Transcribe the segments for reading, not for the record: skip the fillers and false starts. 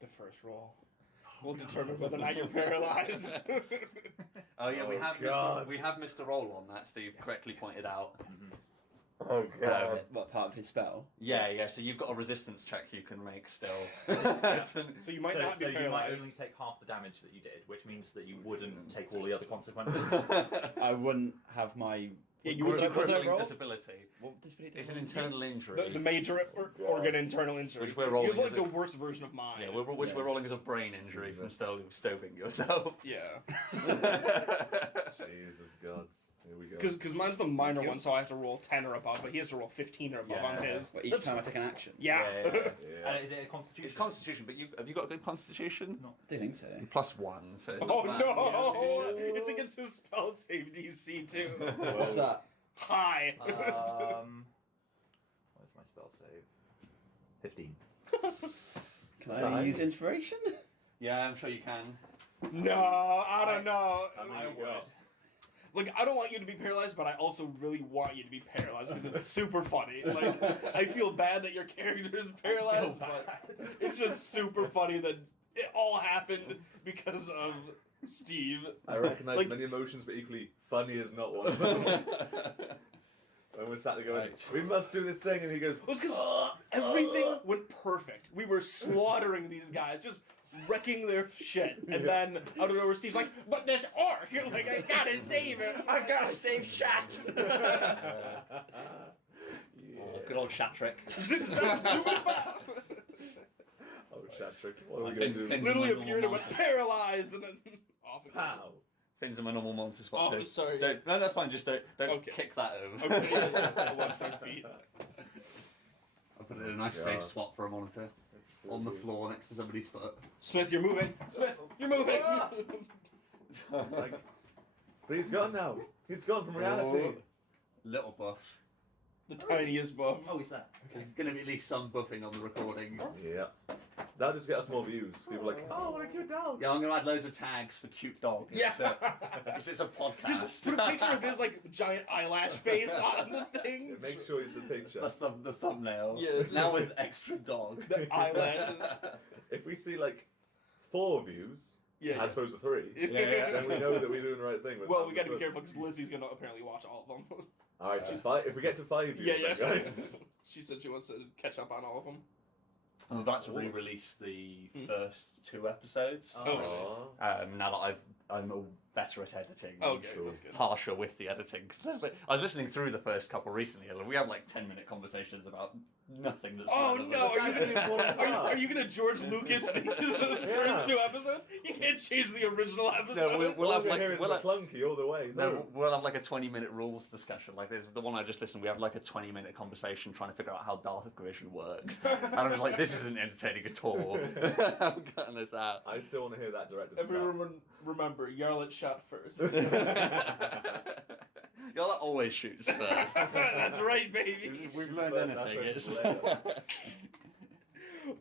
The first roll will determine whether or not you're paralyzed. Oh yeah, we have Mr. Roll on that. Steve correctly pointed out. Oh god. What part of his spell? Yeah. So you've got a resistance check you can make still. So you might not be you might paralyzed. only take half the damage that you did, which means that you wouldn't take all the other consequences. I wouldn't have my... Yeah, you what would did I crippling roll? disability. What disability? It's an internal injury. The major organ internal injury. Which we're rolling You have like as the worst version of mine. Yeah, we're rolling as a brain injury from stoving yourself. Yeah. Jesus gods. Here we go. Because mine's the minor one, so I have to roll 10 or above, but he has to roll 15 or above on his. But each time I take an action? Yeah. Yeah. Is it a constitution? It's Constitution, but have you got a good Constitution? No. I don't think so. +1, so it's Oh not bad. no! It's against his spell save DC too. What's that? High. Where's my spell save? 15. Can I use inspiration? Yeah, I'm sure you can. No, I don't know. I would. Like, I don't want you to be paralyzed, but I also really want you to be paralyzed because it's super funny. Like, I feel bad that your character is paralyzed, but it's just super funny that it all happened because of Steve. I recognize Like- many emotions, but equally funny is not one of them. When we're sat there going, we must do this thing, and he goes, It was because everything went perfect. We were slaughtering these guys, just wrecking their shit. And then, out of nowhere, Steve's like, but this orc! Like, I gotta save him! I gotta save Shat! Oh, good old chat trick. Zip, zap, zoom, and bop! oh, Shatrick, what are we I going to think do? Finn's Literally a normal appeared and went monster. paralyzed, and then off it goes. How? Finn's a normal monster spot. Oh, sorry. No, that's fine. Just don't Okay. kick that over. Okay, I watched my feet. I put it in a nice safe spot for a monitor. On the floor next to somebody's foot. Smith, you're moving. Smith, you're moving. But he's gone now. He's gone from reality. Little buff. The tiniest buff. Oh, is that? There's going to be at least some buffing on the recording. Yeah. That'll just get us more views. People are like, oh, what a cute dog. Yeah, I'm going to add loads of tags for cute dog. Yeah. Because it's a podcast. Just put a picture of his like giant eyelash face on the Yeah, thing. make sure it's the picture. That's the thumbnail. Yeah. Now with extra dog. The eyelashes. If we see like 4 views, Yeah. as opposed to 3, Yeah. then we know that we're doing the right thing. With Well, that. we gotta be careful because Lizzie's gonna apparently watch all of them. Alright, so if we get to 5 views, Yeah, then, yeah. guys. She said she wants to catch up on all of them. I'm about to re-release the first 2 episodes. Oh, Now that I'm better at editing. Okay, Cool. that's good. Harsher with the editing. 'Cause I was listening through the first couple recently, and we had like 10-minute conversations about nothing that's Oh relevant. no! That's Are you gonna George Lucas these the first 2 episodes? You can't change the original episode. No, we'll have like clunky all the way. no, we'll have like a 20-minute rules discussion. Like there's the one I just listened. We have like a 20-minute conversation trying to figure out how Dark Vision works. And I was like, this isn't entertaining at all. I'm cutting this out. I still want to hear that director's cut. Everyone remember, Yarlet shot first. Y'all always shoots first. That's right, baby. If we've learned First anything, it's aspirations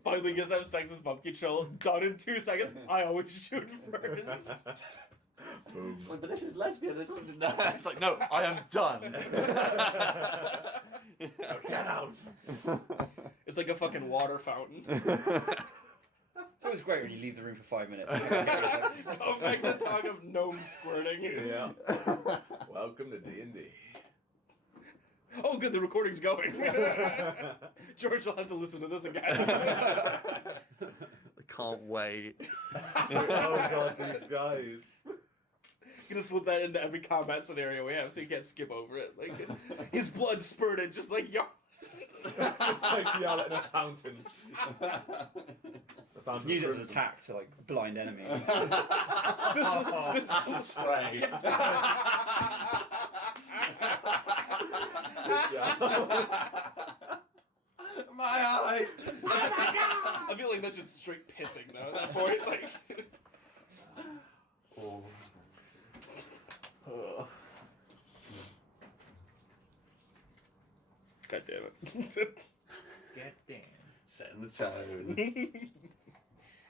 Finally gets to have sex with Pumpkin Troll. Done in 2 seconds. I always shoot first. Boom. like, but this is lesbian. It doesn't. No. It's like, no, I am done. Now get out! It's like a fucking water fountain. It's always great when you leave the room for 5 minutes. Go back to talk of gnomes squirting. Yeah. Welcome to D&D. Oh, good, the recording's going. George will have to listen to this again. I can't wait. Oh god, these guys. Gonna slip that into every combat scenario we have so you can't skip over it. Like, his blood spurted just like Yarl. Just like Yarlet in a fountain. The fountain Use it as an crimson. attack to like blind enemies. Acid spray. Good job. My eyes. I feel like that's just straight pissing though at that point. Like, God damn it. Get damn. Setting the tone.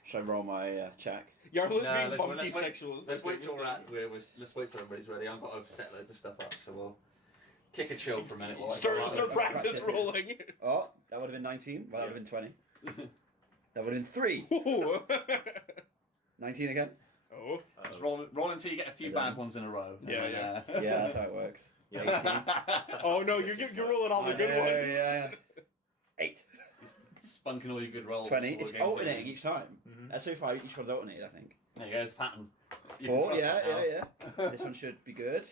Should I roll my check? Yarlet No, being let's monkey wait- sexual. is my Let's wait till favorite let's wait till everybody's ready. I've got to set loads of stuff up, so we'll kick a chill for a minute. While I thing. go Start out. practice Practice. rolling. Oh, that would have been 19. Well, that would have been 20. That would in 3. Ooh. 19 again. Oh. Just roll until you get a few bad ones in a row. Yeah, Yeah, that's how it works. Yeah. 18. Oh no, you're rolling all the good Yeah, ones. yeah. 8. Spunking all your good rolls. 20. before It's the game's alternating over. each time. Mhm. So far, each one's alternated, I think. There you go, it's a pattern. You 4, can trust that yeah. This one should be good.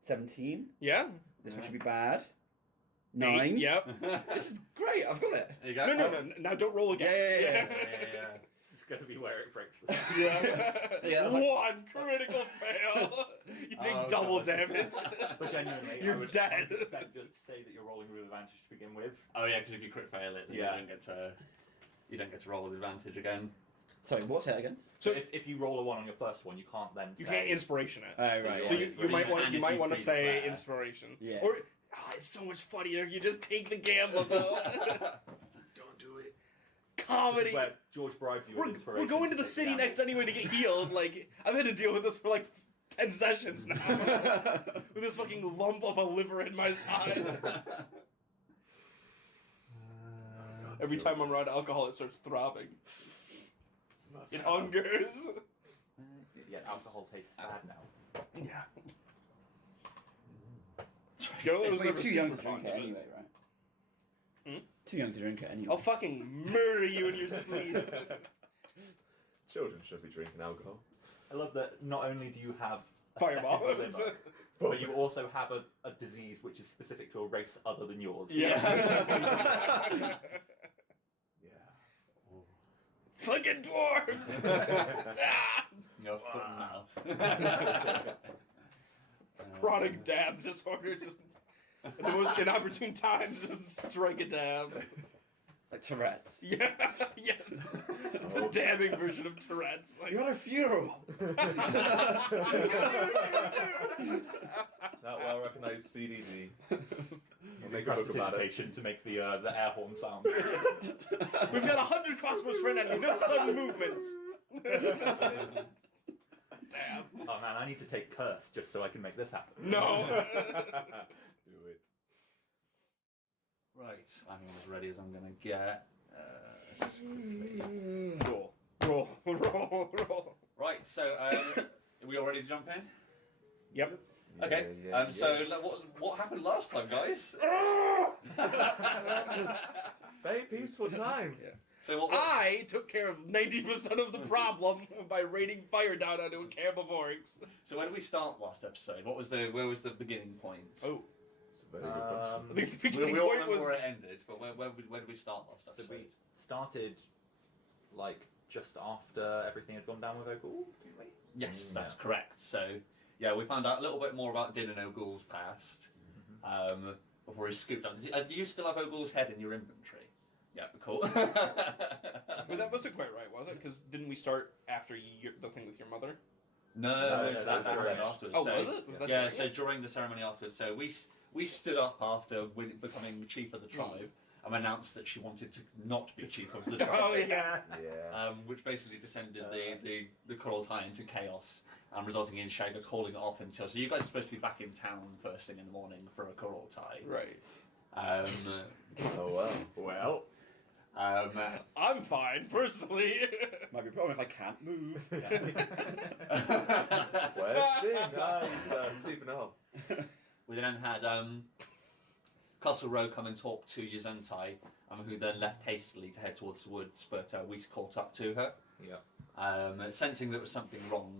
17. Yeah. This one should be bad. 9. 8, yep. now. This is great. I've got it. There you go. No. Now don't roll again. Yeah. It's going to be where it breaks. Yeah, that's like- 1 critical fail. You take Oh, double God. damage. But genuinely, You're I would dead. 100% just say that you're rolling with advantage to begin with. Oh yeah, because if you crit fail it, then Yeah. you don't get to roll with advantage again. Sorry, what's it again? So if you roll a 1 on your first one, you can't then You say... can't inspiration it. Oh, right. So yeah. you might want And if you to freeze say fire. inspiration. Yeah. Or it's so much funnier if you just take the gamble though. Don't do it. This Comedy. is where George bribes you with We're inspiration. going to the take city damage. next anyway to get healed. Like I've had to deal with this for like 10 sessions now. With this fucking lump of a liver in my side. Every time I'm around alcohol, it starts throbbing. It hungers. Yeah, alcohol tastes bad now. Yeah. Yolo was Well, you're never too young super to drink fond it of it. anyway, right? Hmm? Too young to drink it anyway. I'll fucking murder you in your sleep. Children should be drinking alcohol. I love that not only do you have a Fireball. second liver, but you also have a disease which is specific to a race other than yours. Yeah. Yeah. Fucking dwarves! Ah! Your foot mouth. Chronic dab disorder, just at the most inopportune times, just strike a dab. Like Tourette's. Yeah, yeah. The dabbing version of Tourette's. Like, You're at a funeral! That well recognized CDD. Using Make a book about it. prestidigitation to make the air horn sound. we've got 100 crossbows for an enemy, no sudden movements. Dab. Oh man, I need to take curse just so I can make this happen. No. Do it. Right, I'm as ready as I'm gonna get. Let's just quickly- Roll. Right, so are we all ready to jump in? Yep. Okay. Yeah, So what happened last time, guys? Very peaceful time. Yeah. So what? I took care of 90% of the problem by raining fire down onto a camp of orcs. So where did we start last episode? Where was the beginning point? Oh, It's a very good question. I think the we beginning all point remember was... where it ended, but where did we start last So episode? we started like just after everything had gone down with Ogul, didn't we? Yes, Mm, that's yeah. correct. So yeah, we found out a little bit more about Din and Ogul's past before he scooped up. Do you still have Ogul's head in your inventory? Yeah, cool. But that wasn't quite right, was it? Because didn't we start after the thing with your mother? No, No, that that was was fresh. afterwards. Oh, so, was it? Was that yeah, during so it? during the ceremony afterwards, so we stood up after becoming chief of the tribe and announced that she wanted to not be chief of the tribe. Oh, yeah. Yeah. Which basically descended the Kurultai into chaos, resulting in Shagger calling it off until. So you guys are supposed to be back in town first thing in the morning for a Kurultai. Right. Oh well. Well. I'm fine, personally. Might be a problem if I can't move. Where's Din? He's sleeping off. We then had Castle Row come and talk to Yuzantai, who then left hastily to head towards the woods, but we caught up to her. Yeah. Sensing there was something wrong,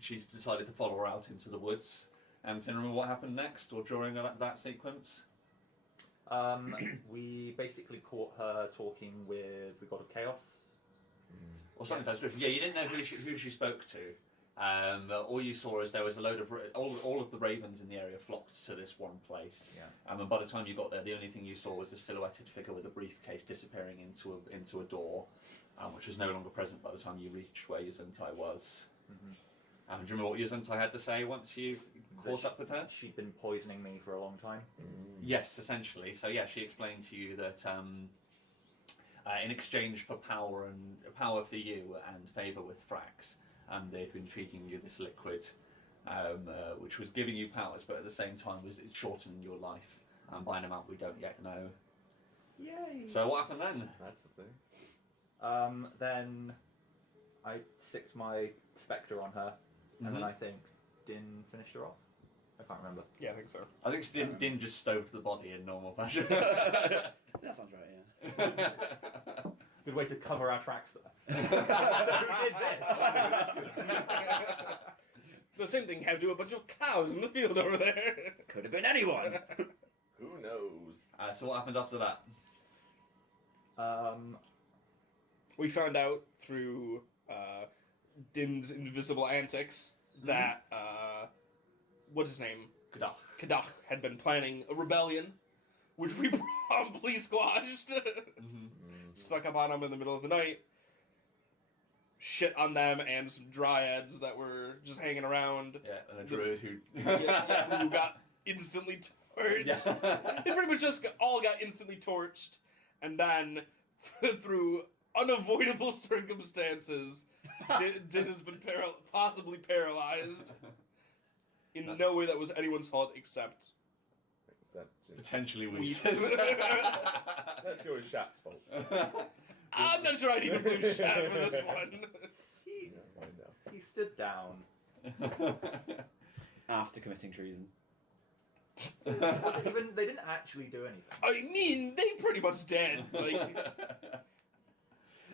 she's decided to follow her out into the woods. Do you remember what happened next, or during that sequence? We basically caught her talking with the god of chaos. Or something to that effect. Yeah, you didn't know who she spoke to. All you saw is there was a load of all of the ravens in the area flocked to this one place. Yeah. And by the time you got there, the only thing you saw was a silhouetted figure with a briefcase disappearing into a door, which was no longer present by the time you reached where Yuzantai was. Mm-hmm. Do you remember what Yuzantai had to say once you caught up with her? She'd been poisoning me for a long time. Yes, essentially. So yeah, she explained to you that in exchange for power for you and favour with Frax, they'd been feeding you this liquid, which was giving you powers, but at the same time was shortening your life by an amount we don't yet know. Yay! So what happened then? That's the thing. Then I sicked my Spectre on her, and then I think Din finished her off. I can't remember. Yeah, I think so. I think Din just stoved the body in normal fashion. That sounds right, yeah. Good way to cover our tracks there. Who did this? The same thing happened to a bunch of cows in the field over there. Could have been anyone. Who knows? So what happened after that? We found out through Din's invisible antics that what's his name? Kadach had been planning a rebellion, which we promptly squashed. Snuck up on them in the middle of the night, shit on them and some dryads that were just hanging around. Yeah, and a druid who who got instantly torched. Yeah. They pretty much just all got instantly torched, and then through unavoidable circumstances, Din has been possibly paralyzed in no way that was anyone's fault except potentially Weiss. Let's go with Shat's fault. I'm not sure I'd even blame Shat for this one. He stood down. After committing treason. Wasn't even, they didn't actually do anything. I mean, they pretty much did. Like,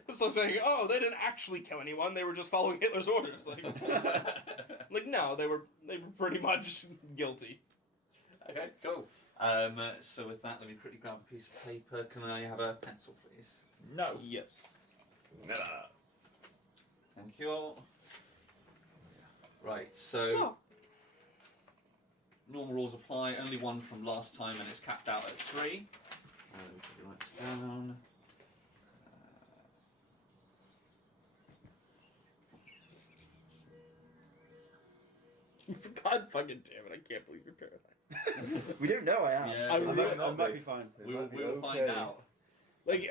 it's like saying, oh, they didn't actually kill anyone. They were just following Hitler's orders. Like no, they were pretty much guilty. Okay, cool. So with that, let me quickly grab a piece of paper. Can I have a pencil, please? No. Yes. Thank you all. Right, so normal rules apply. Only one from last time, and it's capped out at 3. Let me write this down. God fucking damn it! I can't believe you're paralyzed. We don't know I am. Yeah, I might be fine. We will find out. Like,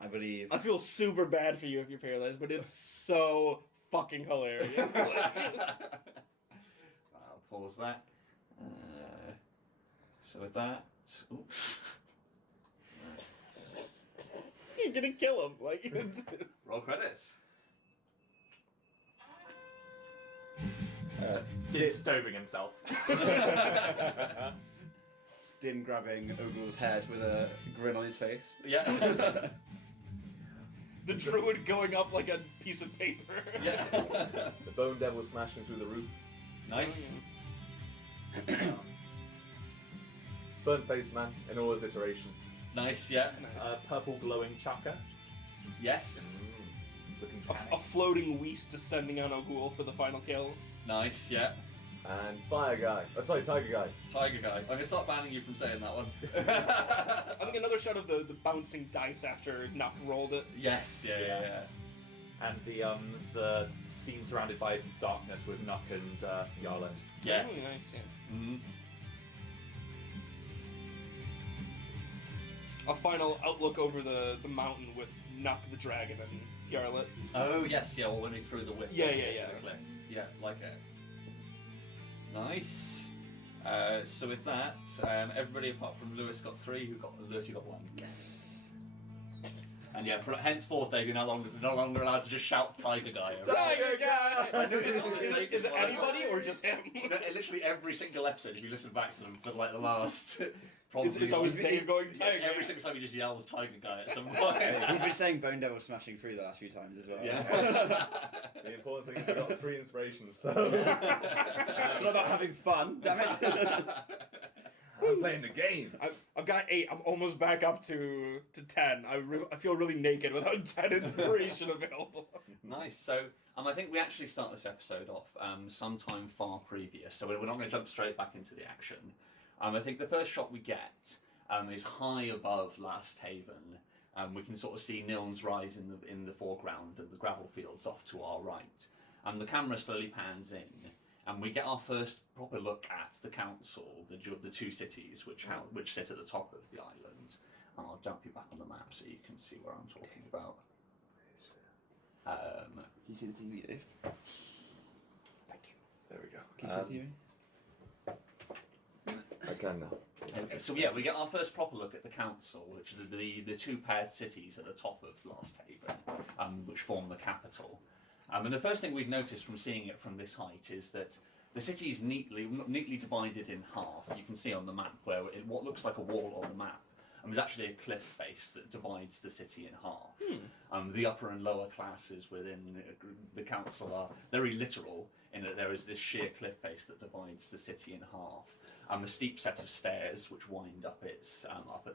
I believe. I feel super bad for you if you're paralyzed, but it's so fucking hilarious. I'll pause that. So with that, You're gonna kill him. Like, it's... roll credits. Din stoving himself. Din grabbing Ogul's head with a grin on his face. Yeah. the druid going up like a piece of paper. Yeah. The Bone Devil smashing through the roof. Nice. Burnt face man in all his iterations. Nice. Yeah. Purple glowing chaka. Yes. Looking A floating Weiss descending on Ogul for the final kill. Nice. Yeah. And Fire Guy. Oh, sorry, Tiger Guy. Tiger guy. I'm gonna start banning you from saying that one. I think another shot of the bouncing dice after Nuck rolled it. Yes. Yeah. And the scene surrounded by darkness with Nuck and Yarlet. Yes. Oh, nice, yeah. Mm-hmm. A final outlook over the mountain with Nuck the dragon and Yarlet. Oh yes, yeah. Well, when he threw the whip. Yeah, over yeah, the yeah. cliff. Yeah, like it. Nice. So with that, everybody apart from Lewis got 3. Lewis, you got 1. Yes. And yeah, henceforth, Dave, you're no longer allowed to just shout "Tiger Guy." Tiger guy! I noticed on the stage Is it as well. anybody or just him? Literally every single episode, if you listen back to them for like the last, probably It's always Dave going Tiger. every single time he just yells "Tiger Guy" at some point. He's been saying Bone Devil smashing through the last few times as well. Yeah. The important thing is we got 3 inspirations, so It's not about having fun, damn it. I'm playing the game. I've got 8. I'm almost back up to 10. I feel really naked without 10 inspiration available. Nice. So I think we actually start this episode off sometime far previous. So we're not going to jump straight back into the action. I think the first shot we get is high above Last Haven. We can sort of see Niln's Rise in the foreground and the gravel fields off to our right. The camera slowly pans in, and we get our first proper look at the council, the 2 cities which sit at the top of the island. And I'll dump you back on the map so you can see where I'm talking about. Can you see the TV, Dave? Thank you. There we go. Can you see the TV? I can now. Okay, so yeah, we get our first proper look at the council, which is the two paired cities at the top of Lost Haven, which form the capital. And the first thing we've noticed from seeing it from this height is that the city is neatly divided in half. You can see on the map where what looks like a wall on the map. And there's actually a cliff face that divides the city in half. The upper and lower classes within the council are very literal in that there is this sheer cliff face that divides the city in half. A steep set of stairs which wind up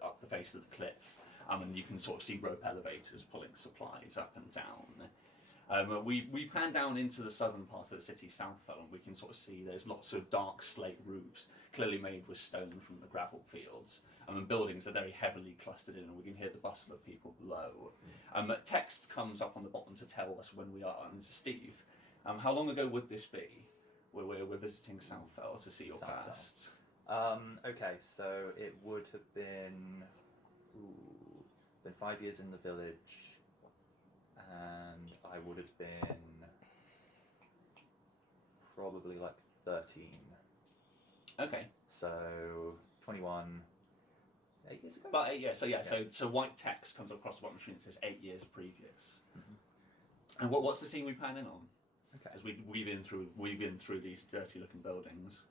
up the face of the cliff, and you can sort of see rope elevators pulling supplies up and down. We pan down into the southern part of the city, Southfell, and we can sort of see there's lots of dark slate roofs, clearly made with stone from the gravel fields. And buildings are very heavily clustered in, and we can hear the bustle of people below. Text comes up on the bottom to tell us when we are. And Steve, how long ago would this be? We're visiting Southfell to see your Southfell. past. Okay, so it would have been 5 years in the village, and I would have been probably like 13. Okay. So 21. 8 years ago? But so white text comes across the bottom screen that says 8 years previous. And what's the scene we pan in on? Okay. As we've been through these dirty looking buildings.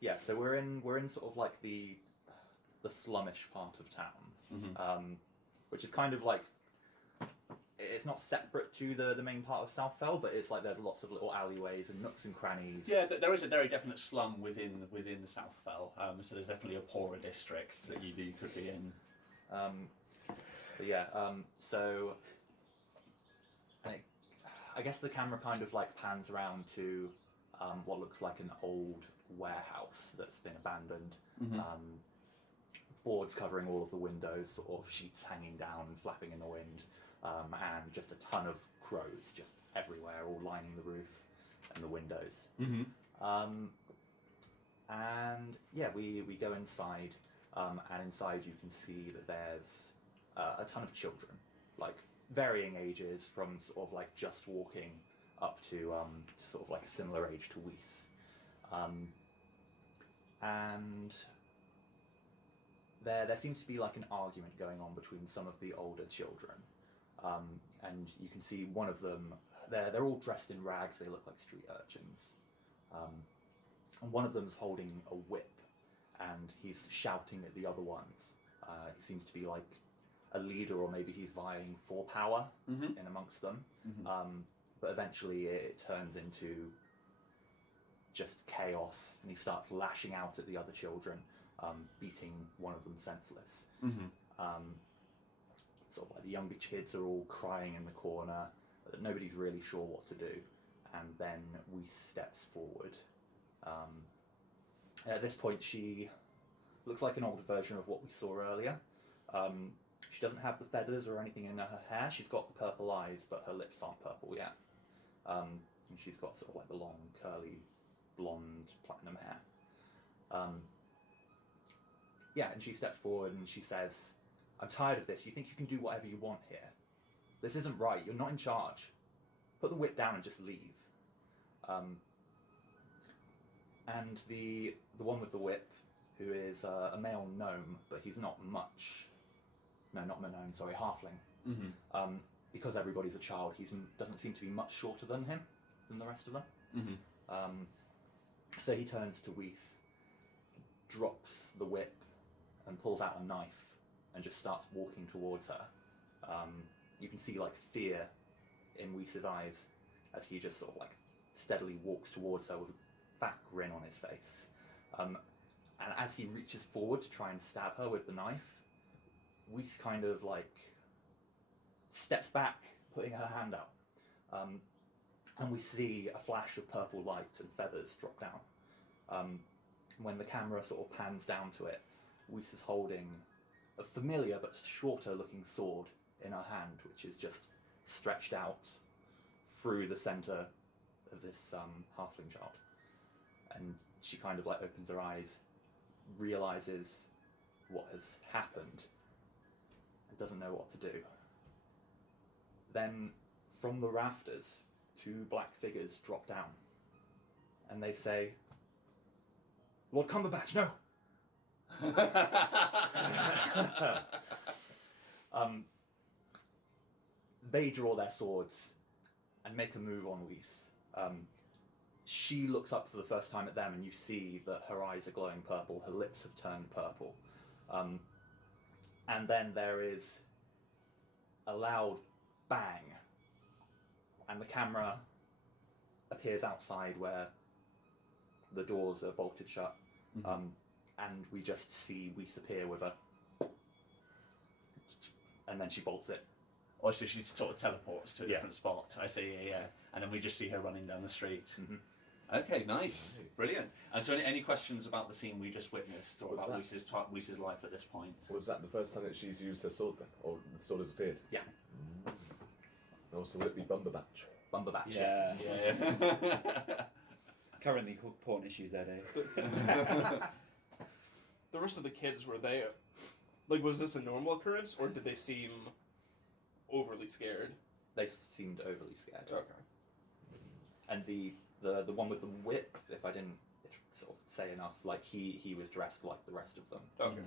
Yeah, so we're in sort of like the slummish part of town, which is kind of like, it's not separate to the main part of Southfell, but it's like there's lots of little alleyways and nooks and crannies. Yeah, there is a very definite slum within Southfell. So there's definitely a poorer district that you could be in. But yeah, so I guess the camera kind of like pans around to what looks like an old warehouse that's been abandoned. Boards covering all of the windows, sort of sheets hanging down and flapping in the wind, and just a ton of crows just everywhere, all lining the roof and the windows. And yeah, we go inside, and inside you can see that there's a ton of children, like varying ages, from sort of like just walking up to sort of like a similar age to Weiss. And there seems to be like an argument going on between some of the older children, and you can see one of them. They're all dressed in rags. They look like street urchins, and one of them's holding a whip, and he's shouting at the other ones. He seems to be like a leader, or maybe he's vying for power in amongst them. But eventually it turns into just chaos, and he starts lashing out at the other children, beating one of them senseless. Sort of like the younger kids are all crying in the corner. Nobody's really sure what to do. And then Weiss steps forward. At this point, she looks like an older version of what we saw earlier. She doesn't have the feathers or anything in her hair. She's got the purple eyes, but her lips aren't purple yet. And she's got sort of like the long, curly, blonde, platinum hair. Yeah, and she steps forward and she says, "I'm tired of this. You think you can do whatever you want here? This isn't right. You're not in charge. Put the whip down and just leave." And the one with the whip, who is a male gnome, but he's not much. No, not gnome. Sorry, halfling. Because everybody's a child, he doesn't seem to be much shorter than the rest of them. So he turns to Weiss, drops the whip, and pulls out a knife, and just starts walking towards her. You can see like fear in Weiss's eyes as he just sort of like steadily walks towards her with a fat grin on his face. And as he reaches forward to try and stab her with the knife, Weiss kind of like steps back, putting her hand out. And we see a flash of purple light and feathers drop down. When the camera sort of pans down to it, Weiss is holding a familiar but shorter looking sword in her hand, which is just stretched out through the center of this halfling child. And she kind of like opens her eyes, realizes what has happened, and doesn't know what to do. Then from the rafters, two black figures drop down, and they say, "Lord Cumberbatch, no! They draw their swords and make a move on Whis. She looks up for the first time at them, and you see that her eyes are glowing purple, her lips have turned purple. And then there is a loud bang, and the camera appears outside where the doors are bolted shut. And we just see Whis appear with a... and then she bolts it. Oh, so she sort of teleports to a different spot. I see, yeah. And then we just see her running down the street. Okay, nice. Brilliant. And so any questions about the scene we just witnessed, or about Whis' life at this point? Was that the first time that she's used her sword then? Or the sword has appeared? Yeah. And also will it be Bumberbatch? Bumberbatch. Yeah. Yeah. Currently porn issues there, Dave. The rest of the kids, were they... Like, was this a normal occurrence, or did they seem overly scared? They seemed overly scared. Okay. And the one with the whip, if I didn't sort of say enough, like he was dressed like the rest of them. Okay.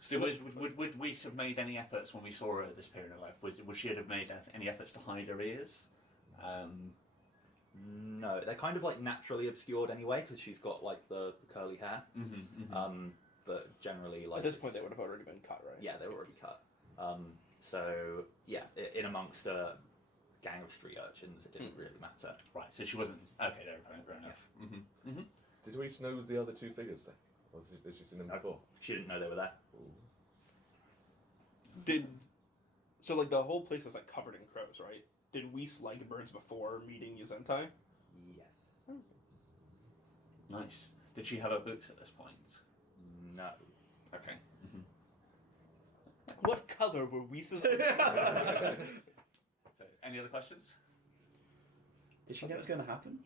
So would Whis have made any efforts when we saw her at this period of life? Would she have made any efforts to hide her ears? No, they're kind of like naturally obscured anyway because she's got like the curly hair. But generally, like At this point, they would have already been cut, right? yeah, they were already cut. So yeah, in amongst a gang of street urchins, it didn't really matter. Right. So she wasn't. Okay, there we go. Fair enough. Did we know who the other two figures then? Or had she seen them before? She didn't know they were there. So like the whole place was like covered in crows, right? Did Whis like birds before meeting Yuzentai? Yes. Nice. Did she have her boots at this point? No. Okay. What color were Whis'? So, any other questions? Did she know it was going to happen?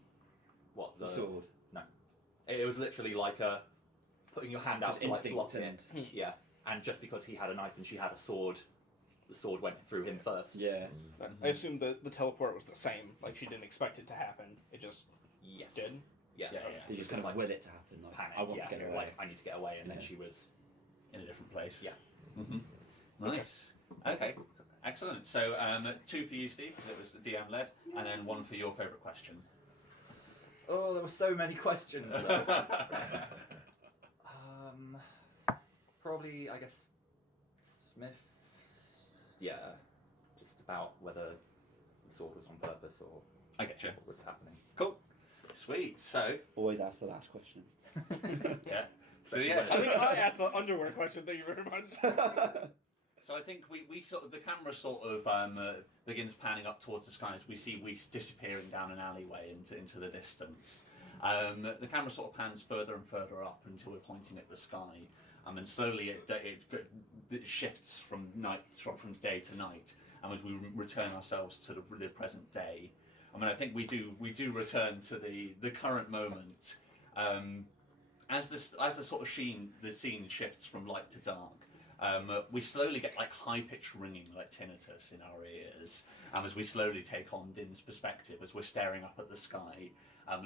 What The sword. No. It was literally like putting your hand out Just to like instinct block it. and- Yeah. And just because he had a knife and she had a sword, the sword went through him first. Yeah. I assume the teleport was the same. Like she didn't expect it to happen. It just Yes. did. Yeah. Did you just kind of like will it to happen? Like, Panic. I want yeah. to get away. Like I need to get away, and then Yeah. she was. In a different place. Yeah. Nice. Okay. Excellent. So 2 for you, Steve, because it was DM led, and then 1 for your favourite question. Oh, there were so many questions. Though. Probably, I guess, Smith. Yeah, just about whether the sword was on purpose or I get you. what was happening. Cool. Sweet. So Always ask the last question. yeah. So Especially yeah. when- I think I asked the underwear question. Thank you very much. So I think we sort of, the camera sort of begins panning up towards the sky as we see Whis disappearing down an alleyway into the distance. The camera sort of pans further and further up until we're pointing at the sky, and slowly it shifts from day to night, and as we return ourselves to the present day. I mean, I think we do return to the current moment, as the sort of the scene shifts from light to dark. We slowly get like high-pitched ringing, like tinnitus, in our ears, as we slowly take on Din's perspective as we're staring up at the sky,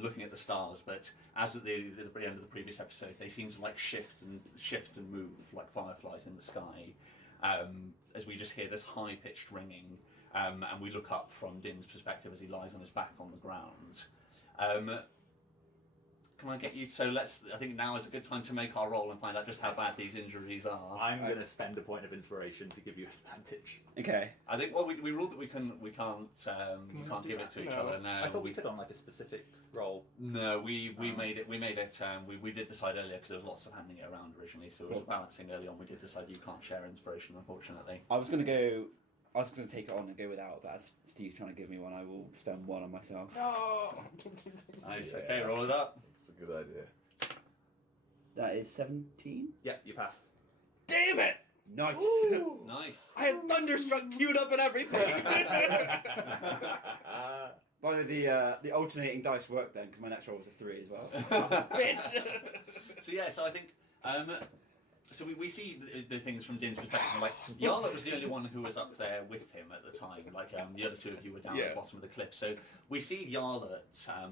looking at the stars. But as at the end of the previous episode, they seem to like shift and move like fireflies in the sky, as we just hear this high-pitched ringing, and we look up from Din's perspective as he lies on his back on the ground. Can I get you? So I think now is a good time to make our roll and find out just how bad these injuries are. I'm going to spend a point of inspiration to give you advantage. Okay. I think we ruled that we can't give it to each other. No, I thought we could on like a specific roll. No, we made it. We did decide earlier because there was lots of handing it around originally, so it was balancing early on. We did decide you can't share inspiration, unfortunately. I was going to take it on and go without, but as Steve's trying to give me one, I will spend 1 on myself. No. Nice. Yeah. Okay, roll it up. It's a good idea. That is 17. Yeah, you pass. Damn it! Nice. Ooh. Nice. I had Thunderstruck queued up and everything. By the way, the alternating dice worked then, because my next roll was a 3 as well. Bitch. So I think So we see the things from Din's perspective. And, like, Yarlet was the only one who was up there with him at the time. Like, the other two of you were down at the bottom of the cliff. So we see Yarlet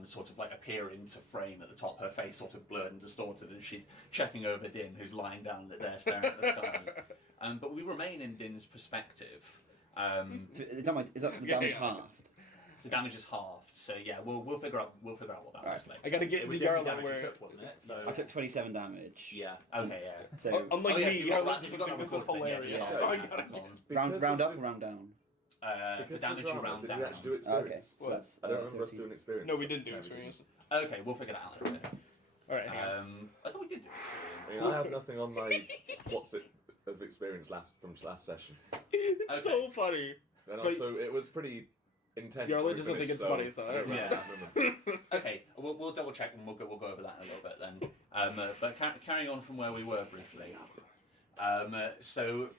sort of like appear into frame at the top. Her face sort of blurred and distorted, and she's checking over Din, who's lying down there staring at the sky. But we remain in Din's perspective. So is that the damage halved? The damage is halved. So yeah, we'll figure out what that was later. I gotta get the Yarlet where. wasn't it? So I took 27 damage. yeah. Okay, yeah. So Unlike yeah, me, you've got Yarlet that- doesn't you've got think that this is recorded, yeah, hilarious. yeah, So yeah. I gotta get. round up or round down? For Because damage, the you drama, round did down. we actually do Okay, experience? so that's I don't remember us 13. doing experience. No, we didn't do No, experience. Okay, we'll figure that out in a minute. All right, hang on. I thought we did do I experience. mean, I have nothing on my what's it of experience from last session, It's Okay. so funny. and But- also it was pretty intense. Yarlet when we doesn't think finished, it's funny, so I don't know. Yeah. Okay, we'll double check and we'll go over that in a little bit then. But carrying on from where we were briefly. So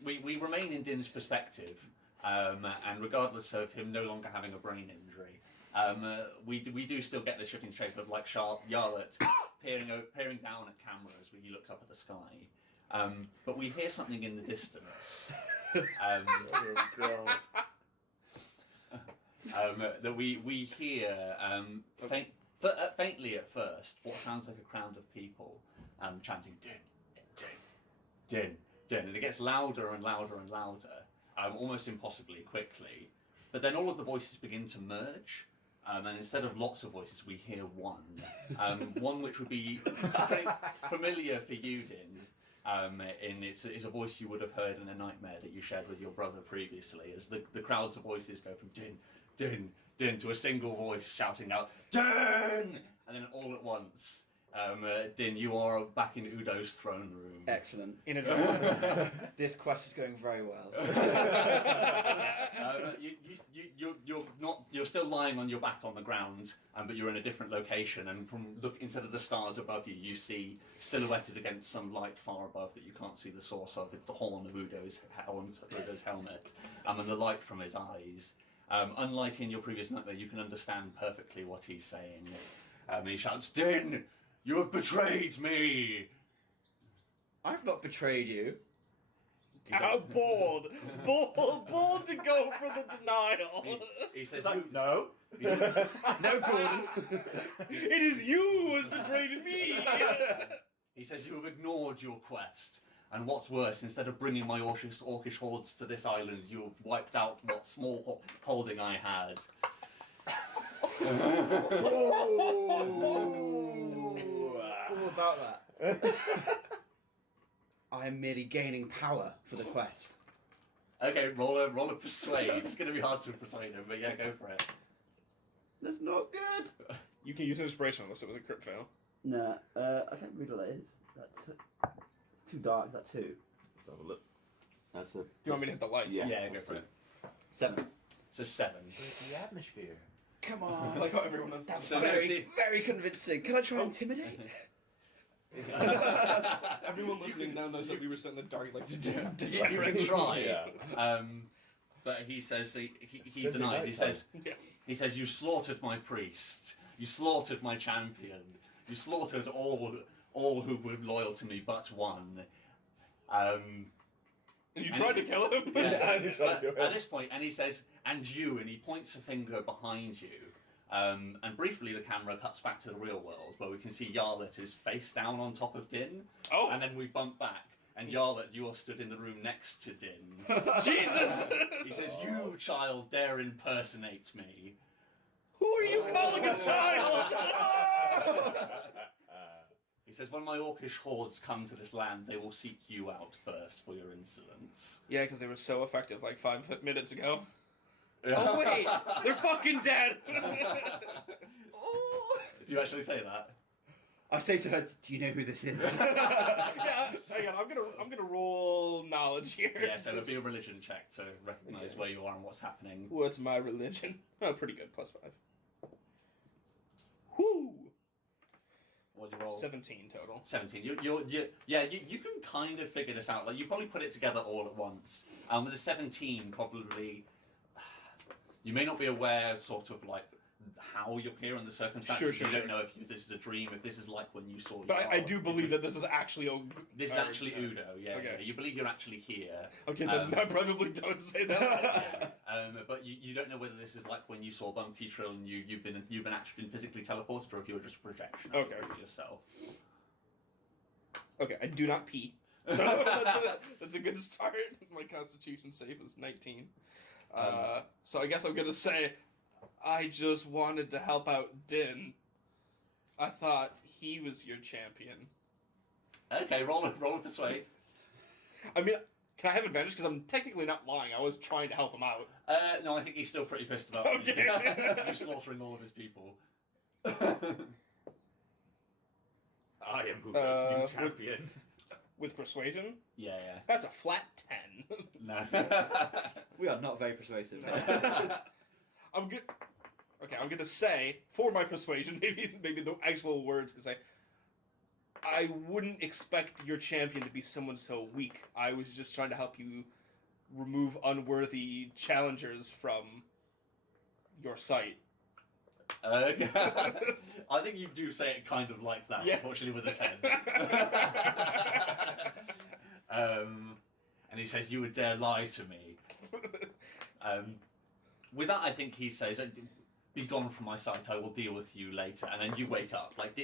we remain in Din's perspective, and regardless of him no longer having a brain injury, we do still get the shifting shape of like Yarlet peering down at cameras when he looks up at the sky. But we hear something in the distance. Oh, God. That we hear faintly at first what sounds like a crowd of people chanting Din, Din, Din, Din, and it gets louder and louder and louder, almost impossibly quickly. But then all of the voices begin to merge, and instead of lots of voices, we hear one, one which would be straight familiar for you, Din. It's a voice you would have heard in a nightmare that you shared with your brother previously, as the crowds of voices go from Din, Din, Din to a single voice shouting out Din, and then all at once, Din, you are back in Udo's throne room. Excellent. In a drama. This quest is going very well. You're still lying on your back on the ground, but you're in a different location. And instead of the stars above you, you see silhouetted against some light far above that you can't see the source of. It's the horn of Udo's helmet, and the light from his eyes. Unlike in your previous nightmare, you can understand perfectly what he's saying. He shouts, "Din, you have betrayed me!" I've not betrayed you. How bold to go for the denial. He says, No. No, Gordon. It is you who has betrayed me. He says, "You have ignored your quest. And what's worse, instead of bringing my orcish hordes to this island, you have wiped out what small holding I had." All about that. I am merely gaining power for the quest. Okay, roll a persuade. It's going to be hard to persuade him, but yeah, go for it. That's not good. You can use inspiration unless it was a crit fail. Nah, I can't read what that is. That's too dark. Is that 2? Let's have a look. That's a. Do you want me to hit the lights? Yeah, go for it. 7. It's a 7. The atmosphere. Come I on. like how everyone. That's So very, see- very convincing. Can I try and intimidate? Everyone listening now knows that we were set in the dark, like. You can try. Yeah. But he says he Simply denies. He nighttime. says Yeah. he says you slaughtered my priest. You slaughtered my champion. You slaughtered all who were loyal to me but one. And you And tried to he's- kill him. Yeah. You tried to But kill him. at this point, and he says, "And you," and he points a finger behind you. And briefly, the camera cuts back to the real world, where we can see Yarlet is face down on top of Din, Oh, and then we bump back, and Yarlet, you are stood in the room next to Din. Jesus! He says, "You, child, dare impersonate me." Who are you calling a child? He says, "When my orcish hordes come to this land, they will seek you out first for your insolence." Yeah, because they were so effective like 5 minutes ago. Oh wait, they're fucking dead. Oh. Do you actually say that? I say to her, "Do you know who this is?" Yeah, hang on. I'm gonna roll knowledge here. Yeah, so it'll be a religion check to recognise Okay. where you are and what's happening. What's my religion? Oh, pretty good. +5. Whoo! What do you roll? 17 total. 17. You can kind of figure this out. Like, you probably put it together all at once. With a 17, probably you may not be aware, sort of like how you're here and the circumstances. Sure, you don't sure. know if this is a dream, if this is like when you saw. But I Jarl, do if believe this- that this is actually This is actually Udo. Yeah, Okay. yeah. You believe you're actually here. Okay, then I probably don't say that. But you don't know whether this is like when you saw Bumpy Trill and you've been actually been physically teleported, or if you're just a projection of Okay. yourself. Okay, I do not pee. So that's a good start. My constitution save is 19. So I guess I'm gonna say, I just wanted to help out Din. I thought he was your champion. Okay, roll a persuade. I mean, can I have advantage? Because I'm technically not lying. I was trying to help him out. No, I think he's still pretty pissed about Okay. you slaughtering all of his people. I am Udo's new with- champion. With persuasion, Yeah, that's a flat 10. yeah. No. We are not very persuasive. I'm good. Okay, I'm gonna say for my persuasion, maybe the actual words can say, I wouldn't expect your champion to be someone so weak. I was just trying to help you remove unworthy challengers from your sight. Okay. I think you do say it kind of like that, Yeah. unfortunately, with a 10. And he says, "You would dare lie to me." With that, I think he says, "Be gone from my sight. I will deal with you later." And then you wake up. Like,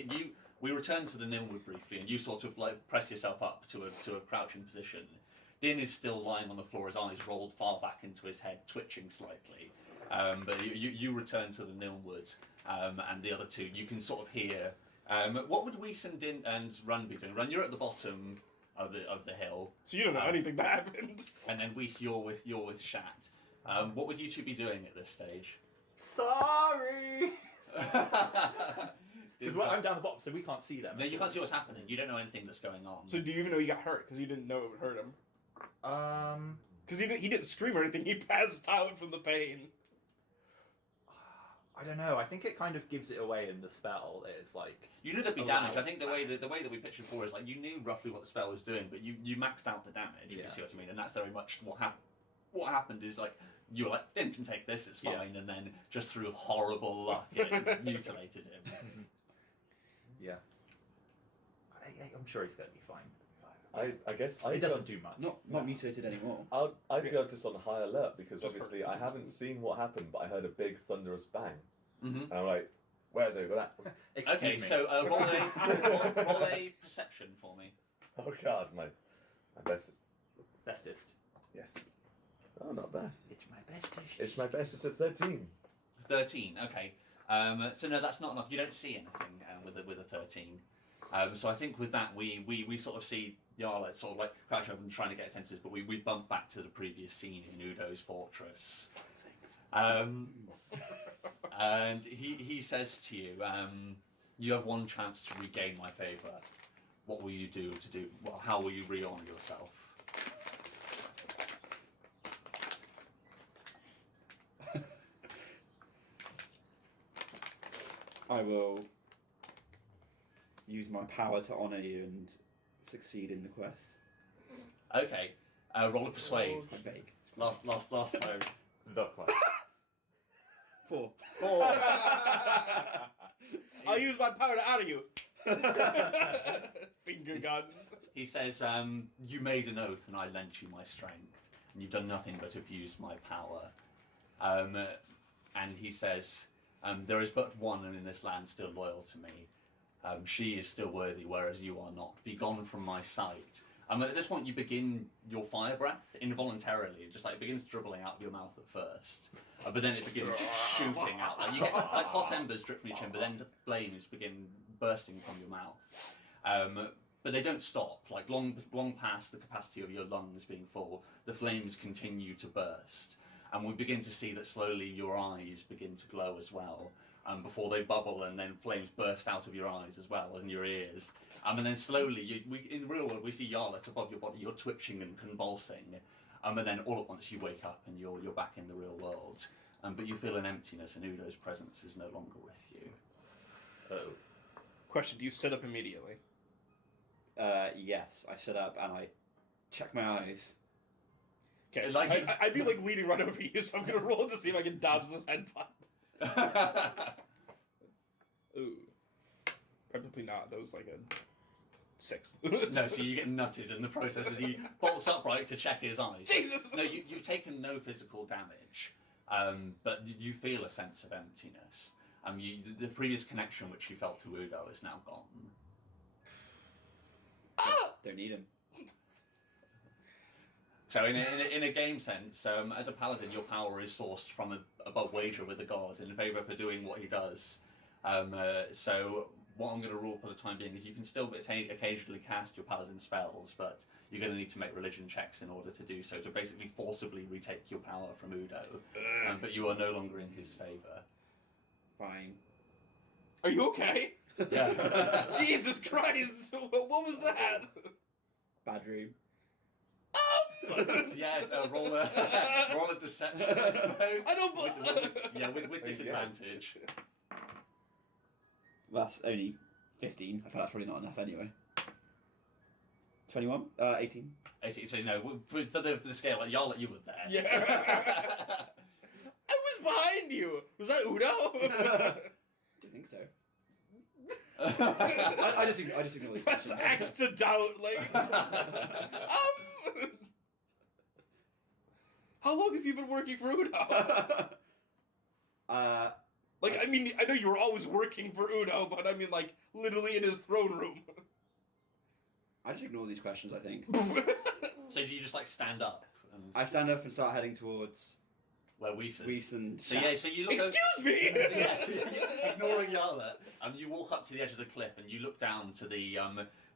we return to the Nilwood briefly, and you sort of like press yourself up to a crouching position. Din is still lying on the floor, his eyes rolled far back into his head, twitching slightly. But you return to the Nilwood, and the other two, you can sort of hear. What would Weeson, Din, and Run be doing? Run, you're at the bottom of the hill, So you don't know anything that happened. and then Wees, you're with Shat. What would you two be doing at this stage? Sorry. Did- Because I'm down the bottom, so we can't see them. No, you can't see what's happening. You don't know anything that's going on. So do you even know he got hurt? Because you didn't know it would hurt him. Because he didn't scream or anything. He passed out from the pain. I don't know. I think it kind of gives it away in the spell. It's like You knew there'd be Allow- damage. I think the way that we pitched before is like you knew roughly what the spell was doing, but you maxed out the damage. If you Yeah. see what I mean, and that's very much what happened. What happened is like you were like, Din can take this, it's Yeah. fine, and then just through horrible luck, it mutilated him. yeah. I'm sure he's going to be fine. I guess It doesn't do much. Not mutated anymore. I'd be just on high alert because Just obviously hurt. I haven't seen what happened, but I heard a big thunderous bang, Mm-hmm. and I'm like, "Where's it got that?" Excuse Okay, me. so roll a perception for me. Oh God, my best. bestest. Yes. Oh, not bad. It's my bestest. It's my best. It's a 13. 13. Okay. So no, that's not enough. You don't see anything with a 13. So I think with that we sort of see Jarl sort of like crouch over and trying to get senses, but we bump back to the previous scene in Udo's fortress. And he says to you, you have one chance to regain my favour. What will you do to do? Well, how will you re-honour yourself? I will use my power to honour you and succeed in the quest. Okay. Roll a persuade. Quite vague. Last time. The quest. 4. 4. I'll use my power to honor you. Finger guns. He says, you made an oath and I lent you my strength, and you've done nothing but abuse my power. And he says, there is but one in this land still loyal to me. She is still worthy, whereas you are not. Be gone from my sight. At this point, you begin your fire breath involuntarily. It just like it begins dribbling out of your mouth at first, but then it begins shooting out. Like you get like hot embers drip from your chin, but then the flames begin bursting from your mouth. But they don't stop. Like long past the capacity of your lungs being full, the flames continue to burst, and we begin to see that slowly your eyes begin to glow as well. Before they bubble and then flames burst out of your eyes as well and your ears. And then slowly, in the real world, we see Yarlet above your body, you're twitching and convulsing. And then all at once you wake up and you're back in the real world. But you feel an emptiness and Udo's presence is no longer with you. Oh. Question: do you sit up immediately? Yes, I sit up and I check my eyes. Okay, Like- I'd be like leading right over you, so I'm gonna roll to see if I can dodge this headbutt. Ooh. Probably not. That was like a 6. No, so you get nutted in the process as he bolts upright to check his eyes. Jesus! No, you've taken no physical damage, but you feel a sense of emptiness. The previous connection which you felt to Udo is now gone. Don't need him. So in a game sense, as a paladin, your power is sourced from above wager with a god in favour for doing what he does. So what I'm going to rule for the time being is you can still occasionally cast your paladin spells, but you're going to need to make religion checks in order to do so, to basically forcibly retake your power from Udo. But you are no longer in his favour. Fine. Are you okay? Yeah. Jesus Christ! What was that? Bad dream. Yes, roll a deception, I suppose. I don't with disadvantage. That's only 15. I thought that's probably not enough anyway. 21? 18. 18, so no, for the scale, like, y'all, you were there. Yeah. I was behind you. Was that Udo? Do you think so? I just ignore these That's questions. axe to doubt. Like, how long have you been working for Udo? Like, I mean, I know you were always working for Udo, but I mean, like, literally in his throne room. I just ignore these questions, I think. So do you just like stand up? And I stand up and start heading towards where Weiss and So yeah, so you look. Excuse me. So yes, ignoring Yarla, you walk up to the edge of the cliff and you look down to the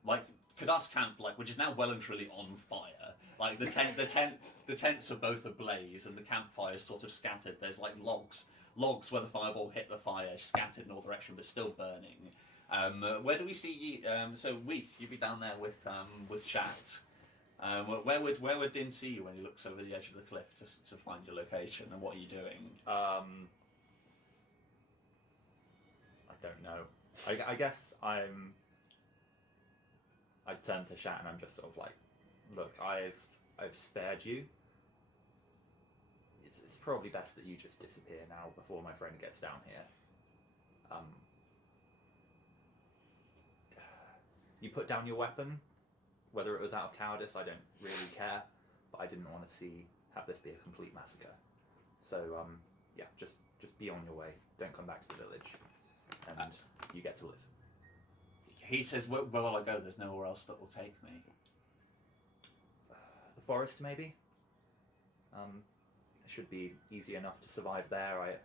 like Kadas camp, like which is now well and truly on fire. Like the tents are both ablaze and the campfire's sort of scattered. There's like logs where the fireball hit the fire, scattered in all direction but still burning. Where do we see you? So Weiss, you'd be down there with Shat. Where would Din see you when he looks over the edge of the cliff to find your location, and what are you doing? I don't know. I guess I turn to Shat and I'm just sort of like, look, I've spared you. It's probably best that you just disappear now before my friend gets down here. You put down your weapon. Whether it was out of cowardice, I don't really care, but I didn't want to have this be a complete massacre. So, yeah, just be on your way. Don't come back to the village, and you get to live. He says, where will I go? There's nowhere else that will take me. The forest, maybe? It should be easy enough to survive there. I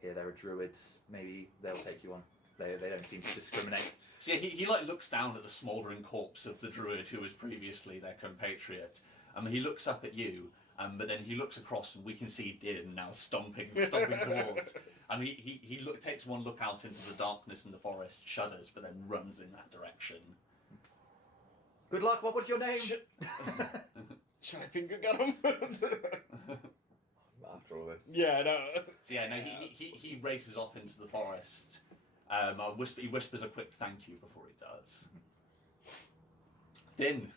hear there are druids. Maybe they'll take you on. They don't seem to discriminate. So yeah, he like looks down at the smouldering corpse of the druid who was previously their compatriot. He looks up at you, but then he looks across and we can see Din now stomping towards. He takes one look out into the darkness in the forest, shudders, but then runs in that direction. Good luck. What was your name? Should I finger gun him? After all this. Yeah, no. So yeah, no, he races off into the forest. He whispers a quick thank you before he does. Din,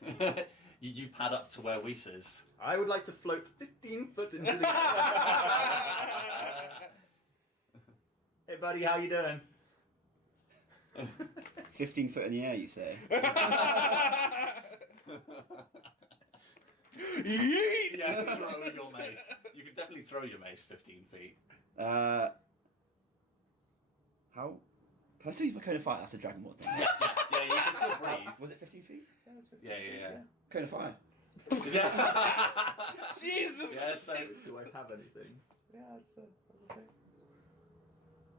you pad up to where Weiss is. I would like to float 15 foot into the air. Hey buddy, how you doing? 15 foot in the air, you say? Yeet! Yeah, throw your mace. You could definitely throw your mace 15 feet. How? Can I still use my cone of fire? That's a dragon ward thing. Yeah, you can still breathe. Was it 15 feet? Yeah, it's 15 Yeah. Cone of fire. Jesus! Yeah, so Do I have anything? Yeah, that's a thing.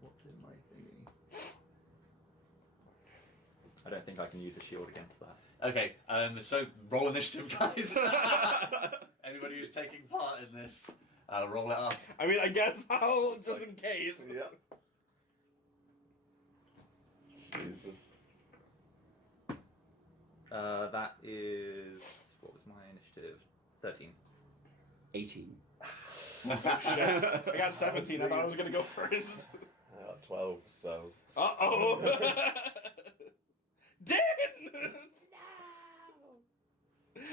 What's in my thingy? I don't think I can use a shield against that. okay. So roll initiative, guys. Anybody who's taking part in this, roll it up. I mean, I guess I'll, just in case. Yeah. Jesus. That is... What was my initiative? 13. 18. I got 17. I thought I was going to go first. I got 12, so... Uh-oh! Din!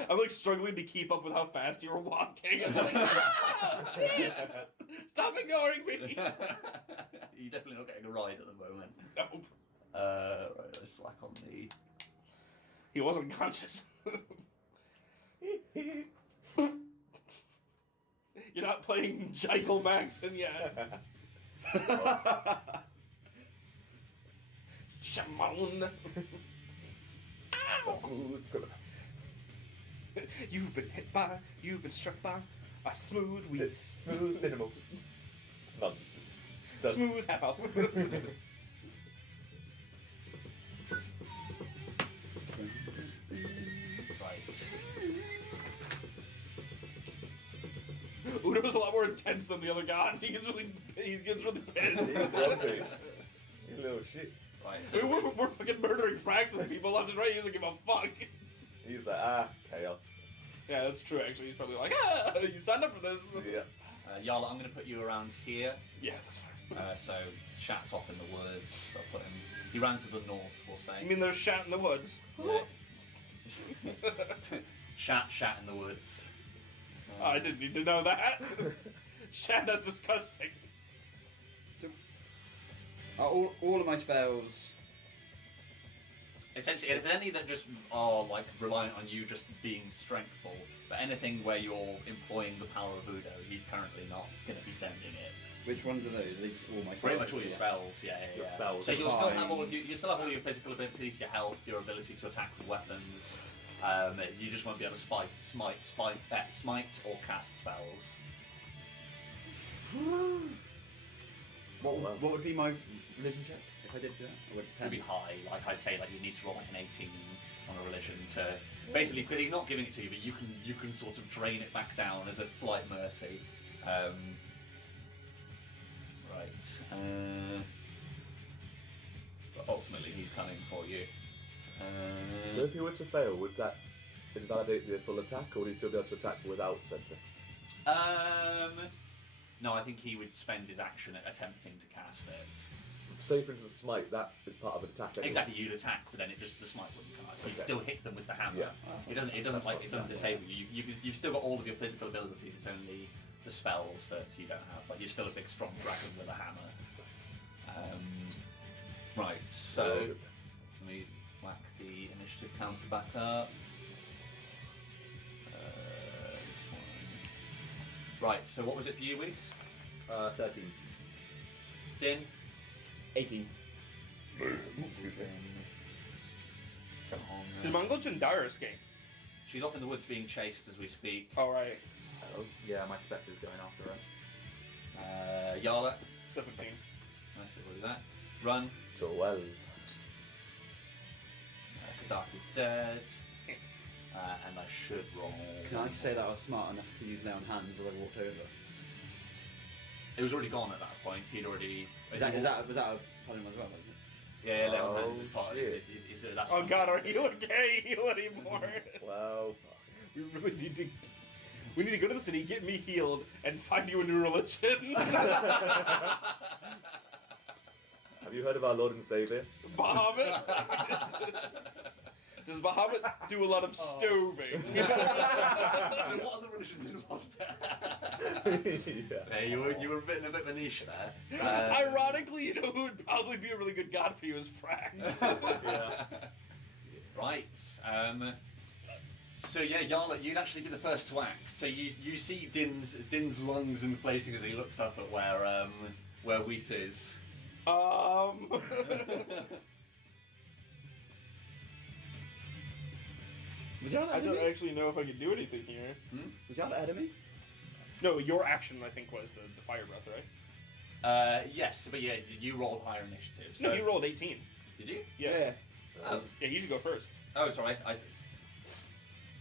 I'm like struggling to keep up with how fast you were walking. I'm like, ah, damn! Stop ignoring me. You're definitely not getting a ride at the moment. Nope. Right, let's whack on the. He wasn't conscious. You're not playing Jekyll Maxon yet. Shamon. You've been struck by a smooth wheeze. Smooth minimal. It's not. It's Smooth half elf. Udo's a lot more intense than the other gods. He gets really pissed. He's grumpy. You little shit. Right, I so mean, we're fucking murdering Fraxis people left and right. He doesn't give a fuck. He's like, chaos. Yeah, that's true. Actually, he's probably like, you signed up for this. Yeah. Yarla, I'm going to put you around here. Yeah, that's fine. So Shat's off in the woods. I'll put him. He ran to the north. We'll say. You mean there's shat in the woods? Yeah. Shat in the woods. Oh, I didn't need to know that. Shat, that's disgusting. So, are all of my spells? Essentially, it's any that just are like reliant on you just being strengthful, but anything where you're employing the power of Udo, he's currently not going to be sending it. Which ones are those? Are they just all my spells? Pretty much all your Yeah. spells, yeah. Your spells. So you'll still Fine. have all of you still have all your physical abilities, your health, your ability to attack with weapons. You just won't be able to smite or cast spells. What would be my religion check if I did that? I would It'd be high. Like I'd say, like you need to roll like an 18 on a religion to basically because he's not giving it to you, but you can sort of drain it back down as a slight mercy. Right. But ultimately, he's coming for you. So if he were to fail, would that invalidate the full attack, or would he still be able to attack without something? No, I think he would spend his action attempting to cast it. Say, for instance, smite, that is part of an attack. Anyway. Exactly, you'd attack, but then the smite wouldn't cast. So you'd Okay. still hit them with the hammer. Yeah. It doesn't disable you. You've still got all of your physical abilities. It's only the spells that you don't have. Like you're still a big, strong dragon with a hammer. Right. So let me whack the initiative counter back up. This one. Right. So what was it for you, Whis? 13. Din. 18. Did Mongol Jandara escape? She's off in the woods being chased as we speak. All right. Oh, yeah, my spectre's going after her. Yarla. 17. Nice, we'll do that. Run. 12. Kadak is dead. And I should roll. Can I say that I was smart enough to use lay on hands as I walked over? It was already gone at that point. He'd already. Was that a paladin as well? Wasn't it? Yeah, lay on hands Oh, is part of shit. it. That's Oh fine. God, are you okay? Heal anymore? Well, We really need to. We need to go to the city, get me healed, and find you a new religion. have you heard of our Lord and Savior? Bahamut. Does Bahamut do a lot of stoving? So what other religions involved there? Yeah. You were a bit of a niche there. Ironically, you know who would probably be a really good god for you is Frax. Yeah. Right. So yeah, Yarla, you'd actually be the first to act. So you see Din's lungs inflating as he looks up at where Whis is. Was Yarla I ahead of don't me? actually know if I can do anything here. Was Yarla ahead of me? No, your action I think was the fire breath, right? Yes, but yeah, you rolled higher initiative. No, So, you rolled 18. Did you? Yeah. Oh, Yeah, you should go first. oh, sorry.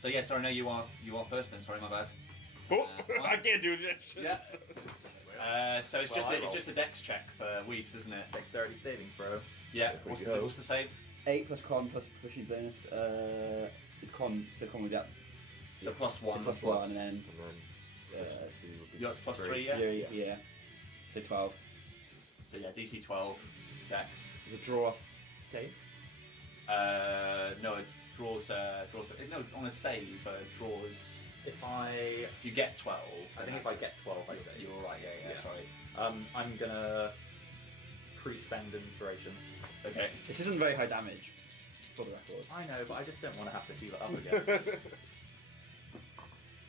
So yeah, sorry. No, you are first. Then sorry, my bad. Oh, fine. I can't do this. Yeah. So it's Well, I it's rolled. just a dex check for Whis, isn't it? Dexterity saving throw. Yeah. There we What's go. the save? 8 plus con plus pushing bonus. It's con, so con with that. So plus So one. plus 1 and then And then Uh, efficiency would be You got plus 3, 3. yeah. 3, yeah. So 12. So yeah, DC 12, dex. Is a draw off save? No, draws no, on a save, draws. If You get 12. I then think if I that's- get 12, I say. You're right, yeah, Yeah. sorry. I'm gonna pre-spend inspiration. Okay. This isn't very high damage, for the record. I know, but I just don't want to have to heal it up again.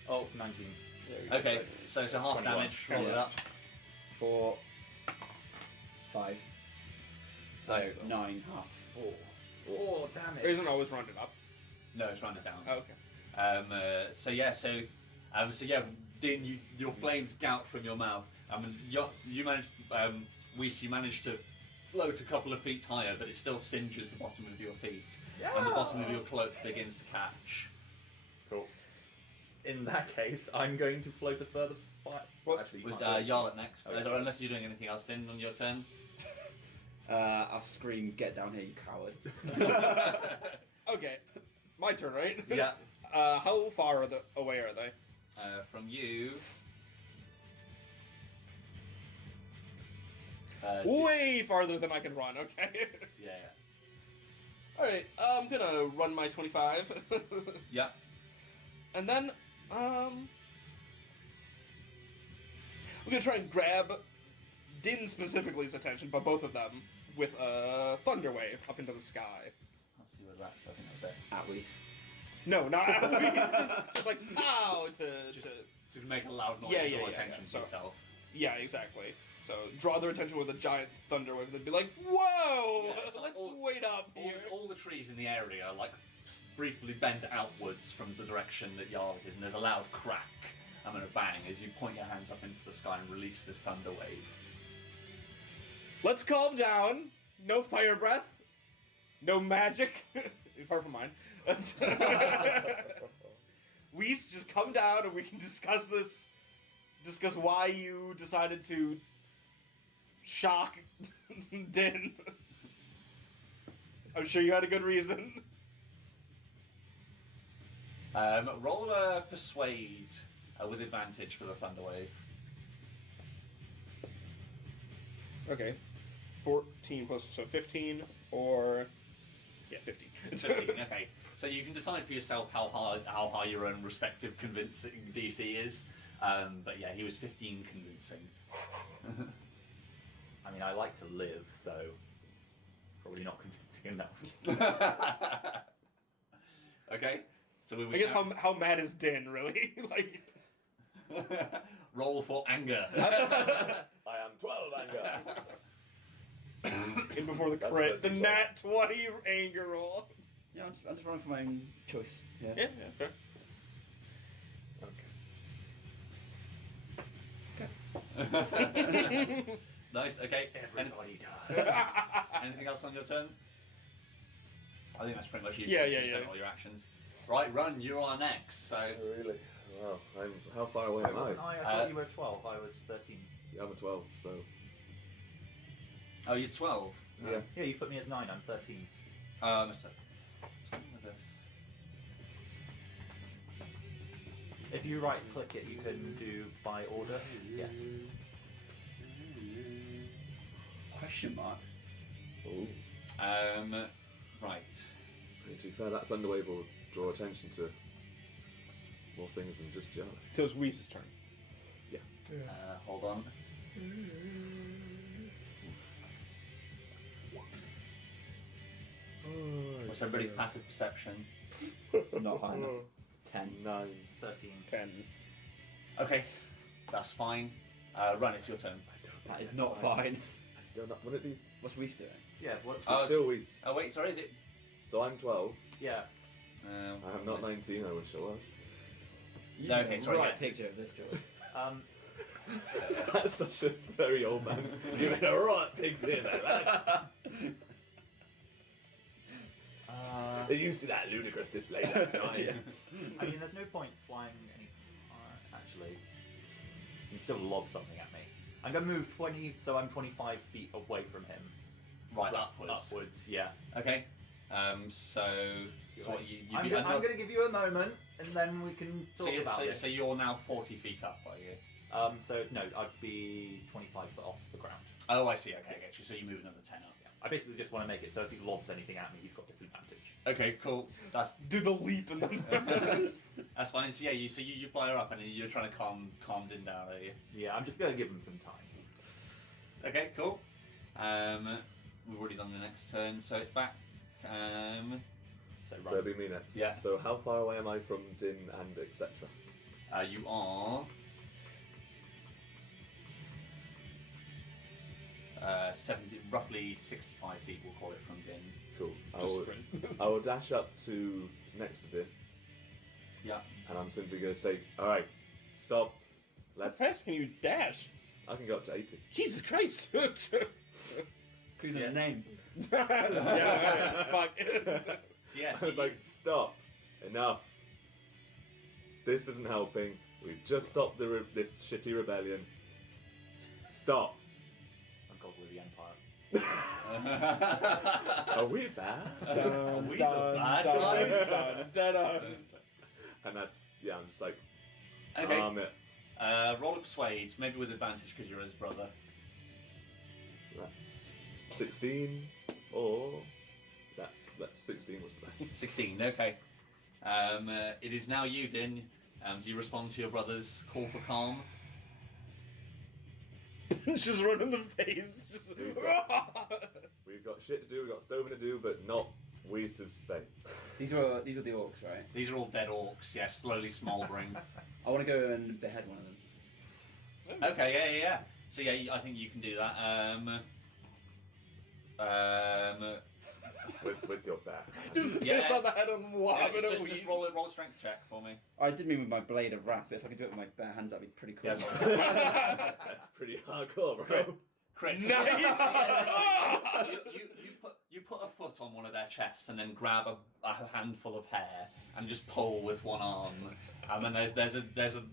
Oh, 19. Okay, so half 21. damage, roll it Yeah. up. 4, 5. So Nice. 9 half to 4. Oh, damn It isn't always rounded up. No, it's rounded down. Oh, okay. So Din, your flames gout from your mouth. You managed, Whis, you managed to float a couple of feet higher, but it still singes the bottom of your feet, and the bottom of your cloak begins to catch. Cool. In that case, I'm going to float a further 5. Well, Actually, you Was can't do it. Yarlett next? Okay. Unless you're doing anything else, Din, on your turn. I'll scream, "Get down here, you coward!" Okay. My turn, right? Yeah. How far away are they? From you. Way farther than I can run, okay? Yeah. Alright, I'm gonna run my 25. Yeah. And then, I'm gonna try and grab Din specifically's attention, but both of them, with a thunder wave up into the sky. I'll see where that's. I think that was it. At least. No, not just like pow to To make a loud noise Yeah, and yeah, draw yeah, attention yeah. to So- yourself. yeah, exactly. So draw their attention with a giant thunder wave, and they'd be like, "Whoa, Yeah, it's like let's all- wait up here." All the trees in the area like briefly bend outwards from the direction that Yarlett is, and there's a loud crack and a bang as you point your hands up into the sky and release this thunder wave. Let's calm down. No fire breath. No magic. Apart from mine. We just come down and we can discuss this. Discuss why you decided to shock Din. I'm sure you had a good reason. Roll a persuade with advantage for the thunder wave. Okay. 14 plus, so 15 or... Yeah, 15. 15, okay. So you can decide for yourself how high your own respective convincing DC is. But yeah, he was 15 convincing. I mean, I like to live, so probably not convincing enough. Okay. So we I guess how mad is Din, really? Like... Roll for anger. I am 12 anger. In before the That's crit, the 12. nat 20 anger roll. Yeah, I'm just running for my own choice. Yeah. Yeah, fair. Nice, okay. Everybody dies. Anything else on your turn? I think that's pretty much you. Yeah, You yeah, spent yeah. all your actions. Right, Run, you are next. So, Really? Wow. How far away am I? Wasn't I thought you were 12. I was 13. Yeah, I'm a 12, so... oh, you're 12. Yeah. Yeah, you put me as 9. I'm 13. Must have. Something with this. If you right click it, you can do by order. Yeah. Question mark. Ooh. Right. To be fair, that thunder wave will draw attention to more things than just Yarlett. So it's Whis' turn. Hold on. What's everybody's passive perception? Not high enough. 10. 9. 13. 10. Okay, that's fine. Run, it's your turn. That is not fine. I'm still not one of these. What's Reese doing? Yeah, what? Oh, It's still Whis. Oh wait, sorry, is it? So I'm 12. Yeah. I am not 19, I wish I was. No, okay, sorry, Right yeah. picture of this, George. That's such a very old man. You made a right pigs here, man. Did you see that ludicrous display last night? I mean, there's no point flying any higher, actually. You can still lob something at me. I'm going to move 20, so I'm 25 feet away from him. Right, Up- upwards. Upwards, yeah. Okay. So what I'm going to give you a moment, and then we can talk about it. So you're now 40 feet up, are you? So, no, I'd be 25 foot off the ground. Oh, I see. Okay, I get you. So you move another 10 up. I basically just want to make it so if he lobs anything at me, he's got disadvantage. Okay, cool. That's Do the leap and then. that's fine. So yeah, you fire up and you're trying to calm Din down, are you? Yeah, I'm just gonna give him some time. Okay, cool. We've already done the next turn, so it's back. So So run. it'd be me next. Yeah. So how far away am I from Din and etc.? You are 70, roughly 65 feet. We'll call it from Din. Cool. Just sprint. I will dash up to next to Din, Yeah. and I'm simply going to say, "All right, stop. How Let's." fast can you dash? I can go up to 80. Jesus Christ! Who's in Yeah. a name? Yeah, fuck. So yes, I was like, "Stop! Enough. This isn't helping. We've just stopped this shitty rebellion. Stop." I'm God with the Empire. Are we bad? Dun, we dun, the bad dun, guys? dun, dun, dun. And that's I'm just like, okay. it. Roll a persuade, maybe with advantage because you're his brother. So that's 16, or that's 16 was the best. 16. Okay. It is now you, Din. Do you respond to your brother's call for calm? Just run in the face. Just... We've got shit to do. We've got stove to do, but not Weiss's face. These were the orcs, right? These are all dead orcs. Yeah, slowly smouldering. I want to go and behead one of them. Okay. Yeah. So yeah, I think you can do that. with your back. Just Yeah. piss on the head and lob Yeah, it at just Weiss. roll a strength check for me. I did mean with my blade of wrath, but if I could do it with my bare hands, that'd be pretty cool. Yeah. That's pretty hardcore, bro. Crit. Nice. You put a foot on one of their chests and then grab a handful of hair and just pull with one arm, and then there's a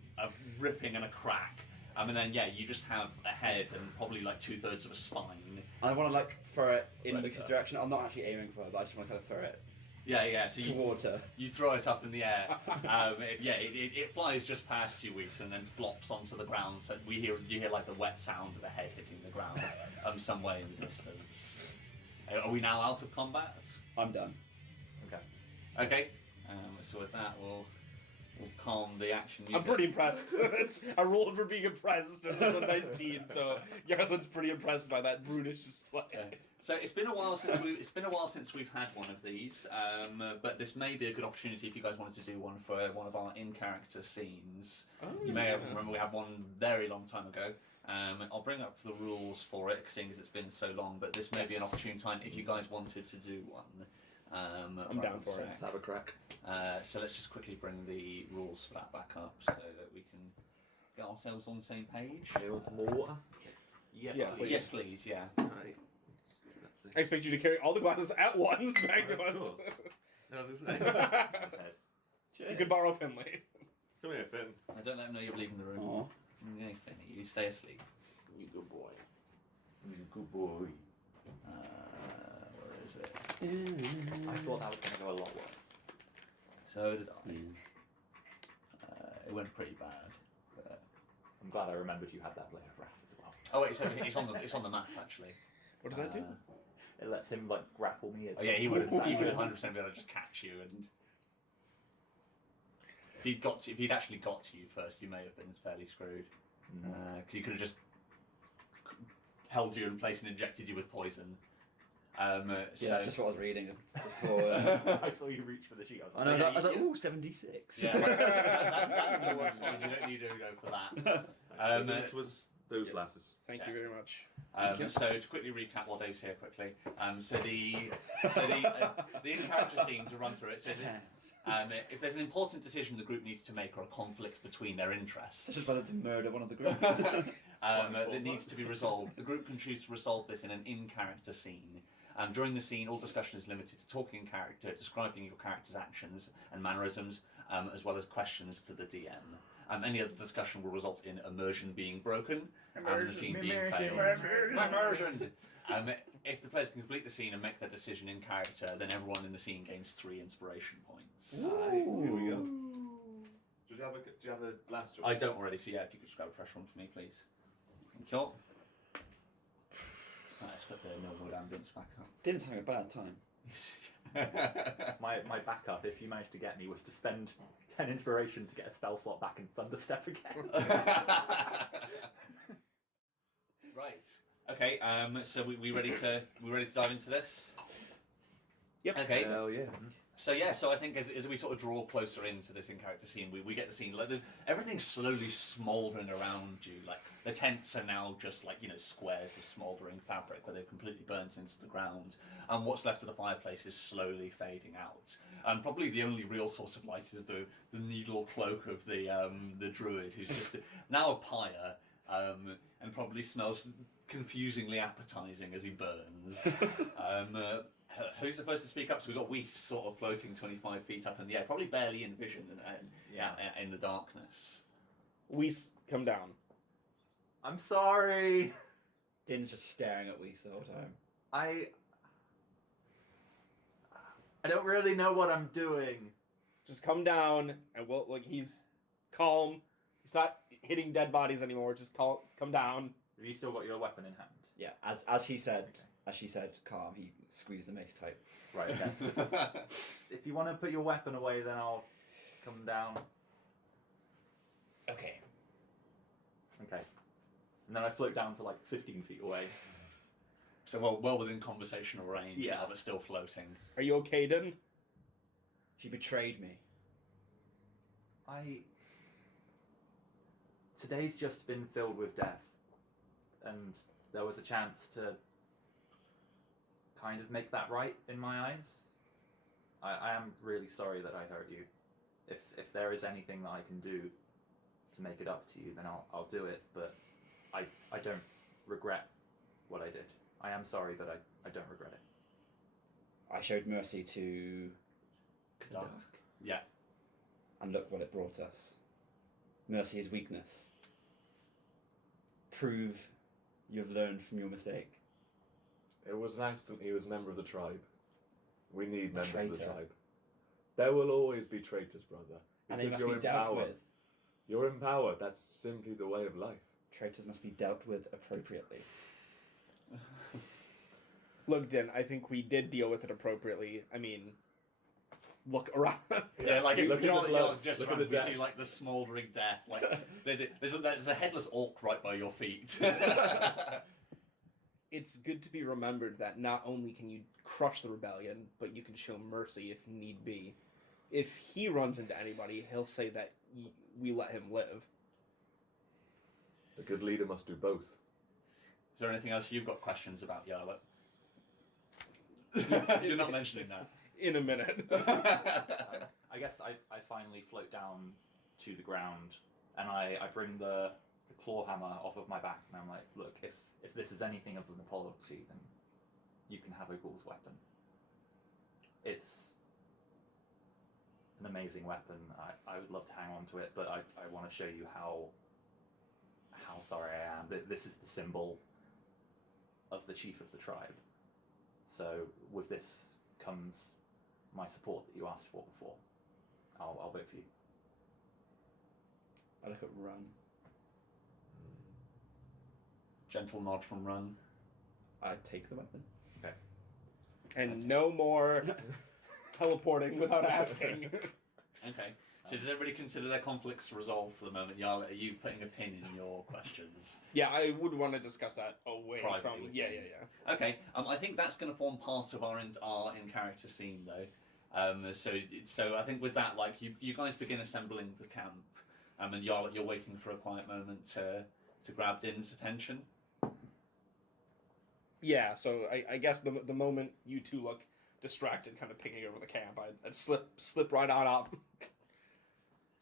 ripping and a crack, and then you just have a head and probably like 2/3 of a spine. I want to like throw it in Right, Weiss's direction. I'm not actually aiming for her, but I just want to kind of throw it Yeah. So towards her. you throw it up in the air. It flies just past you, Weiss, and then flops onto the ground. So you hear like the wet sound of a head hitting the ground somewhere in the distance. Are we now out of combat? I'm done. Okay. So with that, we'll calm the action. I'm pretty impressed. I rolled for being impressed. It was a 19, so Yarlin's pretty impressed by that brutish display. So it's been a while since we've had one of these, but this may be a good opportunity if you guys wanted to do one for one of our in-character scenes. Oh, You may remember we had one very long time ago. I'll bring up the rules for it, seeing as it's been so long. But this may be an opportune time if you guys wanted to do one. I'm down for it. Let's have a crack. So let's just quickly bring the rules for that back up so that we can get ourselves on the same page. You want more water? Yes, Yeah, please. Yes, please. Yeah. Right. I expect you to carry all the glasses at once back to Of us. course. No, there's You could borrow Finley. Come here, Finn. I don't let them know you're leaving the room. Aw. Yeah, Finny, you stay asleep. You good boy. You good boy. Where is it? I thought that was going to go a lot worse. So did I. It went pretty bad. But... I'm glad I remembered you had that blade of wrath as well. Oh wait, so it's on the map actually. What does that do? It lets him like grapple me. Oh yeah, he would 100% be able to just catch you, and if he'd actually got to you first, you may have been fairly screwed. Because he could have just held you in place and injected you with poison. Yeah, So that's just what I was reading before. I saw you reach for the sheet. And I was like, ooh, 76. yeah, that's going to work fine. You don't need to go for that. So this was those glasses. Thank you very much. So to quickly recap while Dave's here quickly, so the in-character scene, to run through it, says if there's an important decision the group needs to make or a conflict between their interests Just whether to murder one of the group. that needs to be resolved, the group can choose to resolve this in an in-character scene. During the scene, all discussion is limited to talking in character, describing your character's actions and mannerisms, as well as questions to the DM. Any other discussion will result in immersion being broken and the scene being failed. Immersion! If the players can complete the scene and make their decision in character, then everyone in the scene gains 3 inspiration points. Here we go. Do you have a glass? I don't already, so yeah, if you could just grab a fresh one for me, please. Thank you. Let's put the Millwood ambience back up. Din's having a bad time. My backup, if you managed to get me, was to spend 10 inspiration to get a spell slot back in Thunderstep again. Right. Okay. So we ready to dive into this? Yep. Okay. Hell yeah. So yeah, so I think as we sort of draw closer into this in-character scene, we get the scene, like everything's slowly smouldering around you. Like the tents are now just like, squares of smouldering fabric where they've completely burnt into the ground, and what's left of the fireplace is slowly fading out. And probably the only real source of light is the needle cloak of the druid, who's just now a pyre, and probably smells confusingly appetizing as he burns. Who's supposed to speak up? So we've got Weiss sort of floating 25 feet up in the air, probably barely in vision in the darkness. Weiss, come down. I'm sorry. Din's just staring at Weiss the whole time. I don't really know what I'm doing. Just come down, and he's calm. He's not hitting dead bodies anymore. Just come down. Have you still got your weapon in hand? Yeah, as he said, as she said, calm, he squeezed the mace tight. Right, okay. If you want to put your weapon away, then I'll come down. Okay. Okay. And then I float down to like 15 feet away. So well within conversational range, Yeah. but still floating. Are you okay, Din? She betrayed me. Today's just been filled with death. And there was a chance to kind of make that right in my eyes. I am really sorry that I hurt you. If there is anything that I can do to make it up to you, then I'll do it. But I don't regret what I did. I am sorry, but I don't regret it. I showed mercy to Dark. Yeah. and look what it brought us. Mercy is weakness. Prove you've learned from your mistake. It was an accident. He was a member of the tribe. We need members of the Traitor. tribe. There will always be traitors, brother. And they Because must you're be in dealt power. with. You're in power. That's simply the way of life. Traitors must be dealt with appropriately. Look, Din, I think we did deal with it appropriately. I mean, look around. Yeah, like Look at the blood. just Look at around, the we see death. like the smouldering death. Like there's a headless orc right by your feet. It's good to be remembered that not only can you crush the rebellion, but you can show mercy if need be. If he runs into anybody, he'll say that we let him live. A good leader must do both. Is there anything else you've got questions about, Yarlet? You're not mentioning that. In a minute. I guess I finally float down to the ground, and I bring the claw hammer off of my back, and I'm like, look, if this is anything of an apology, then you can have Ogul's weapon. It's an amazing weapon. I would love to hang on to it, but I want to show you how sorry I am. This is the symbol of the chief of the tribe. So with this comes my support that you asked for before. I'll vote for you. I look at Run. Gentle nod from Run. I take the weapon. And no more teleporting without asking. Okay. So does everybody consider their conflicts resolved for the moment? Yarlet, are you putting a pin in your questions? Yeah, I would want to discuss that away Privately from. with Yeah. Okay. I think that's going to form part of our in-character scene, though. So I think with that, like you guys begin assembling the camp, and Yarlet, you're waiting for a quiet moment to grab Din's attention. Yeah, so I guess the moment you two look distracted, kind of picking over the camp, I'd slip right on up.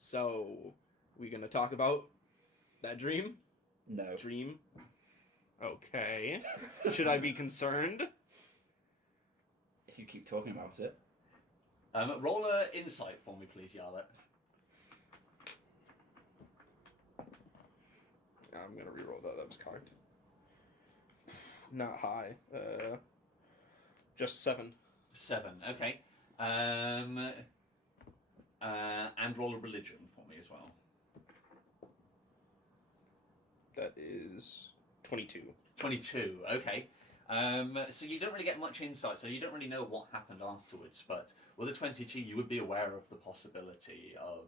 So, we gonna talk about that dream? No. Dream? Okay. Should I be concerned? If you keep talking about it. Roll a insight for me, please, Yarlet. I'm gonna reroll that. That was cocked. Not high. Just 7. 7. Okay. And roll a religion for me as well. That is 22. 22. Okay. So you don't really get much insight, so you don't really know what happened afterwards, but with a 22 you would be aware of the possibility of,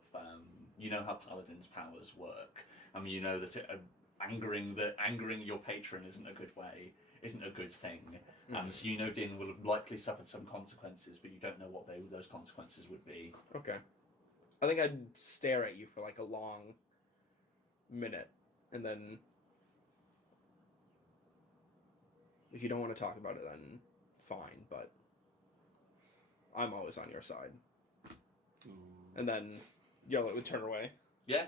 you know how Paladin's powers work. I mean, you know that angering your patron isn't a good thing. So you know Din will have likely suffered some consequences, but you don't know what those consequences would be. Okay. I think I'd stare at you for like a long minute, and then if you don't want to talk about it, then fine, but I'm always on your side. And then Yarlet would turn away. Yeah.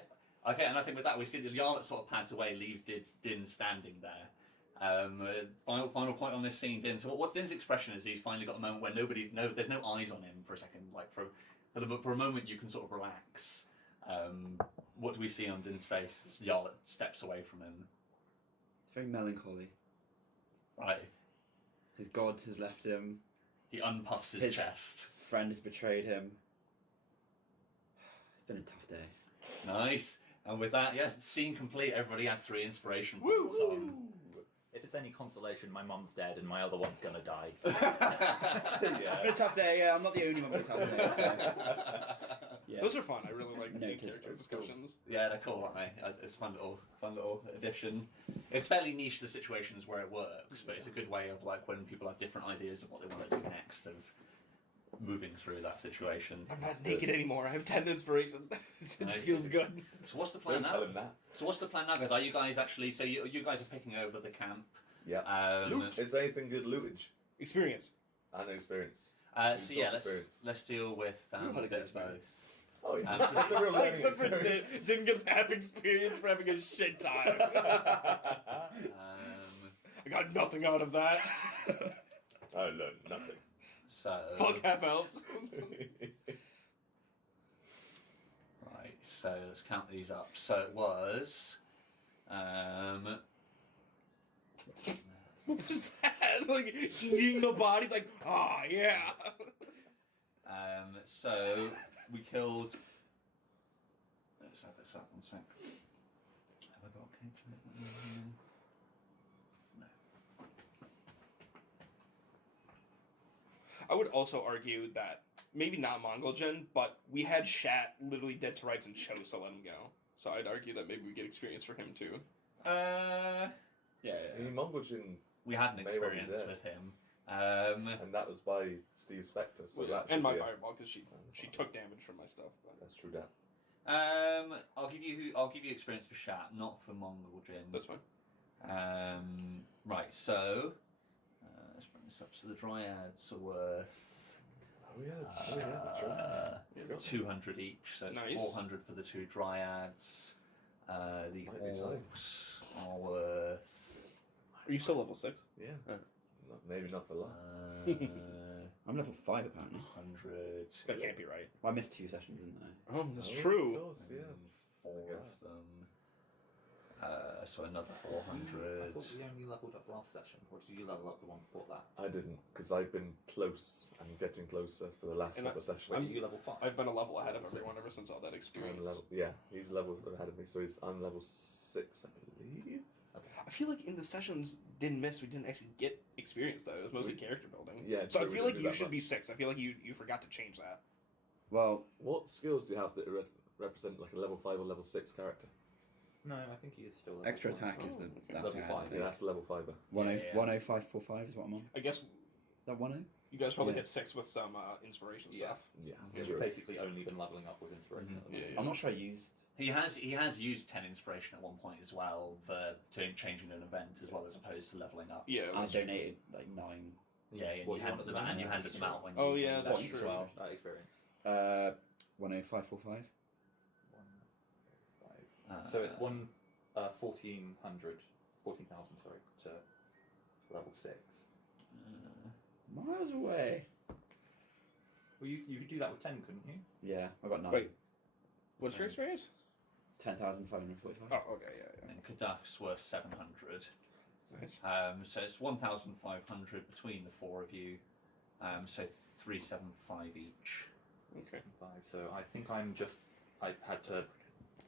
Okay, and I think with that we see that Yarlet sort of pads away, leaves Din standing there. Final point on this scene, Din. So what's Din's expression? Is he's finally got a moment where there's no eyes on him for a second. Like for a moment, you can sort of relax. What do we see on Din's face as Yarlet steps away from him? It's very melancholy. Right. His god has left him. He unpuffs his chest. Friend has betrayed him. It's been a tough day. Nice. And with that, yes, scene complete. Everybody had 3 inspiration points on. If it's any consolation, my mum's dead and my other one's gonna die. It's been a tough day. Yeah, I'm not the only one with a tough day. So. Yeah. Those are fun. I really like Noted. character discussions. Yeah, they're cool, aren't they? It's a fun little addition. It's fairly niche, the situations where it works, but it's a good way of like when people have different ideas of what they want to do next, of moving through that situation. I'm not naked anymore. I have 10 inspiration. It Nice. feels good. So what's the plan Don't now? tell him that. So what's the plan now, guys? Are you guys actually? So you guys are picking over the camp. Yeah. Loot. Is there anything good lootage? Experience. And experience. So yeah, Experience. let's deal with You had a a bit good of both. Oh yeah. So- It's a real learning Except for Din. experience. Din gets half experience for having a shit time. I got nothing out of that. I learned nothing. So Fuck half elves. right. So let's count these up. So it was. What was that? Like eating the bodies? Like, ah, yeah. So we killed. Let's add this up 1 sec. Have I got cave commitment? No. I would also argue that maybe not Mongol Jin, but we had Shat literally dead to rights and chose to let him go. So I'd argue that maybe we get experience for him too. Yeah. Mongolian, We had an May well be experience dead. with him. and that was by Steve Spector. So that and should my be a- fireball because she took damage from my stuff. But That's true, Dan. I'll give you experience for Shat, not for Mongol Jin. that's fine. Right. So let's bring this up. So the dryads are worth. Oh yeah, that's true. 200 each, so it's Nice. 400 for the 2 dryads. The Might be time. orcs are worth. Are you still level 6? Yeah. Oh. Maybe not for long. I'm level 5 apparently. 100. That can't be right. Well, I missed 2 sessions, didn't I? Oh, that's Oh, true. Of course, yeah. And 4 Yeah. of them. So another I 400. thought we only leveled up last session, or did you level up the one before that? I didn't, because I've been close and getting closer for the last And couple of sessions. Wait, you level 5? I've been a level ahead of everyone ever since all that experience. He's level ahead of me, so I'm level 6, I believe. I feel like in the sessions didn't miss, we didn't actually get experience though. It was mostly character building. Yeah, So I true, we feel like didn't do you that should be much. 6. I feel like you forgot to change that. Well, What skills do you have that represent like a level 5 or level 6 character? No, I think he is still level extra 5. attack is Oh, the okay. that's Level the 5, Yeah, that's a level 5. 10545 is what I'm on. Is I guess that 10? you guys probably Yeah. hit 6 with some inspiration Yeah. stuff. Yeah, You've true. basically only been leveling up with inspiration. at the moment. Yeah. I'm not sure I used. He has used 10 inspiration at one point as well for changing an event as well as opposed to leveling up. Yeah. I that's donated like 9. Yeah, and What, you you handed wanted them out, them and you out? handed them out when you. Oh, yeah, did that's that true. as well. Experience. 10545. 1, 5. So it's 14,000, sorry, to level 6. Miles away. Well, you could do that with 10, couldn't you? Yeah, I got 9. Wait. What's your experience? 10,545. Oh, okay, yeah. And Kadak's worth 700. Nice. So it's 1,500 between the 4 of you. So 375 each. Okay. 5. So I think I had to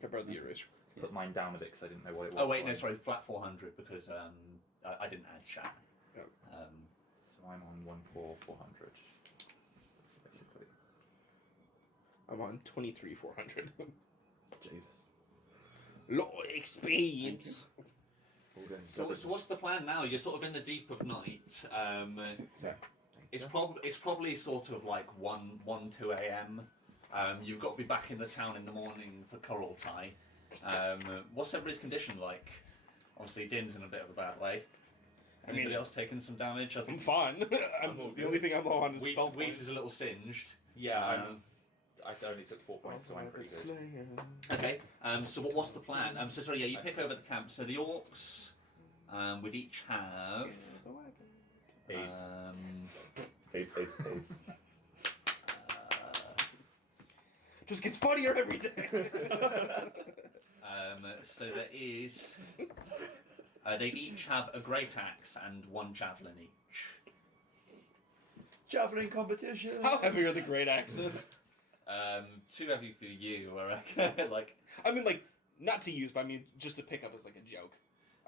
I brought the erasure. put mine down a bit because I didn't know what it was. Oh wait, so no, I- sorry, flat 400 because I didn't add chat. So I'm on 14400. I'm on 23,400. Jesus. Lot of experience. So what's the plan now? You're sort of in the deep of night. It's probably sort of like 2 a.m. You've got to be back in the town in the morning for Coral Tie. What's everybody's condition like? Obviously, Din's in a bit of a bad way. Anybody else taking some damage? I I'm think fine. The only thing I'm low on is spell Weiss points. is a little singed. Yeah, I only took 4 points, so I'm pretty good. Okay. So what's the plan? So sorry, yeah, you pick over the camp. So the orcs would each have. AIDS. Just gets funnier every day. So there is. They each have a great axe and 1 javelin each. Javelin competition. How heavy are the great axes? Too heavy for you, I reckon. I mean, like, not to use, but I mean, just to pick up as like a joke.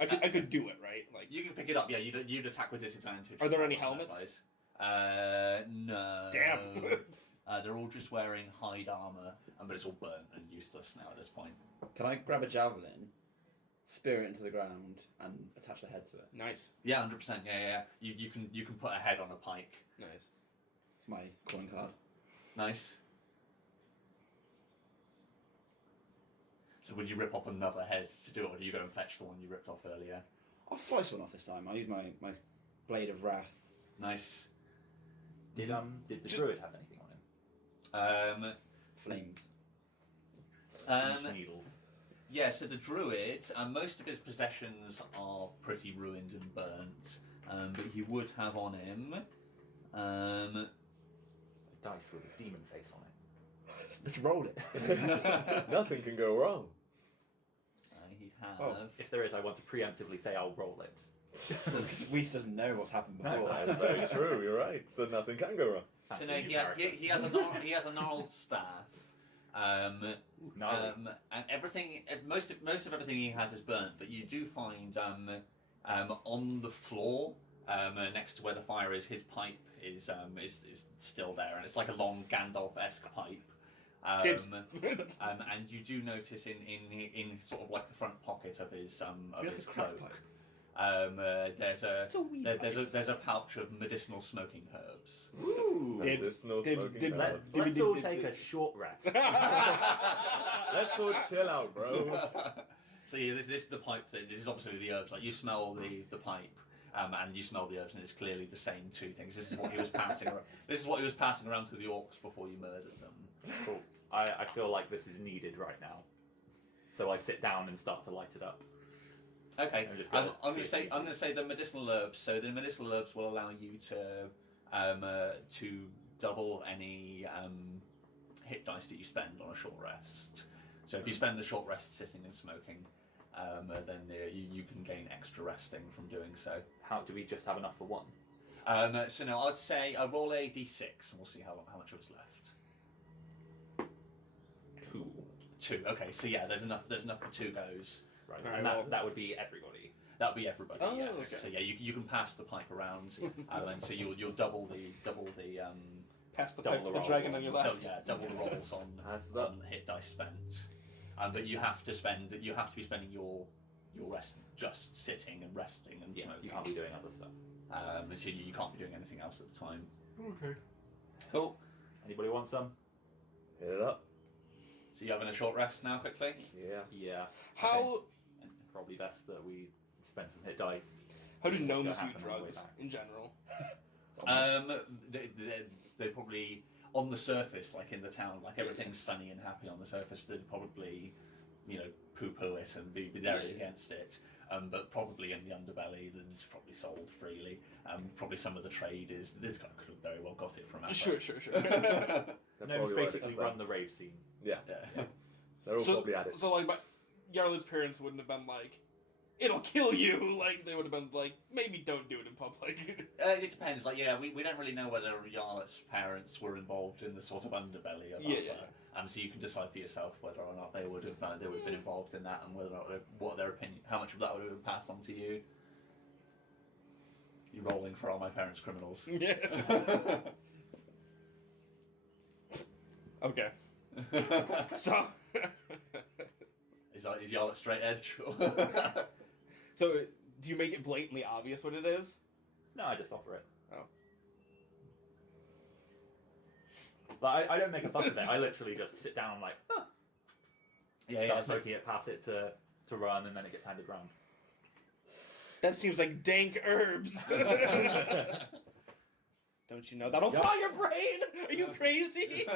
I could do it, right? Like, you can pick it up. Yeah, you'd attack with disadvantage. Are there any on that helmets? size. No. Damn. They're all just wearing hide armor, but it's all burnt and useless now at this point. Can I grab a javelin, spear it into the ground, and attach the head to it? nice. Yeah, 100%. Yeah. You can put a head on a pike. Nice. It's my calling card. Nice. So would you rip off another head to do it, or do you go and fetch the one you ripped off earlier? I'll slice one off this time. I'll use my blade of wrath. Nice. Did the druid have anything on him? Flames. Singed needles. Yeah, so the druid, most of his possessions are pretty ruined and burnt, but he would have on him. A dice with a demon face on it. Let's roll it. Nothing can go wrong. He'd have. Oh, if there is, I want to preemptively say I'll roll it. Because Weiss doesn't know what's happened No, before. That's very true. You're right. So nothing can go wrong. So Fancy no, a new he has a gnarled staff. Gnarly. And everything, most of everything he has is burnt. But you do find on the floor, next to where the fire is, his pipe is still there, and it's like a long Gandalf-esque pipe. Dibs. And you do notice in sort of like the front pocket of his cloak, there's a pouch of medicinal smoking herbs. Ooh. Dibs. Medicinal Dibs. smoking Dibs. herbs. Let's all take a short rest. Let's all chill out, bros. So yeah, this is the pipe thing. This is obviously the herbs. Like you smell the pipe, and you smell the herbs, and it's clearly the same 2 things. This is what he was passing around. This is what he was passing around to the orcs before you murdered them. Cool. I feel like this is needed right now. So I sit down and start to light it up. Okay, I'm just I'm gonna going to say the medicinal herbs. So the medicinal herbs will allow you to double any hit dice that you spend on a short rest. So if you spend the short rest sitting and smoking, then you can gain extra resting from doing so. How do we just have enough for one? So no, I'd say roll a d6 and we'll see how much of it's left. 2. Okay, so yeah, there's enough for 2 goes. Right. Alright, And well- that would be everybody. That would be everybody. Oh, yes. okay. So yeah, you can pass the pipe around, and so you'll double the Pass the Double pipe to the the roll. dragon on your left. double the rolls Pass it up. on hit dice spent. But you have to be spending your rest just sitting and resting and Yeah, smoking. you can't be doing other stuff. So you can't be doing anything else at the time. Okay. Cool. Anybody want some? Hit it up. So you having a short rest now, quickly? Yeah. Yeah. How Probably best that we spend some hit dice. how do What's gnomes gonna view happen on the way drugs back? in general? They probably on the surface, like in the town, like everything's sunny and happy on the surface. They'd probably, poo-poo it and be there against it. But probably in the underbelly, it's probably sold freely. Probably some of the trade is this guy could have very well got it from outside. Sure. That's Gnomes probably why basically they- run the rave scene. Yeah. Yeah. They're all probably addicts. So like, Yarla's parents wouldn't have been like, "It'll kill you." Like they would have been like, "Maybe don't do it in public." It depends. Like, we don't really know whether Yarlet's parents were involved in the sort of underbelly of Yeah. so you can decide for yourself whether or not they would have been involved in that, and whether or not what their opinion, how much of that would have been passed on to you. You rolling for all my parents' criminals. Yes. Okay. So. Is y'all at straight edge? So, do you make it blatantly obvious what it is? No, I just offer it. Oh. But I don't make a fuss of it. I literally just sit down like, start smoking it, pass it to Run, and then it gets handed round. That seems like dank herbs. Don't you know that'll Yup. fry your brain? Are you crazy?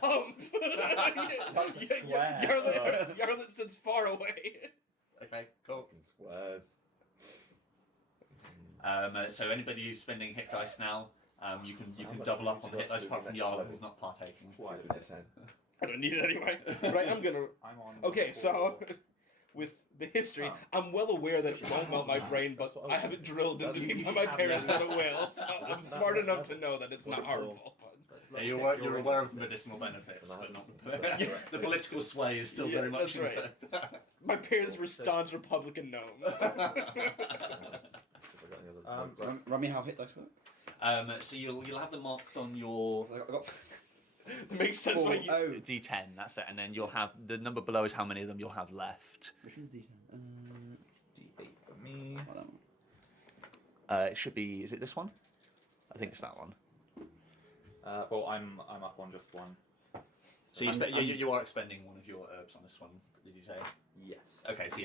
That's a square. Yarlet sits far away. Okay, cool. In squares. So anybody who's spending hit dice now, you can So how much double do up we on the need hit to dice do apart the from next Yarla level? who's not partaking. Why did it 10? I don't need it anyway. But I am gonna. I'm on. Okay, so with the history, I'm well aware that it won't melt my brain, but That's what I I was have it thinking. drilled into That's- me you by should my have parents that. that it will. So I'm Isn't that smart next enough to level? know that it's not Wonderful. harmful. But Yeah, you're aware of the medicinal benefits, And I but not haven't- the the political sway is still Yeah, very much that's right. my parents were staunch Republican gnomes. Have I got any other- Run me how hit dice work. So you'll have them marked on your I got That makes sense. Why you. Oh, D10. That's it, and then you'll have the number below is how many of them you'll have left. which one's D10? D8 for me. Hold on. It should be. Is it this one? I think it's that one. Well, I'm up on just one. So you are expending one of your herbs on this one. Did you say? Yes. Okay, so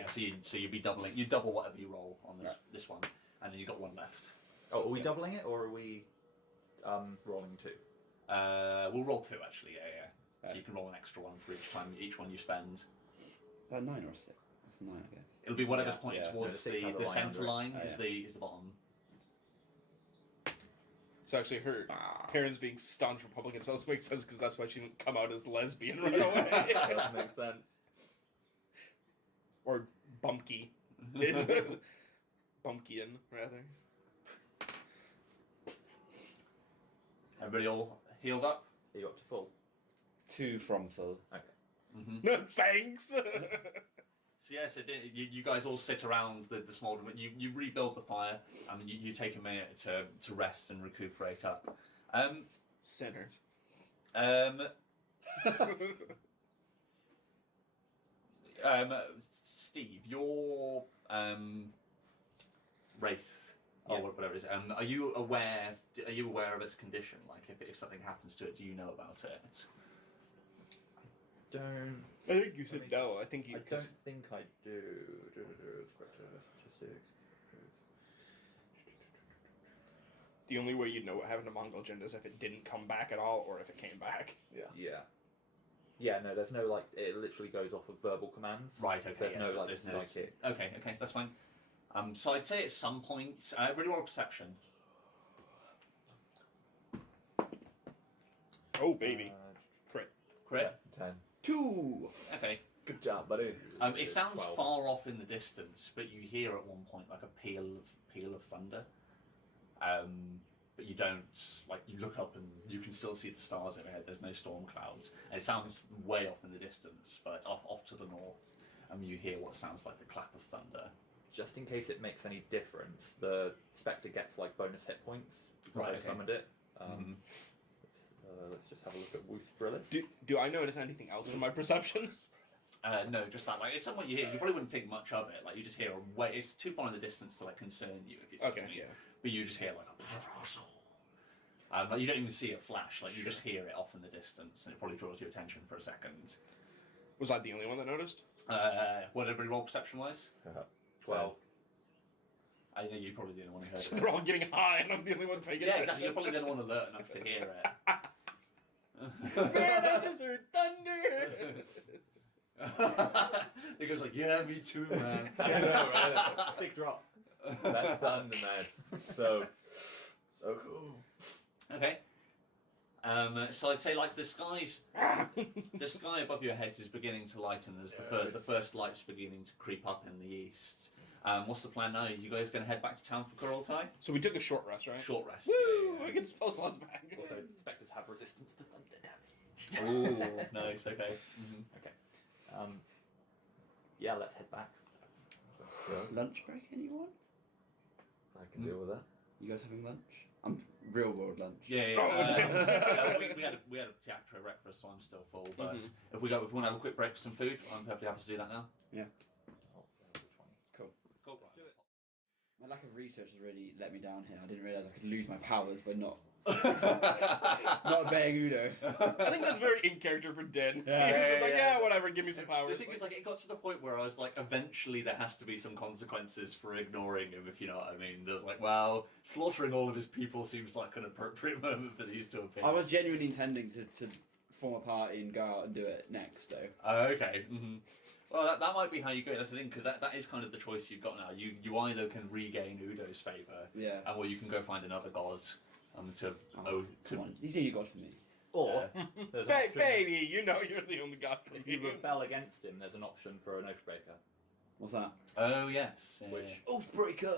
you'd be doubling. You double whatever you roll on this one, and then you got one left. Oh, are we doubling it or are we rolling 2? We'll roll 2 actually. Yeah. So you can roll an extra one for each one you spend. About 9 or 6. That's 9, I guess. It'll be whatever's Yeah, pointing yeah. towards No, the six has a the line centre under it. line Oh, is yeah. the bottom. So actually, her parents being staunch Republicans also makes sense because that's why she didn't come out as lesbian right away. Does make sense. Or bumpky. Bumpkian, rather. Everybody all healed up. You got to full. 2 from full. Mm-hmm. Thanks! So yes, you guys all sit around the smouldering. You rebuild the fire. I mean, you take a minute to rest and recuperate up. Sinners. Steve, your wraith or Yeah. whatever it is. Are you aware? Are you aware of its condition? Like, if something happens to it, do you know about it? Don't. I think you said no. I think you. I don't think I do. Statistics. The only way you'd know what happened to Mongol Jin is if it didn't come back at all, or if it came back. Yeah. Yeah, no, there's no, like, it literally goes off of verbal commands. Right. Okay. There's yeah, no, so like, there's no. psychic. Okay. That's fine. So I'd say at some point, really roll perception. Oh baby, crit. Crit. 10. 2. Okay. Good job, buddy. It sounds 12. far off in the distance, but you hear at one point like a peal of thunder. But you don't, like, you look up and you can still see the stars overhead. There's no storm clouds. And it sounds way off in the distance, but off to the north, you hear what sounds like the clap of thunder. Just in case it makes any difference, the Spectre gets, like, bonus hit points because Right, I okay. summoned it. Mhm. Let's just have a look at Wooth Brillis. Do I notice anything else from my perception? No, just that. Like, it's somewhat you hear. You probably wouldn't think much of it. Like, you just hear a way. It's too far in the distance to like concern you if you see what I Okay, mean. yeah. But you just hear like a. Like, you don't even see a flash. Like, you just hear it off in the distance, and it probably draws your attention for a second. Was I the only one that noticed? What everybody roll perception wise? 12. I think you probably didn't want to hear So it. they're all getting high, and I'm the only one paying Yeah, attention. exactly. You're probably the one alert enough to hear it. Man, I just heard thunder. He goes like, yeah, me too, man. I know, right? Sick drop. That's thunder, man. So cool. Okay. So I'd say like the sky above your heads is beginning to lighten as the first light's beginning to creep up in the east. What's the plan now? You guys going to head back to town for Kurultai? So we took a short rest, right? Short rest. Woo! Yeah, I get spell slots back. Also, Spectres have resistance to thunder damage. Ooh, nice. Okay. Okay. Yeah, let's head back. Yeah, Lunch break, anyone? I can deal with that. You guys having lunch? I'm real world lunch. Yeah. Oh, we had a theatre breakfast, so I'm still full. But if we want to have a quick break for some food, I'm perfectly happy to do that now. Yeah. Oh, that was a 20. Cool. Let's do it. My lack of research has really let me down here. I didn't realise I could lose my powers by not obeying Udo. I think that's very in character for Din. Yeah. He was just like, Yeah. whatever, give me some powers. The thing is, like, it got to the point where I was like, eventually there has to be some consequences for ignoring him, if you know what I mean. There's like, well, slaughtering all of his people seems like an appropriate moment for these to appear. I was genuinely intending to form a party and go out and do it next, though. Oh, okay. Mm-hmm. Well, that might be how you go. That's the thing, because that is kind of the choice you've got now. You either can regain Udo's favour, Yeah. or you can go find another god to Come on, he's the only god for me. Or there's an option. Baby, you know you're the only god for If you me. rebel against him, there's an option for an oathbreaker. What's that? Oh yes. Yeah, Which- Oathbreaker!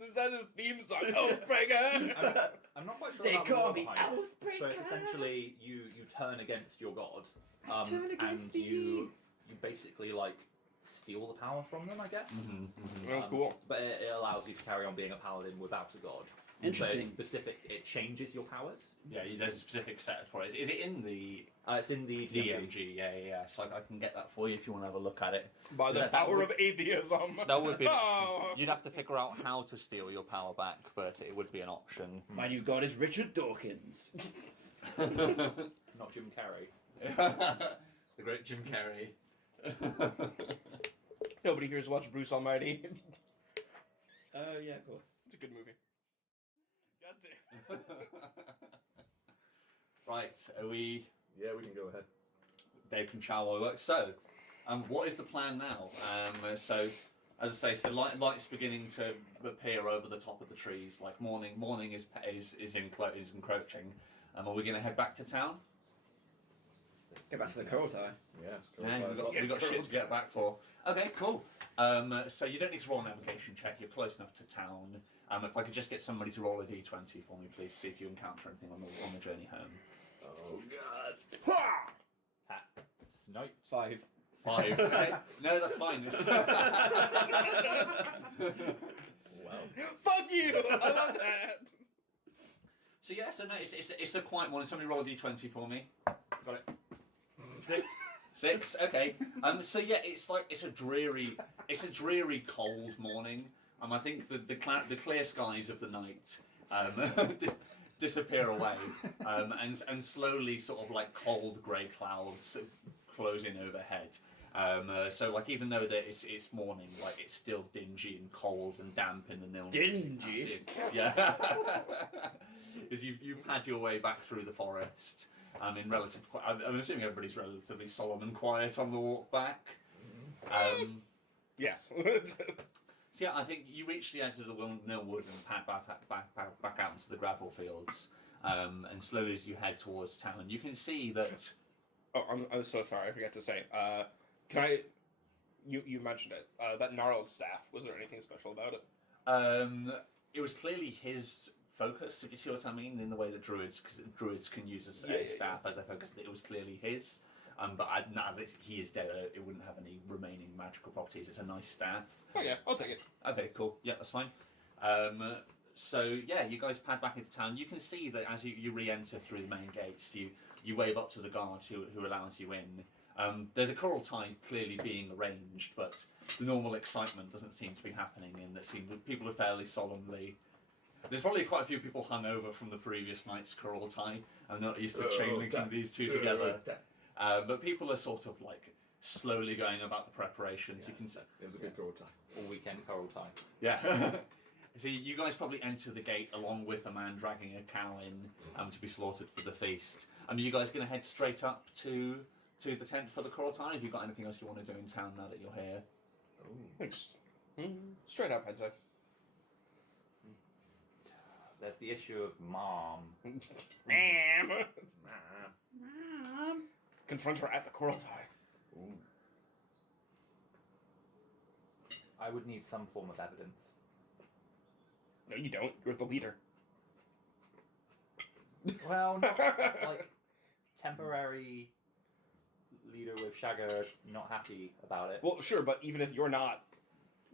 Is that his theme song? Oathbreaker! I'm not quite sure They about the call lore me behind it. Oathbreaker! So it's essentially you turn against your god, turn against and thee. you basically like steal the power from them, I guess. Mm-hmm, mm-hmm. Oh, cool. But it allows you to carry on being a paladin without a god. Interesting. So it's specific. It changes your powers. Yeah, there's a specific set for it. Is it in the It's in the DMG. DMG? Yeah. So I can get that for you if you want to have a look at it. By the That power would- of atheism. That would be. Oh. You'd have to figure out how to steal your power back, but it would be an option. My new god is Richard Dawkins. Not Jim Carrey. The great Jim Carrey. Nobody here has watched Bruce Almighty. Oh, yeah, of course. It's a good movie. God damn. Right, are we? Yeah, we can go ahead. Dave can chow while we work. So, what is the plan now? So, as I say, so light's beginning to appear over the top of the trees. Like morning is encroaching. Are we going to head back to town? Get back to the coral tie. Yeah, it's cool. Yeah, we got shit to get back for. Okay, cool. So you don't need to roll a navigation check. You're close enough to town. If I could just get somebody to roll a d20 for me, please, see if you encounter anything on the journey home. Oh god. Ha! Snipe. 5. 5. Okay. No, that's fine. Well. Fuck you! I love that! So yeah, so no, it's a quiet morning. Somebody roll a d20 for me. Got it. 6. Okay. So yeah, it's a dreary cold morning. I think the clear skies of the night disappear away, and slowly sort of like cold grey clouds close in overhead. So like even though it's morning, like it's still dingy and cold and damp in the Niln. Dingy? Yeah. As you pad your way back through the forest. In relative, I'm assuming everybody's relatively solemn and quiet on the walk back. Yes. So yeah, I think you reach the edge of the Millwood and pad back out into the gravel fields, and slowly as you head towards town, you can see that. Oh, I'm so sorry. I forgot to say. Can I? You mentioned it. That gnarled staff. Was there anything special about it? It was clearly his focus, if you see what I mean, in the way that druids can use a staff as a focus. It was clearly his. But now that he is dead, it wouldn't have any remaining magical properties. It's a nice staff. Oh yeah, I'll take it. Okay, cool. Yeah, that's fine. So yeah, you guys pad back into town. You can see that as you re-enter through the main gates, you wave up to the guard who allows you in. There's a choral tie clearly being arranged, but the normal excitement doesn't seem to be happening. People are fairly solemnly. There's probably quite a few people hung over from the previous night's choral tie. I'm not used to chain linking these two together. But people are sort of like slowly going about the preparations. Yeah. You can say It was a good goal time. All weekend coral tie. yeah. So you guys probably enter the gate along with a man dragging a cow in to be slaughtered for the feast. Are you guys going to head straight up to the tent for the choral time? Have you got anything else you want to do in town now that you're here? Thanks. Straight up, I'd say. There's the issue of mom. Ma'am. Confront her at the coral tie. Ooh. I would need some form of evidence. No, you don't. You're the leader. Well, not like temporary leader with Shagger not happy about it. Well, sure, but even if you're not,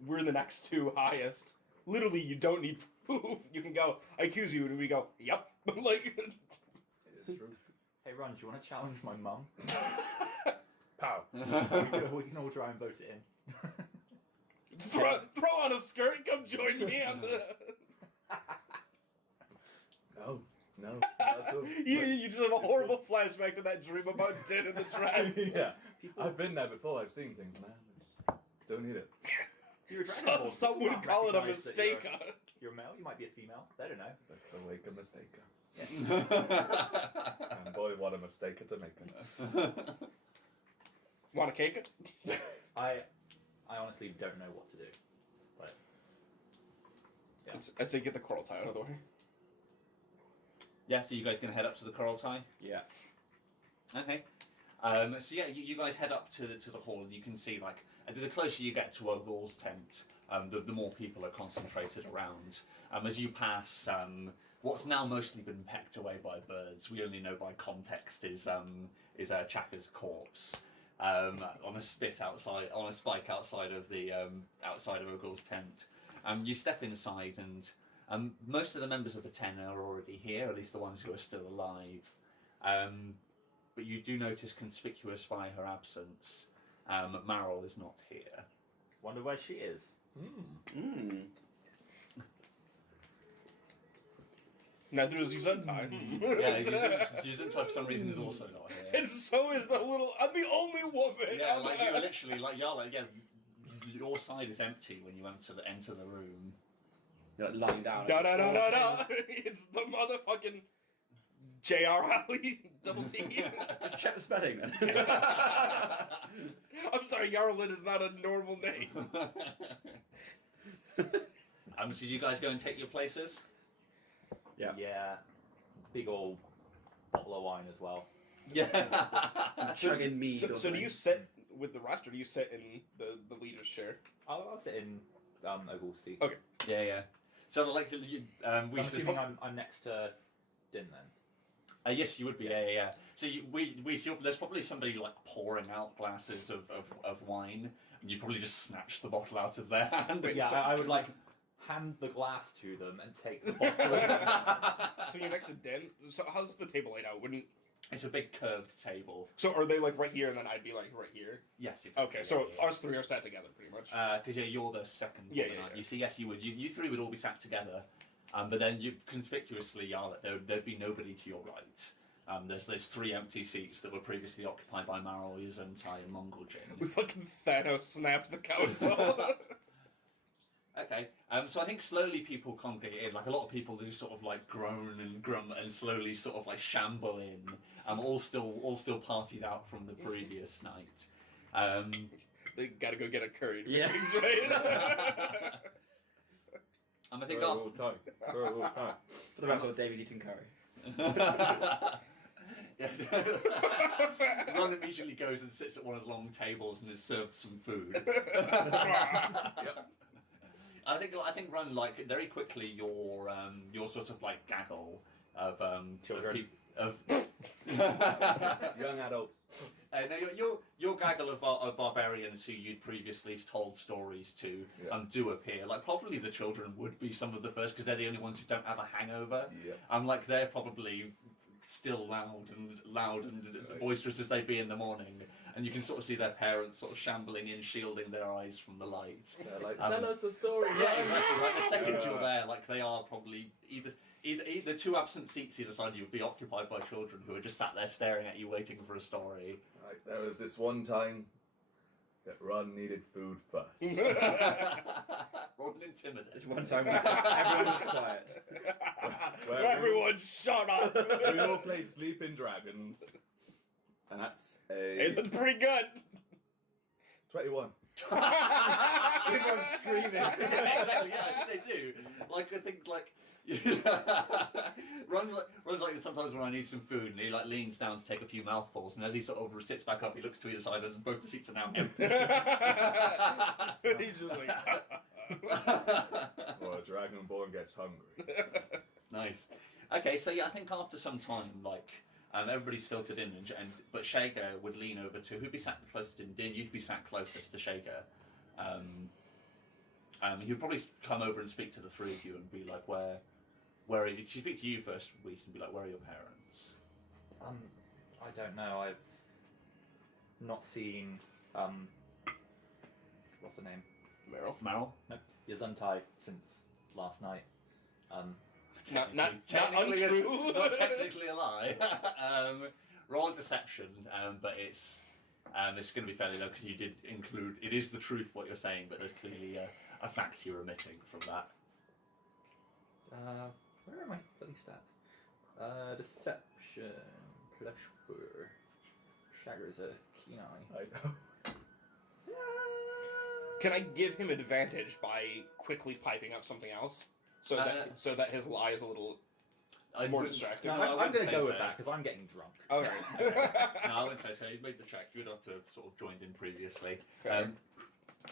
we're the next two highest. Literally, you don't need proof. You can go, I accuse you, and we go, yep. Like, It's true. Hey, Ron, do you want to challenge my mum? Pow. We can all try and vote it in. throw on a skirt, come join me on the... No. That's you just have a horrible flashback to that dream about Din in the dress. Yeah. I've been there before. I've seen things, man. Don't need it. You're a Dragon Ball, Some you would can't call it a recognise that mistake. You're a male. You might be a female. They don't know. Let's awake a mistake. Yeah. And boy, what a mistake to make. Want a cake? I honestly don't know what to do. But yeah. I'd say get the coral tie out of the way. Yeah, so you guys gonna head up to the coral tie? Yeah. Okay. So yeah, you guys head up to the hall, and you can see like the closer you get to Ogul's tent, the more people are concentrated around. As you pass, what's now mostly been pecked away by birds, we only know by context, is Chaka's corpse on a spike outside of the outside of Ogul's tent. You step inside, and most of the members of the Ten are already here, at least the ones who are still alive. But you do notice, conspicuous by her absence, Maril is not here. Wonder where she is. Neither is Yuzentai. Yeah, Yuzentai for some reason is also not here. And so is the little... I'm the only woman! Yeah, like you literally, like Yala, yeah, your side is empty when you enter the room. You're like lying down. Da-da-da-da-da! It's the motherfucking... J.R. Alley double T. Just check the spelling then. I'm sorry, Yarlin is not a normal name. So you guys go and take your places? Yeah. Yeah. Big old bottle of wine as well. Yeah. Chugging mead. So do you sit with the rest, or do you sit in the leader's chair? I'll sit in Ogul's seat. Okay. Yeah. So like I'm we assuming I'm next to Din then. yes, you would be. Yeah. So there's probably somebody like pouring out glasses of wine, and you probably just snatch the bottle out of their hand. But yeah, I would like hand the glass to them and take the bottle. So you're next to Den. So how's the table laid out? Wouldn't... It's a big curved table. So are they like right here, and then I'd be like right here? Yes. Exactly. Okay, so yeah. us three are sat together pretty much. Because you're the second. Yeah, woman, yeah, aren't yeah. You see, yes, you would. You three would all be sat together, but then you conspicuously Yarlet, there'd be nobody to your right. There's three empty seats that were previously occupied by Maril, Yuzentai, and Mongol We Jin. fucking Thanos snapped the council. Okay, so I think slowly people congregate in. Like a lot of people do, sort of like groan and grunt and slowly sort of like shamble in. All still partied out from the previous night. They gotta go get a curry to Yeah. make things right. I think For a little time. For the record, Davy's eating curry. Yeah. Ron immediately goes and sits at one of the long tables and is served some food. Yep. I think Ron, like very quickly your sort of like gaggle of Children. of Young adults. no, your gaggle of barbarians who you'd previously told stories to Yeah. do appear. Like probably the children would be some of the first because they're the only ones who don't have a hangover. Yeah. Like they're probably still loud and boisterous as they'd be in the morning, and you can sort of see their parents sort of shambling in, shielding their eyes from the light. They're like, Um, tell us a story. Yeah, man." exactly. Like the second Yeah. you're there, like they are probably either two absent seats either side of you would be occupied by children who are just sat there staring at you, waiting for a story. Right, there was this one time that Ron needed food first. Roll an intimidate. There's one time when everyone was quiet. Where Everyone shut up. We all played Sleeping Dragons, and that's Hey, a that's pretty good. 21. Everyone's screaming. Yeah, exactly. Yeah, I think they do. Like I think like Ron's like sometimes when I need some food, and he like leans down to take a few mouthfuls, and as he sort of sits back up, he looks to either side, and both the seats are now empty. He's just like. Or a Dragonborn gets hungry. Nice. Okay, so yeah, I think after some time, like everybody's filtered in, but Shager would lean over to who'd be sat closest in Din. You'd be sat closest to Shager. He would probably come over and speak to the three of you and be like, where are you? She'd speak to you first, Reese, and be like, where are your parents? I don't know. I've not seen what's her name? Meryl? No, Yazuntai since last night. Not Technically, untrue. not technically a lie. Roll a deception, but it's going to be fairly low because you did include. It is the truth what you're saying, but there's clearly a fact you're omitting from that. Where are my bloody stats? Deception, plus 4. Shagger's a keen eye. I know. Can I give him advantage by quickly piping up something else, so that his lie is a little more wouldn't- distracting? No, I I'm wouldn't going to say go so. with that because I'm getting drunk. Okay. No, I wouldn't say so. You made the check. You would have to have sort of joined in previously. Fair.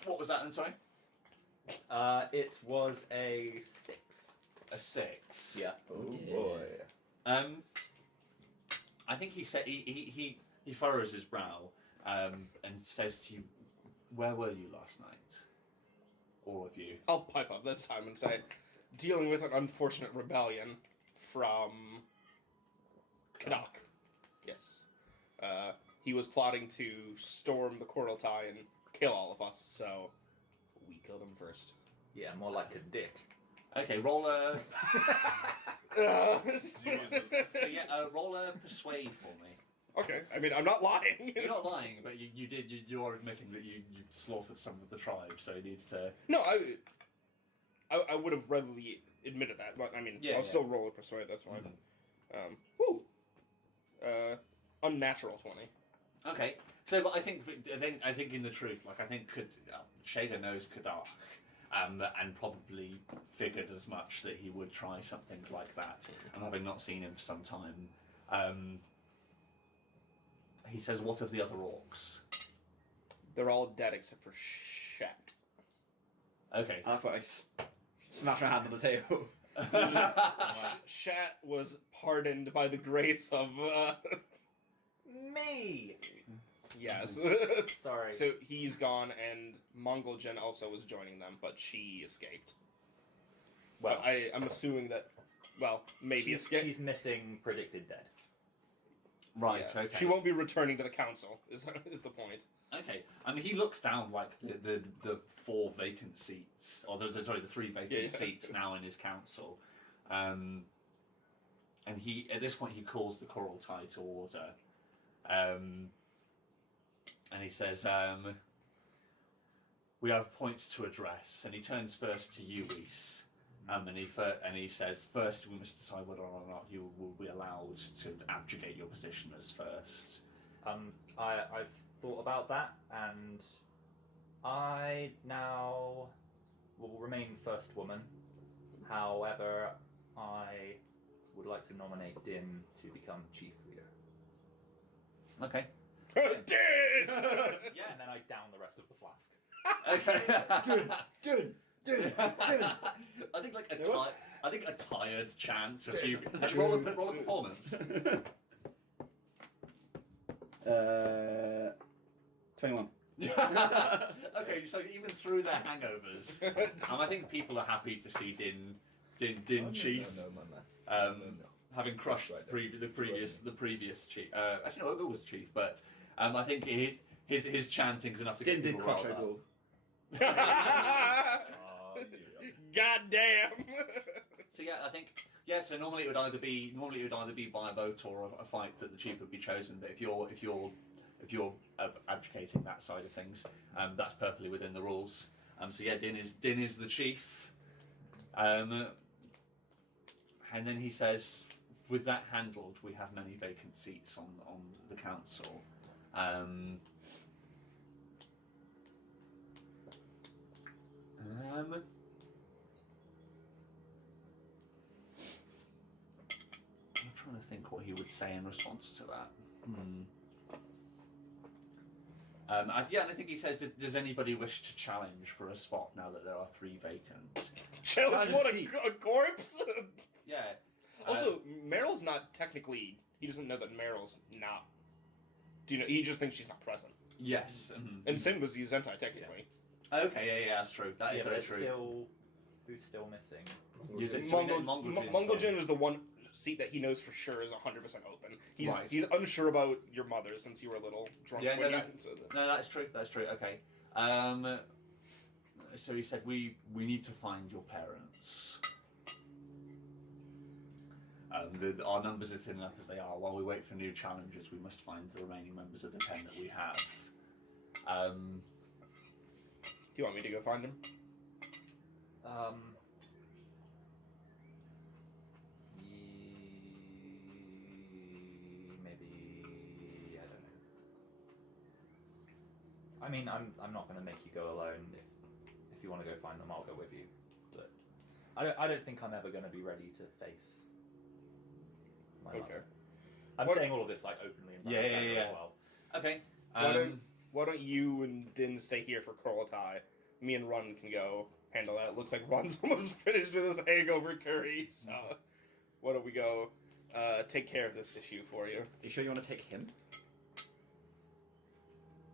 What was that then, sorry? It was a 6. A 6. Yeah. Oh Yeah. boy. I think he said he furrows his brow and says to you, "Where were you last night? All of you." I'll pipe up this time and say, dealing with an unfortunate rebellion from Kadak. Yes. He was plotting to storm the Koraltai and kill all of us, so we killed him first. Yeah, more like a dick. Okay, roll a roll a persuade for me. Okay, I mean, I'm not lying. You're not lying, but you are admitting that you slaughtered some of the tribe, so he needs to. No, I would have readily admitted that, but I mean, I'll still roll a persuade. That's fine. Unnatural 20. Okay, so but I think in the truth, like I think Shader knows Kadak, and probably figured as much that he would try something like that. And having not seen him for some time, he says, "What of the other orcs?" They're all dead except for Shat. Okay. I thought I smashed my hand on the table. Shat was pardoned by the grace of. Me! Yes. Sorry. So he's gone, and Mongoljen also was joining them, but she escaped. Well, But I'm assuming that, maybe escaped. she's missing predicted dead. Right. Yeah. Okay. She won't be returning to the council. Is the point? Okay. I mean, he looks down like the 4 vacant seats, or the 3 vacant seats now in his council, and he at this point he calls the Koraltai to order, and he says, "We have points to address," and he turns first to you, Reese. And he says, "First, we must decide whether or not you will be allowed to abjugate your position as first." I've thought about that, and I now will remain first woman. However, I would like to nominate Din to become chief leader. Okay. Dead! Yeah, and then I down the rest of the flask. Okay. Dune. I think like a tired chant. A few. Roll a performance. 21. Okay, so even through their hangovers, I think people are happy to see Din chief, No. having crushed the previous chief. Actually, no, it was chief, but I think his chanting's enough to get Did people crush riled O'Gul. God damn! So yeah, I think so normally it would either be by a vote or a fight that the chief would be chosen. But if you're abdicating that side of things, that's perfectly within the rules. So yeah, Din is the chief. And then he says, "With that handled, we have many vacant seats on the council." I'm trying to think what he would say in response to that. I think he says, "Does anybody wish to challenge for a spot now that there are 3 vacant?" Challenge Challenge what, seat. a corpse? Yeah. Also, Meryl's not technically... He doesn't know that Meryl's not... Do you know? He just thinks she's not present. Yes. And same was Yuzentai, technically. Okay, yeah, that's true. That is Yeah, but very it's true. still... Who's still missing? Use it. So we know Mongol Mongol Jin. Jin is the one seat that he knows for sure is 100% open. He's Right. he's unsure about your mother since you were a little drunk. Yeah, when no, you said that. No, that's true. That's true. Okay. So he said we need to find your parents. Our numbers are thin enough as they are. While we wait for new challenges, we must find the remaining members of the 10 that we have. Do you want me to go find him? Maybe I don't know. I mean, I'm not going to make you go alone. If you want to go find them, I'll go with you. But I don't think I'm ever going to be ready to face my mother. I'm saying all of this like openly in front of Shagger as well. Okay. Why don't you and Din stay here for Kurultai? Me and Run can go handle that. It looks like Run's almost finished with his hangover curry, so why don't we go take care of this issue for you? Are you sure you want to take him?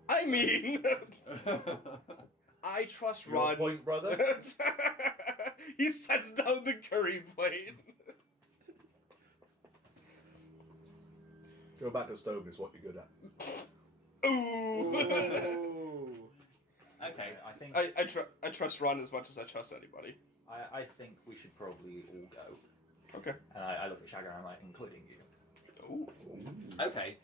I mean, I trust Your Run. point, brother. He sets down the curry plate. Go back to stove is what you're good at. Ooh. Okay. I think I trust Ron as much as I trust anybody. I think we should probably all go. Okay. And I look at Shagger and I'm like, including you. Ooh. Okay.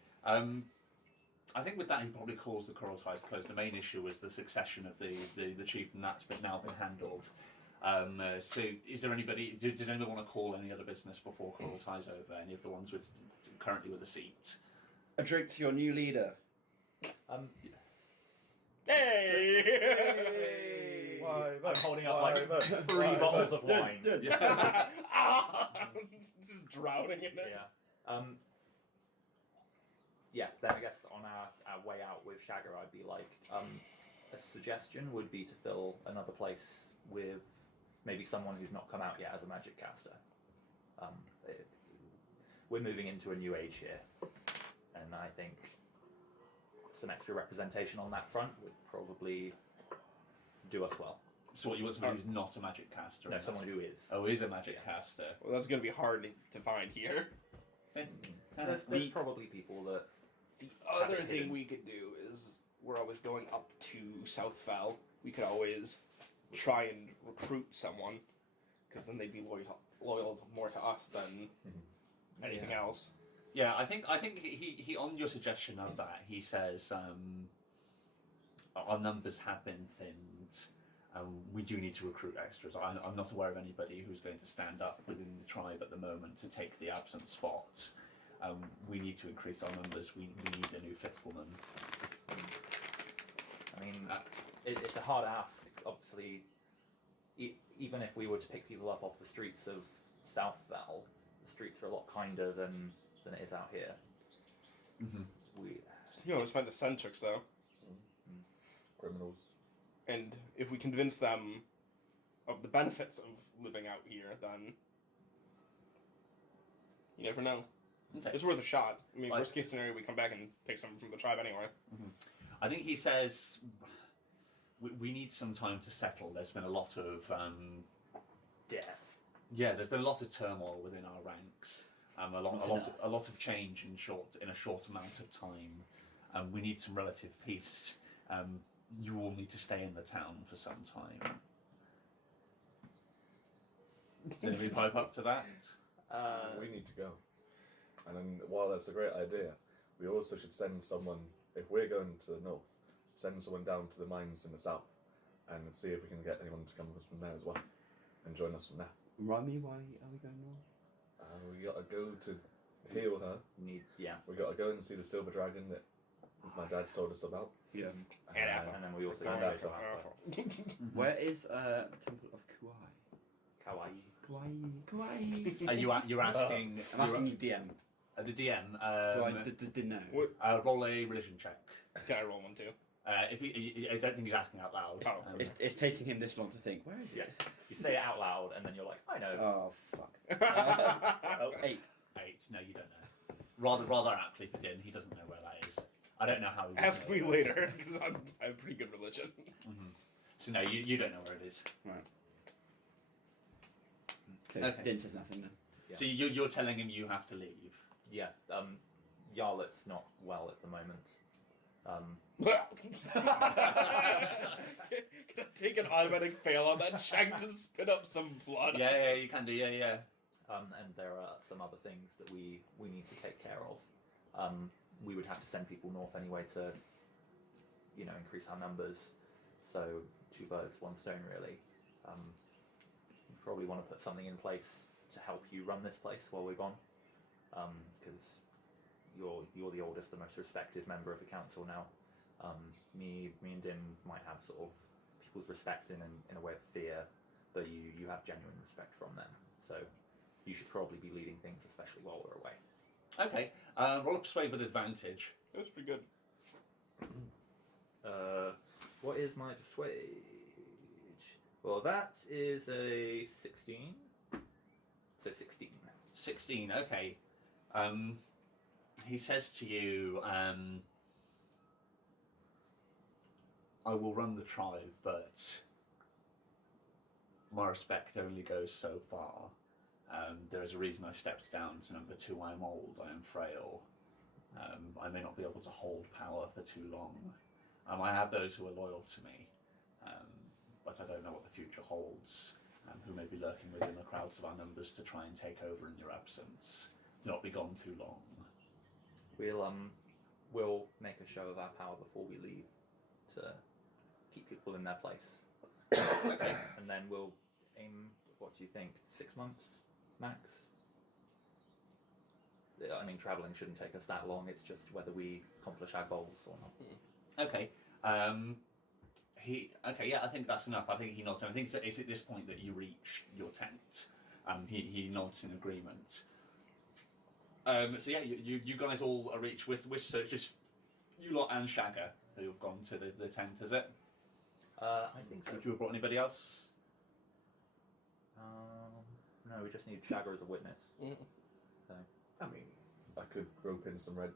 I think with that he probably calls the Kurultai close. The main issue was the succession of the chief, and that's now been handled. So is there anybody? Does anybody want to call any other business before Kurultai's over? Any of the ones with currently with a seat? A drink to your new leader. Hey! I'm holding up like 3 bottles of wine. Just drowning in it. Yeah. Yeah, then I guess on our way out with Shagger, I'd be like, a suggestion would be to fill another place with maybe someone who's not come out yet as a magic caster. We're moving into a new age here, and I think some extra representation on that front would probably do us well. So what you want somebody who's not a magic caster? No, someone who is. Oh, is a magic caster. Well, that's going to be hard to find here. There's probably people that... The other thing we could do is we're always going up to South Val. We could always try and recruit someone, because then they'd be loyal more to us than anything else. Yeah, I think he on your suggestion of that, he says our numbers have been thinned. We do need to recruit extras. I'm not aware of anybody who's going to stand up within the tribe at the moment to take the absent spot. We need to increase our numbers. We need a new 5th woman. I mean, it's a hard ask. Obviously, even if we were to pick people up off the streets of South Val, the streets are a lot kinder than it is out here. You know, it's meant to eccentrics, though. Criminals. And if we convince them of the benefits of living out here, then you never know. Okay. It's worth a shot. I mean, worst case scenario, we come back and pick someone from the tribe anyway. I think he says we need some time to settle. There's been a lot of Death. Yeah, there's been a lot of turmoil within our ranks. A lot of change in a short amount of time. We need some relative peace. You all need to stay in the town for some time. Does anybody pipe up to that? We need to go. And then, while that's a great idea, we also should send someone, if we're going to the north, send someone down to the mines in the south and see if we can get anyone to come with us from there as well and join us from there. Remind me, why are we going north? We gotta go to heal her. We gotta go and see the silver dragon that my dad's told us about. Yeah. And Alpha. And then we also And go Alpha. to Alpha. Where is Temple of Kauai? Kauai. You're asking. I'm asking you, DM. The DM. Does Din know? Roll a religion check. Can I roll one too? If I don't think he's asking out loud. Oh. It's taking him this long to think. Where is it? Yeah. You say it out loud, and then you're like, I know. Oh fuck. 8. 8. No, you don't know. Rather aptly for Din, he doesn't know where that is. I don't know how he would Ask know me that. later, because I'm pretty good religion. So no, you don't know where it is. Right. So Okay. Din says nothing then. Yeah. So you're telling him you have to leave. Yeah. Yarlet's not well at the moment. Can I take an automatic fail on that check to spit up some blood? Yeah, you can do. Yeah. And there are some other things that we need to take care of. We would have to send people north anyway to, increase our numbers. So 2 birds, 1 stone, really. We probably want to put something in place to help you run this place while we're gone, because you're the oldest, the most respected member of the council now. Me and Din might have sort of people's respect in a way of fear, but you have genuine respect from them. So you should probably be leading things, especially while we're away. Okay. Roll up sway with advantage. That was pretty good. What is my dissuade? Well, that is a 16. So 16. 16. Okay. He says to you, I will run the tribe, but my respect only goes so far. There is a reason I stepped down to number 2. I am old, I am frail. I may not be able to hold power for too long. I have those who are loyal to me, but I don't know what the future holds, who may be lurking within the crowds of our numbers to try and take over in your absence. Do not be gone too long. We'll make a show of our power before we leave to keep people in their place. And then we'll aim, what do you think, 6 months max? I mean, travelling shouldn't take us that long, it's just whether we accomplish our goals or not. Okay. I think that's enough. I think he nods. And I think it's at this point that you reach your tent. He nods in agreement. So yeah, you guys all reach with so it's just you lot and Shagger who have gone to the tent, is it? I think so. Would you have brought anybody else? No, we just need Shagger as a witness. So. I mean, I could rope in some red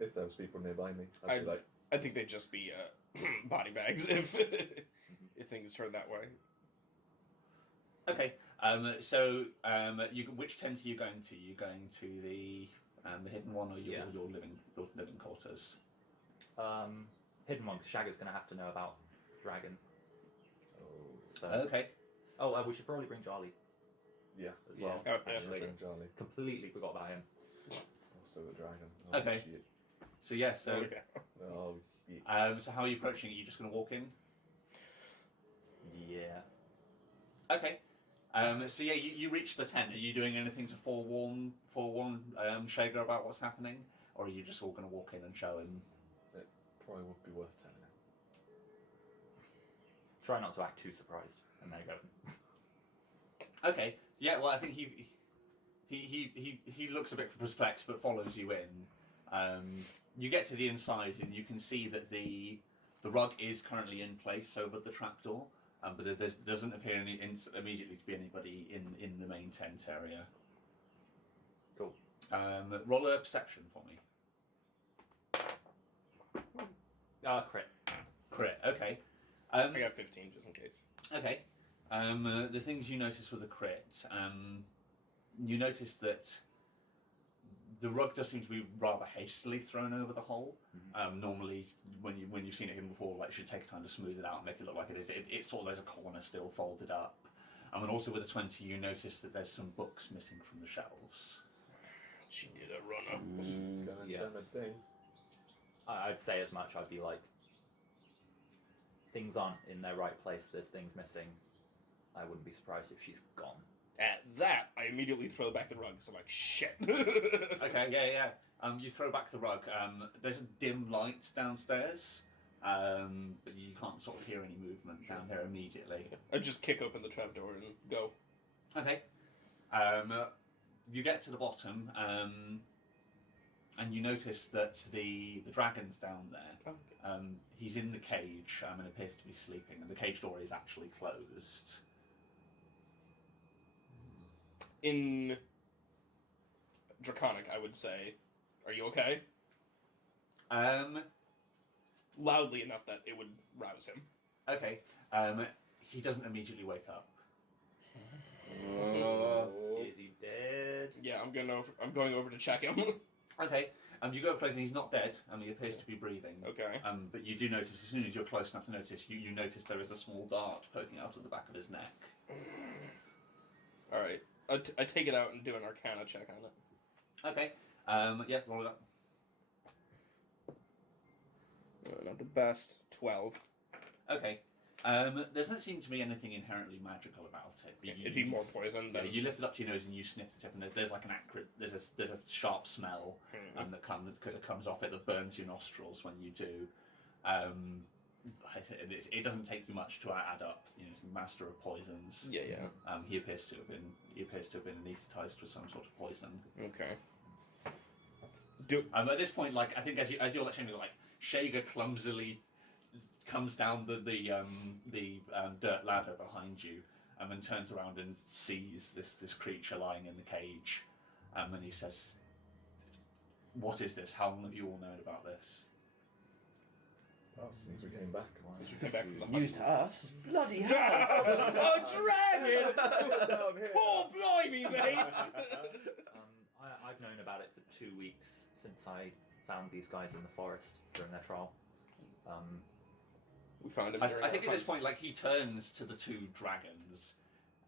if there was people nearby me. I'd be like, I think they'd just be body bags if things turn that way. Okay. Which tent are you going to? You going to the hidden one, or your living quarters? Hidden one, because Shagger's going to have to know about the dragon. So. Okay. Oh, we should probably bring Charlie. Yeah, as well. Yeah. Actually, Charlie. completely forgot about him. Also the dragon. Oh, Okay. Shit. So yes. Oh, yeah. Oh, yeah. So how are you approaching it? Are you just going to walk in? Yeah. Okay. So yeah, you reach the tent. Are you doing anything to forewarn Shager about what's happening, or are you just all going to walk in and show him? It probably would be worth telling him. Try not to act too surprised, and there you go. Okay. Yeah. Well, I think he looks a bit perplexed, but follows you in. You get to the inside, and you can see that the rug is currently in place over the trapdoor. But there doesn't appear immediately to be anybody in the main tent area. Cool. Roll a perception for me. Crit. Crit. Okay. I got 15 just in case. Okay. The things you notice with the crit, you notice that the rug does seem to be rather hastily thrown over the hole. Normally, when you've seen it before, like you should take time to smooth it out and make it look like it is. It's sort of there's a corner still folded up. And also with the 20, you notice that there's some books missing from the shelves. She did a runner. She's gonna Yeah. done a thing. I'd say as much. I'd be like, things aren't in their right place. There's things missing. I wouldn't be surprised if she's gone. At that, I immediately throw back the rug, so I'm like, shit. Okay, yeah. You throw back the rug. There's a dim light downstairs, but you can't sort of hear any movement down here immediately. I just kick open the trapdoor and go. Okay. You get to the bottom, and you notice that the dragon's down there. Okay. He's in the cage and appears to be sleeping, and the cage door is actually closed. In Draconic, I would say, are you okay? Loudly enough that it would rouse him. Okay. He doesn't immediately wake up. Is he dead? Yeah, I'm going over to check him. Okay. You go close and he's not dead. He appears to be breathing. Okay. But you do notice, as soon as you're close enough to notice, you notice there is a small dart poking out of the back of his neck. All right. I take it out and do an Arcana check on it. Okay. Yeah, roll it up. Not the best. 12. Okay. There doesn't seem to be anything inherently magical about it. It'd be more poison Yeah, than... you lift it up to your nose and you sniff the tip, and there's like an acrid, there's a sharp smell that comes off it that burns your nostrils when you do. It doesn't take you much to add up. Master of poisons. Yeah. He appears to have been anaesthetized with some sort of poison. Okay. At this point, like I think as you're like saying, like Shager clumsily comes down the dirt ladder behind you, and turns around and sees this creature lying in the cage, and he says, "What is this? How long have you all known about this?" Well, since we came back. Since we came back from the It's news to us. Bloody hell! A dragon! Poor blimey, mate! I've known about it for 2 weeks since I found these guys in the forest during their trial. We found him. I think at this point, like he turns to the two dragons,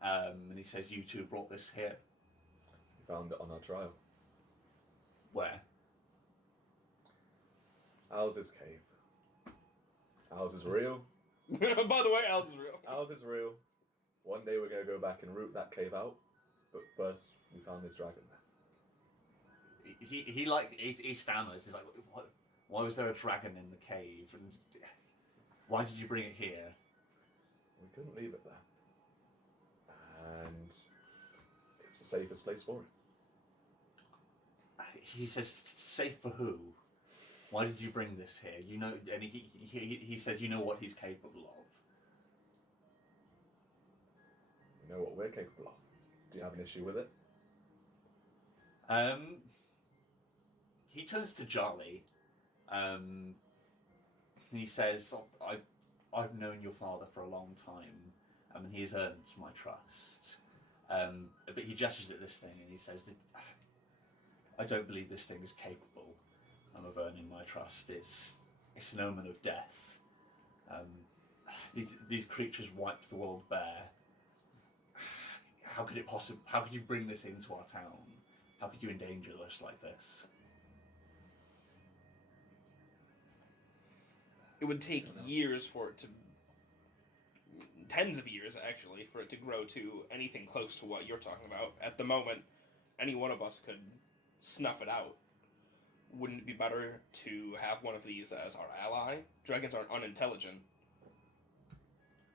and he says, "You two brought this here. We found it on our trial. Where?" Ours is cave. Ours is real. By the way, Al's is real. Ours is real. One day we're going to go back and root that cave out. But first, we found this dragon there. He stammers. He's like, "What? Why was there a dragon in the cave? And why did you bring it here?" We couldn't leave it there. And it's the safest place for it. He says, "Safe for who? Why did you bring this here? You know," and he says, "You know what he's capable of." We know what we're capable of. Do you have an issue with it? He turns to Jolly, and he says, I've known your father for a long time, and he has earned my trust." But he gestures at this thing and he says, "I don't believe this thing is capable of earning my trust. It's an omen of death. These creatures wiped the world bare. How could you bring this into our town? How could you endanger us like this?" It would take years for it to... tens of years, actually, for it to grow to anything close to what you're talking about. At the moment, any one of us could snuff it out. Wouldn't it be better to have one of these as our ally? Dragons aren't unintelligent.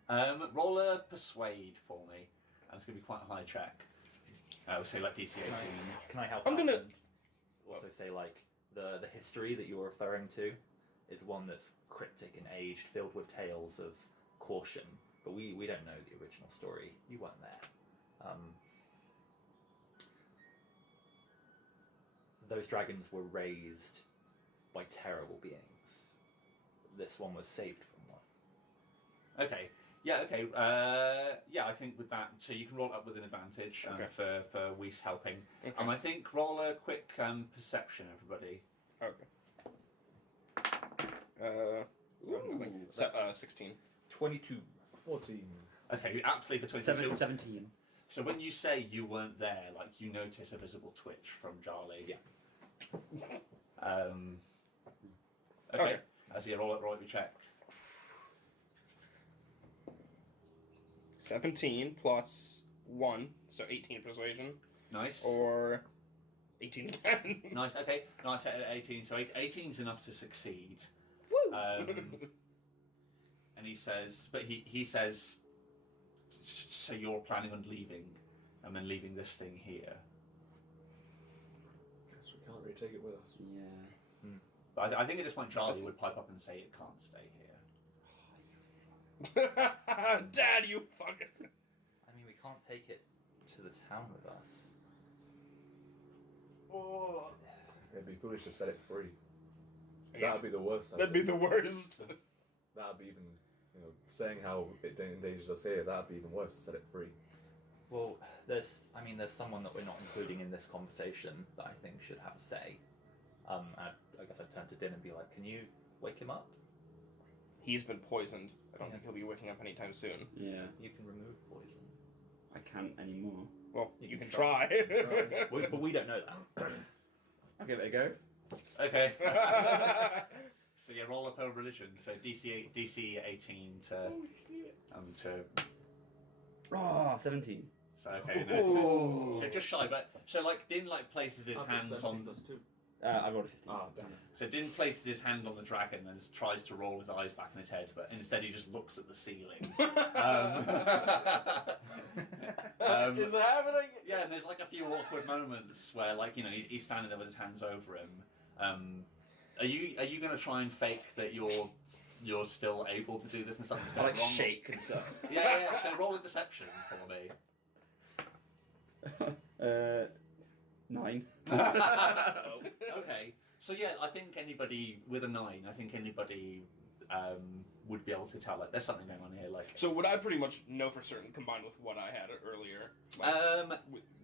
Roll a persuade for me, and it's going to be quite a high check. I would say like DC 18. Can I help? I'm out gonna- and also say like the history that you're referring to is one that's cryptic and aged, filled with tales of caution. But we don't know the original story. You weren't there. Those dragons were raised by terrible beings. This one was saved from one. Okay. Yeah, okay. Yeah, I think with that, so you can roll it up with an advantage Okay. for Weiss helping. Okay. I think roll a quick perception, everybody. Okay. Nothing. 16. 22. 14. Okay, absolutely for 22. 17. So when you say you weren't there, like you notice a visible twitch from Charlie. Yeah. Okay. So you roll it your check. 17 plus 1, so 18 persuasion. Nice. Or 18 again. Nice. Okay. Nice at 18. So 18's enough to succeed. Woo! And he says, but he says, so you're planning on leaving, and then leaving this thing here. Guess we can't really take it with us. Yeah. But I think at this point Charlie would pipe up and say it can't stay here. Dad, you fucking... I mean, we can't take it to the town with us. Oh. It'd be foolish to set it free. Yeah. That'd be the worst. That'd be the worst. That'd be even, saying how it endangers us here, that'd be even worse to set it free. Well, there's someone that we're not including in this conversation that I think should have a say. I guess I'd turn to Din and be like, can you wake him up? He's been poisoned. I don't think he'll be waking up anytime soon. Yeah, You can remove poison. I can't anymore. Well, You you can can try. But we don't know that. I'll give it a go. Okay. So yeah, roll up over religion. So DC 18 to Oh, 17. so okay, no, Ooh. so just shy, but so like Din like places his hands on. I rolled a 15. Ah, damn it. So Din places his hand on the dragon and tries to roll his eyes back in his head, but instead he just looks at the ceiling. Is it happening? Yeah, and there's like a few awkward moments where, like, you know, he's standing there with his hands over him. Are you going to try and fake that you're still able to do this and something's I going like wrong? shake and stuff. Yeah. So roll a deception for me. 9. Okay. So yeah, I think anybody with a 9, I think anybody would be able to tell. Like, there's something going on here. Like, So would I pretty much know for certain, combined with what I had earlier?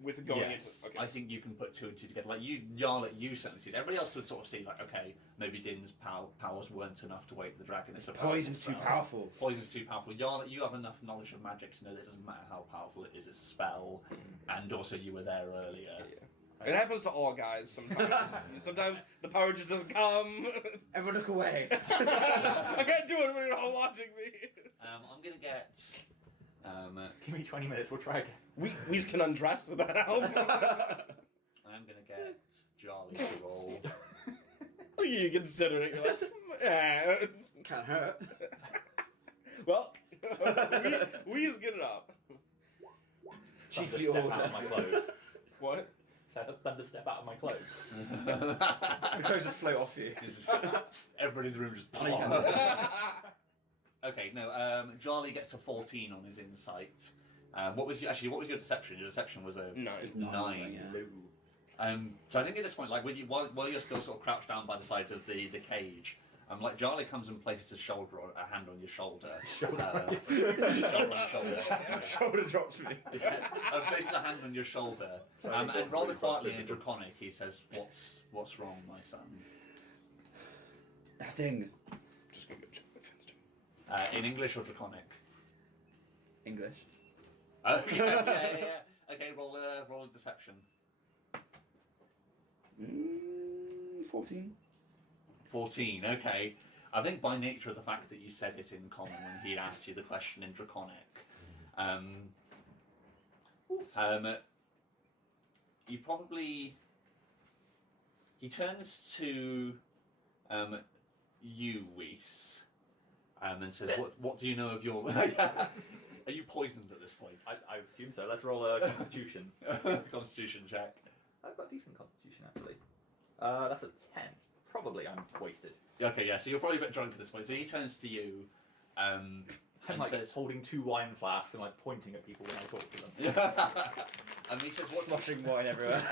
With going yes, into... Okay. I think you can put 2 and 2 together. Like, you certainly see it. Everybody else would sort of see, like, okay, maybe Din's powers weren't enough to wake the dragon. It's a Poison's too spell. powerful. Poison's too powerful. Yarla, you have enough knowledge of magic to know that it doesn't matter how powerful it is, it's a spell. And also, you were there earlier. Yeah. It happens to all guys sometimes. Sometimes the power just doesn't come. Everyone look away. I can't do it when you're all watching me. I'm gonna get. Give me 20 minutes, we'll try again. We can undress with that help. I'm gonna get Jarly to roll. You consider it. You're like, yeah. Can't hurt. Well, we's get it up. Chiefly Thunder step order. out of my clothes. What? Thunder step out of my clothes. The clothes just float off you. Everybody in the room just. Oh, yeah. Okay, no. Jarly gets a 14 on his insight. What was your deception? Your deception was a No. It's 9. Yeah. So I think at this point, like with you, while you're still sort of crouched down by the side of the cage, like Jarly comes and places a hand on your shoulder. Shoulder drops me. Places a hand on your shoulder, and rather quietly in Draconic, he says, "What's wrong, my son?" Nothing. Just gonna go check my fence. In English or Draconic? English. Okay, yeah. Okay, roll a deception. 14. 14, okay. I think by nature of the fact that you said it in common when he asked you the question in Draconic, he turns to you, Weiss, and says, what do you know of your... Are you poisoned at this point? I assume so. Let's roll a constitution. Constitution check. I've got a decent constitution, actually. That's a 10. Probably I'm wasted. Okay, yeah, so you're probably a bit drunk at this point. So he turns to you I'm and like says... holding 2 wine flasks and like pointing at people when I talk to them. And he says, Sloshing wine everywhere.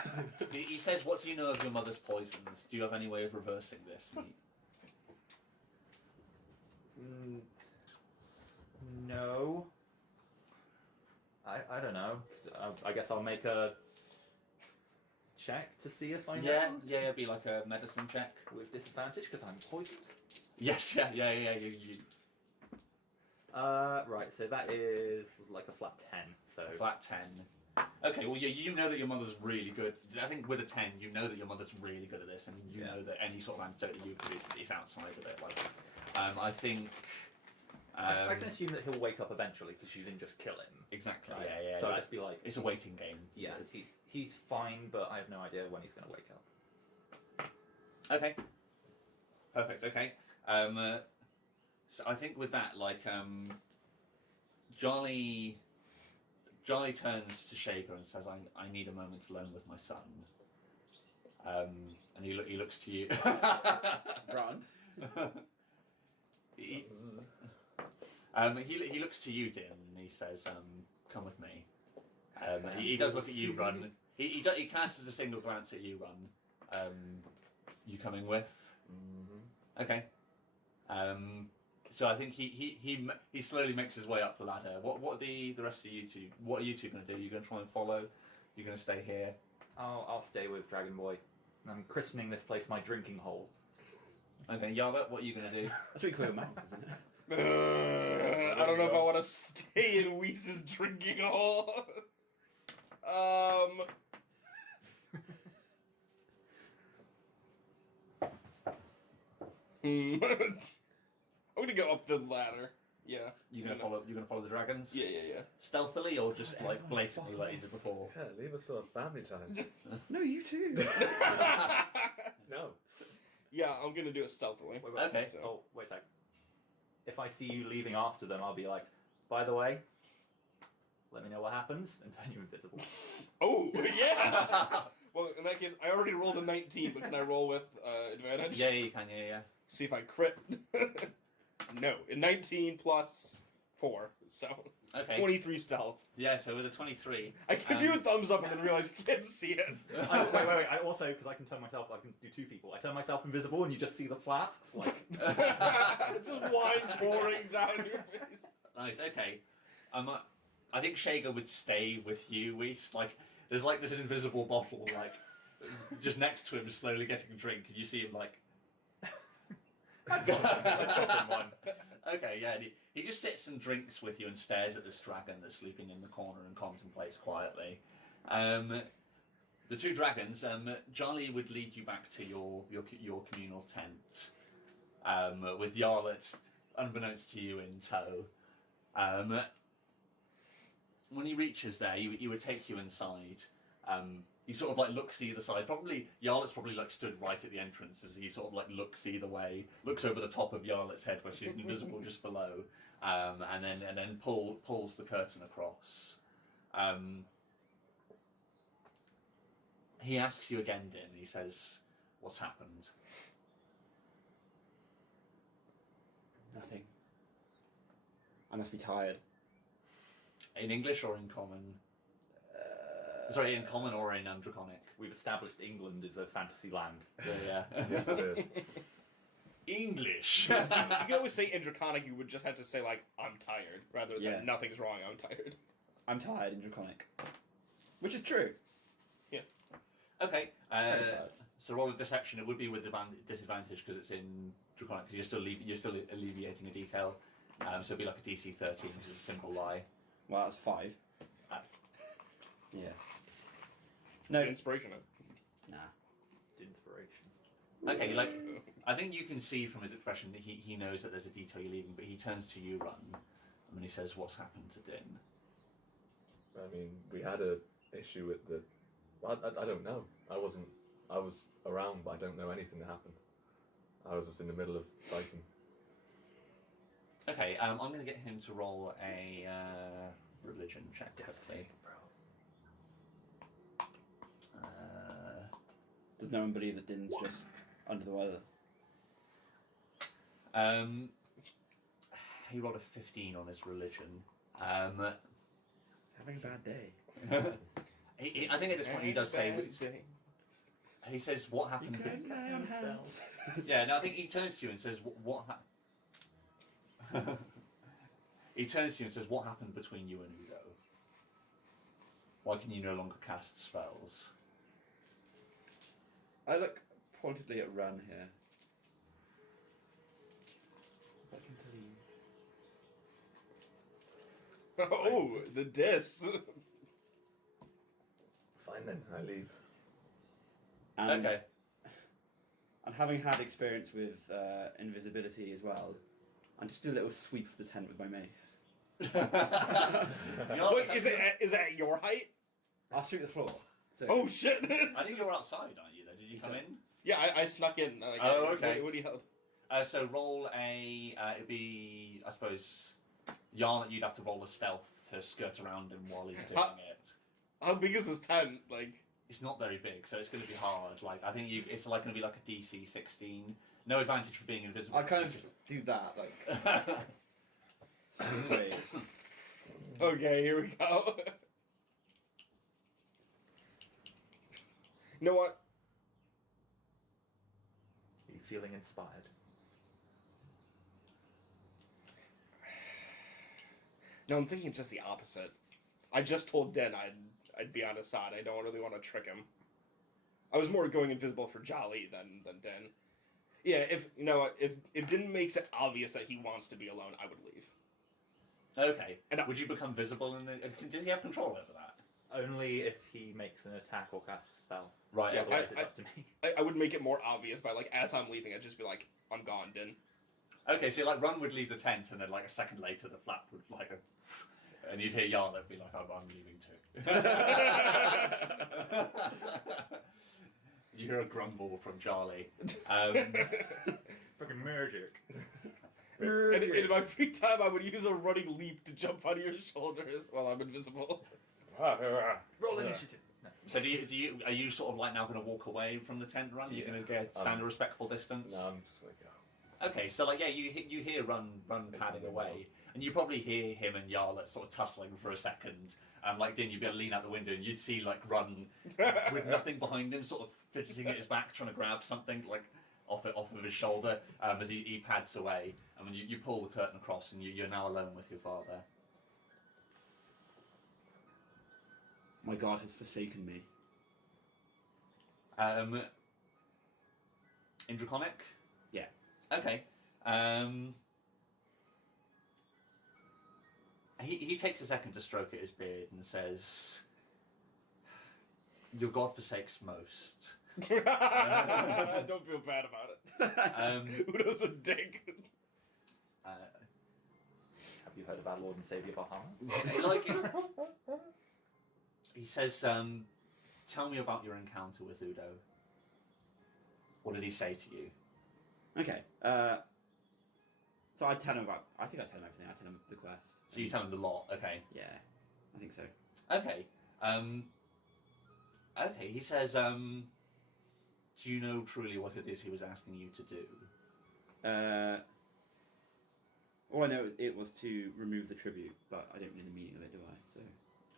he says, what do you know of your mother's poisons? Do you have any way of reversing this? No. I don't know. I guess I'll make a check to see if I know. Yeah, it'd be like a medicine check. With disadvantage because I'm poisoned. Yes, yeah. You. Right, so that is like a flat 10. So Flat 10. Okay, well, you know that your mother's really good. I think with a 10, you know that your mother's really good at this, and you know that any sort of antidote that you produce is outside of it. Like, I think... I can assume that he'll wake up eventually because you didn't just kill him. Exactly, Right? yeah. So I'll just be like... It's a waiting game. Yeah, he's fine, but I have no idea when he's going to wake up. Okay. Perfect, okay. So I think with that, like, Jolly turns to Shaker and says, I need a moment alone with my son. And he looks to you. Run. he looks to you, Din, and he says, come with me. He does look at you, Run. He casts a single glance at you, Run. You coming with? Mm-hmm. Okay. So I think he slowly makes his way up the ladder. What are the rest of you two? What are you two going to do? You're going to try and follow? You're going to stay here? I'll stay with Dragon Boy. I'm christening this place my drinking hole. Okay, Yalda, what are you going to do? That's what we call your mouth, isn't it? I don't know if I want to stay in Whis' drinking hole. I'm gonna go up the ladder. Yeah. You're gonna follow the dragons? Yeah. Stealthily or just like blatantly like you did before? Yeah, leave us some family time. No, you too. No. Yeah, I'm gonna do it stealthily. Wait. Okay. So. Oh, wait a sec. If I see you leaving after them, I'll be like, by the way, let me know what happens, and turn you invisible. Oh, yeah! Well, in that case, I already rolled a 19, but can I roll with advantage? Yeah, you can. Yeah. See if I crit. No, a 19 plus 4, so Okay. 23 stealth. Yeah. So with a 23. I give you a thumbs up and then realize you can't see it. Wait. I also, because I can turn myself, I can do two people. I turn myself invisible, and you just see the flasks, like. Just wine pouring down your face. Nice. Okay. I think Shager would stay with you, Weiss. Like, there's like this invisible bottle, like, just next to him, slowly getting a drink, and you see him like. I'd toss him one. Okay, yeah. He just sits and drinks with you and stares at this dragon that's sleeping in the corner and contemplates quietly. The two dragons. Jolly would lead you back to your communal tent, with Yarlet, unbeknownst to you, in tow. When he reaches there, he would take you inside. He sort of like looks either side. Probably Yarlet's probably like stood right at the entrance as he sort of like looks either way, looks over the top of Yarlet's head where she's invisible just below, and then pulls the curtain across. He asks you again, Din. He says, "What's happened?" Nothing. I must be tired. In English or in Common? Sorry, in Common or in Draconic? We've established England is a fantasy land. Yeah. Yes, it is. English. You can always say in Draconic, you would just have to say, like, I'm tired, rather than Yeah. nothing's wrong, I'm tired. I'm tired in Draconic. Which is true. Okay. Very tired. So roll a deception. It would be with disadvantage because it's in Draconic. Because you're still alleviating a detail. So it'd be like a DC 13, which is a simple lie. Well, that's 5. Ah. Yeah. No. Inspiration. Nah. Inspiration. Okay, like I think you can see from his expression that he knows that there's a detail you're leaving, but he turns to you, Run, and he says, "What's happened to Din?" I mean, we had a issue with the. I don't know. I was around, but I don't know anything that happened. I was just in the middle of fighting. Okay, I'm going to get him to roll a religion check. Let's see. Does no one believe that Din's just under the weather? He rolled a 15 on his religion. Having a bad day. I think at this point he does say. He says, "What happened?" Yeah, no, I think he turns to you and says, "What happened?" He turns to you and says, "What happened between you and Udo? Why can you no longer cast spells?" I look pointedly at Run here. I can tell you. Oh, the diss. Fine then, I leave. And, Okay. And having had experience with invisibility as well, I just do a little sweep of the tent with my mace. Wait, is it at your height? I'll sweep the floor. So Oh shit! I think you're outside, aren't you? Though, did you come in? Yeah, I snuck in. Like, Oh, okay. What do you have? So roll a. It'd be, I suppose, Yarn. You'd have to roll a stealth to skirt around him while he's doing it. How big is this tent? Like, It's not very big, so it's going to be hard. Like I think it's like going to be like a DC 16. No advantage for being invisible. I kind of do that, like sweep waves. okay, here we go. You know what? Are you feeling inspired? No, I'm thinking just the opposite. I just told Den I'd be on his side. I don't really want to trick him. I was more going invisible for Jolly than Den. Yeah, if Den makes it obvious that he wants to be alone, I would leave. Okay. And would you become visible in the? Does he have control over that? Only if he makes an attack or casts a spell. Right. Yeah, Otherwise, it's up to me. I would make it more obvious by like as I'm leaving, I'd just be like, I'm gone, Den. Okay, so like Run would leave the tent, and then like a second later, the flap would and you'd hear Yarla be like, I'm leaving too. You hear a grumble from Charlie. Fucking magic. And in my free time, I would use a running leap to jump on your shoulders while I'm invisible. Roll initiative. No. So are you sort of like now going to walk away from the tent, Run? You're going to stand a respectful distance? No, I'm just going to go. Okay, so like you hear Run padding away, and you probably hear him and Yarlet sort of tussling for a second. Like then you'd be able to lean out the window and you'd see like Run with nothing behind him, sort of fidgeting at his back, trying to grab something like off of his shoulder as he pads away. And when you pull the curtain across, and you're now alone with your father. My God has forsaken me. In Draconic? Yeah. Okay. He takes a second to stroke at his beard and says, "Your God forsakes most." Don't feel bad about it. Udo's a dick. Have you heard of our Lord and Savior Bahamut? He says, "Tell me about your encounter with Udo. What did he say to you?" Okay. So I tell him everything. I tell him the quest. So you tell him the lot, okay? Yeah, I think so. Okay. Okay. He says, "Do you know truly what it is he was asking you to do?" All I know it was to remove the tribute, but I don't know the meaning of it, do I? So.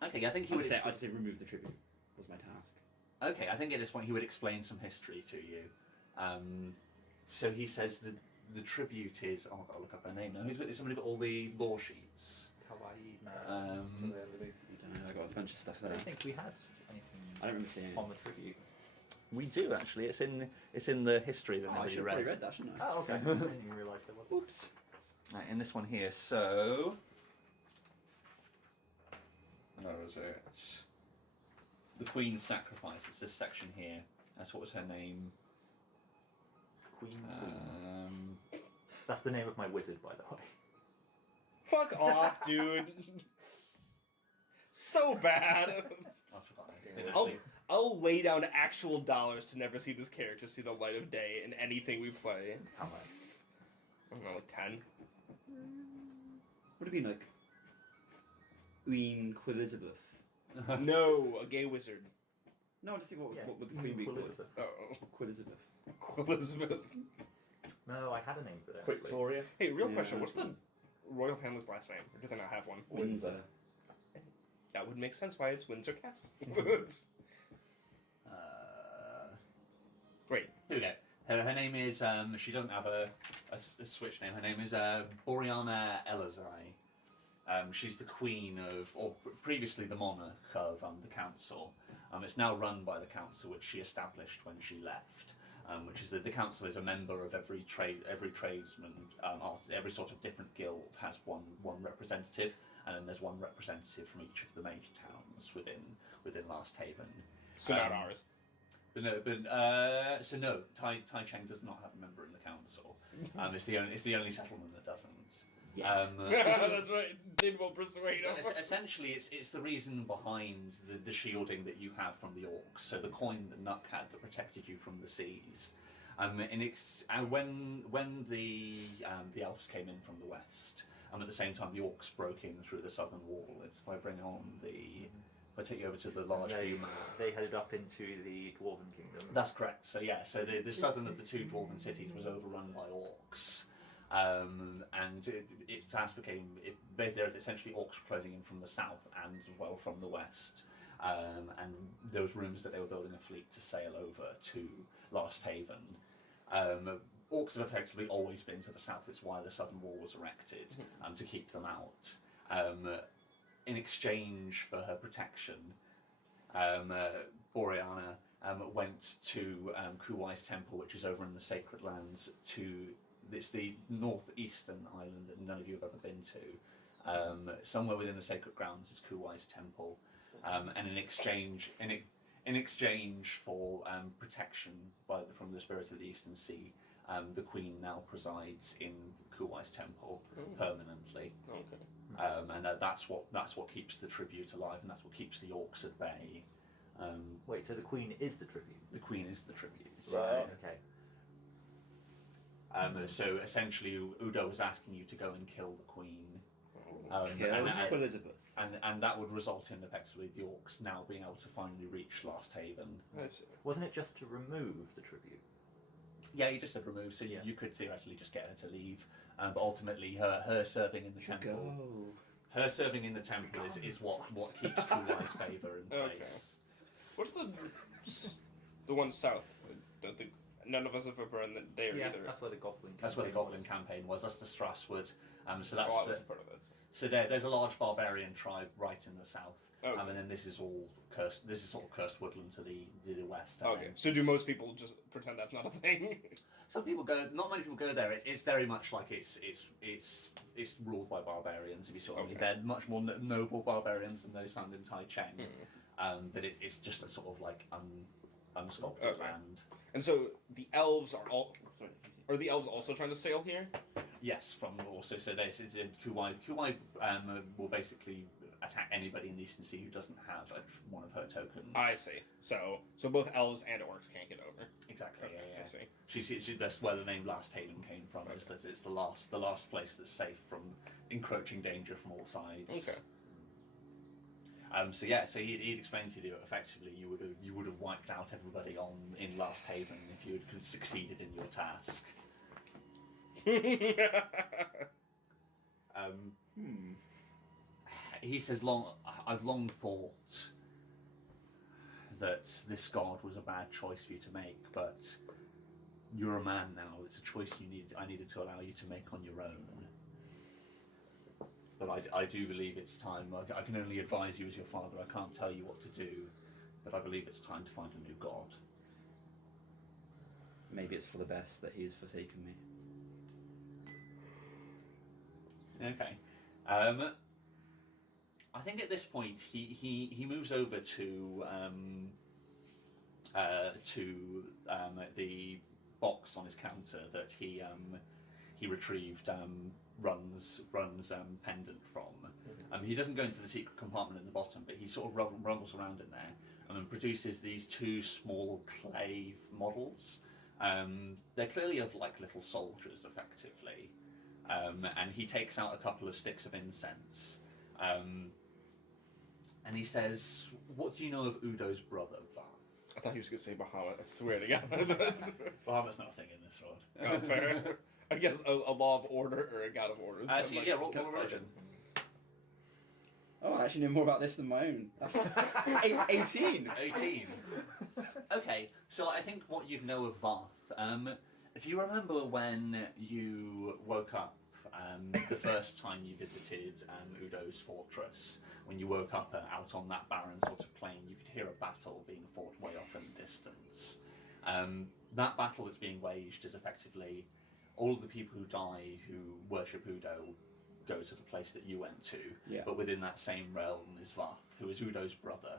Okay, I think he I'd would. say remove the tribute was my task. Okay, I think at this point he would explain some history to you. So he says the tribute is. Oh, I've got to look up her name now. Who's got? Somebody got all the lore sheets. Kawaii man. I got a bunch of stuff I there. don't think we had anything I don't remember seeing it. on the tribute. We do actually. It's in the history that I nobody should have read. probably read that, shouldn't I? Oh, okay. I didn't even realise there was. Oops. Right, in this one here. So. Where was it? The Queen's Sacrifice. It's this section here. That's what was her name. Queen. That's the name of my wizard, by the way. Fuck off, dude. So bad. I forgot. I didn't I'll, actually- I'll lay down actual dollars to never see this character see the light of day in anything we play. How much? I don't know, like 10. Would it be like Queen Elizabeth? No, a gay wizard. No, I just think what Yeah, would the Queen be called? Elizabeth. Oh, Elizabeth. Elizabeth. No, I had a name for that. actually. Victoria. Hey, real Yeah, question. What's that's the royal family's last name? Or do they not have one? Windsor. That would make sense why it's Windsor Castle. Wait. Here we go. Her name is. She doesn't have a switch name. Her name is Boreana Elazai. She's the queen of, or previously the monarch of the council. It's now run by the council, which she established when she left. Which is the council is a member of every tradesman, every sort of different guild has one representative, and then there's one representative from each of the major towns within Last Haven. So not ours. So no, Tai Cheng does not have a member in the council. It's the only settlement that doesn't. Yeah. That's right. Din will persuade him. Essentially, it's the reason behind the shielding that you have from the orcs. So the coin that Nuck had that protected you from the seas. When the elves came in from the west, at the same time the orcs broke in through the southern wall. If I bring on if I take you over to the large view map. They headed up into the Dwarven Kingdom. That's correct. So yeah, so the southern of the two dwarven cities was overrun by orcs. And it fast became there's essentially orcs closing in from the south and as well from the west, and there was rumours that they were building a fleet to sail over to Last Haven. Orcs have effectively always been to the south. It's why the southern wall was erected, to keep them out. In exchange for her protection, Boreana went to Kuwai's temple, which is over in the Sacred Lands. It's the northeastern island that none of you have ever been to. Somewhere within the Sacred Grounds is Kuwai's temple, and in exchange for protection from the spirit of the Eastern Sea, the Queen now presides in Kuwai's temple permanently. Okay. And that's what keeps the tribute alive, and that's what keeps the orcs at bay. Wait, so the Queen is the tribute? The Queen is the tribute. Right. Okay. So essentially, Udo was asking you to go and kill the Queen. Kill Elizabeth. And that would result in effectively the orcs now being able to finally reach Last Haven. I see. Wasn't it just to remove the tribute? Yeah, you just said remove, so you could theoretically just get her to leave. But ultimately, her serving in the temple, her serving in the temple is what keeps Kuwai's favour in place. Okay. What's the one south? None of us have ever been there either. That's where the Goblin. That's where the campaign Goblin was. campaign was. That's the Straswood. So that's I wasn't part of it. so there's a large barbarian tribe right in the south, Okay. and then this is all cursed. This is sort of cursed woodland to the west. and Okay. then- So do most people just pretend that's not a thing? Some people go. Not many people go there. It's very much like it's ruled by barbarians. If you sort of, Okay. they're much more noble barbarians than those found in Tai Cheng. But it's just a sort of like unsculpted Okay. land. And so the elves are all. Sorry. Are the elves also trying to sail here? Yes, from also so there's it's in Kuwai. Kuwai will basically attack anybody in the Eastern Sea who doesn't have one of her tokens. I see. So both elves and orcs can't get over. Exactly. Okay, Yeah. I see. She that's where the name Last Haven came from. Is that it's the last place that's safe from encroaching danger from all sides. Okay. So he'd explained to you that effectively you would have wiped out everybody in Last Haven if you had succeeded in your task. He says, I've long thought that this guard was a bad choice for you to make, but you're a man now. It's a choice I needed to allow you to make on your own. But I do believe it's time. I can only advise you as your father. I can't tell you what to do, but I believe it's time to find a new god. Maybe it's for the best that he has forsaken me. Okay. I think at this point he moves over to the box on his counter that he retrieved Run's pendant from. He doesn't go into the secret compartment at the bottom, but he sort of rumbles around in there and then produces these two small clay models. They're clearly of like little soldiers, effectively. And he takes out a couple of sticks of incense. And he says, "What do you know of Udo's brother, Var?" I thought he was going to say Bahamut. I swear to God. Bahamut's not a thing in this world. Oh, fair. I guess a law of order or a god of order. Actually, yeah, roll religion. Oh, I actually know more about this than my own. That's 18. 18. Okay, so I think what you know of Varth, if you remember when you woke up the first time you visited Udo's fortress, when you woke up out on that barren sort of plain, you could hear a battle being fought way off in the distance. That battle that's being waged is effectively all of the people who die who worship Udo go to the place that you went to, but within that same realm is Varth, who is Udo's brother.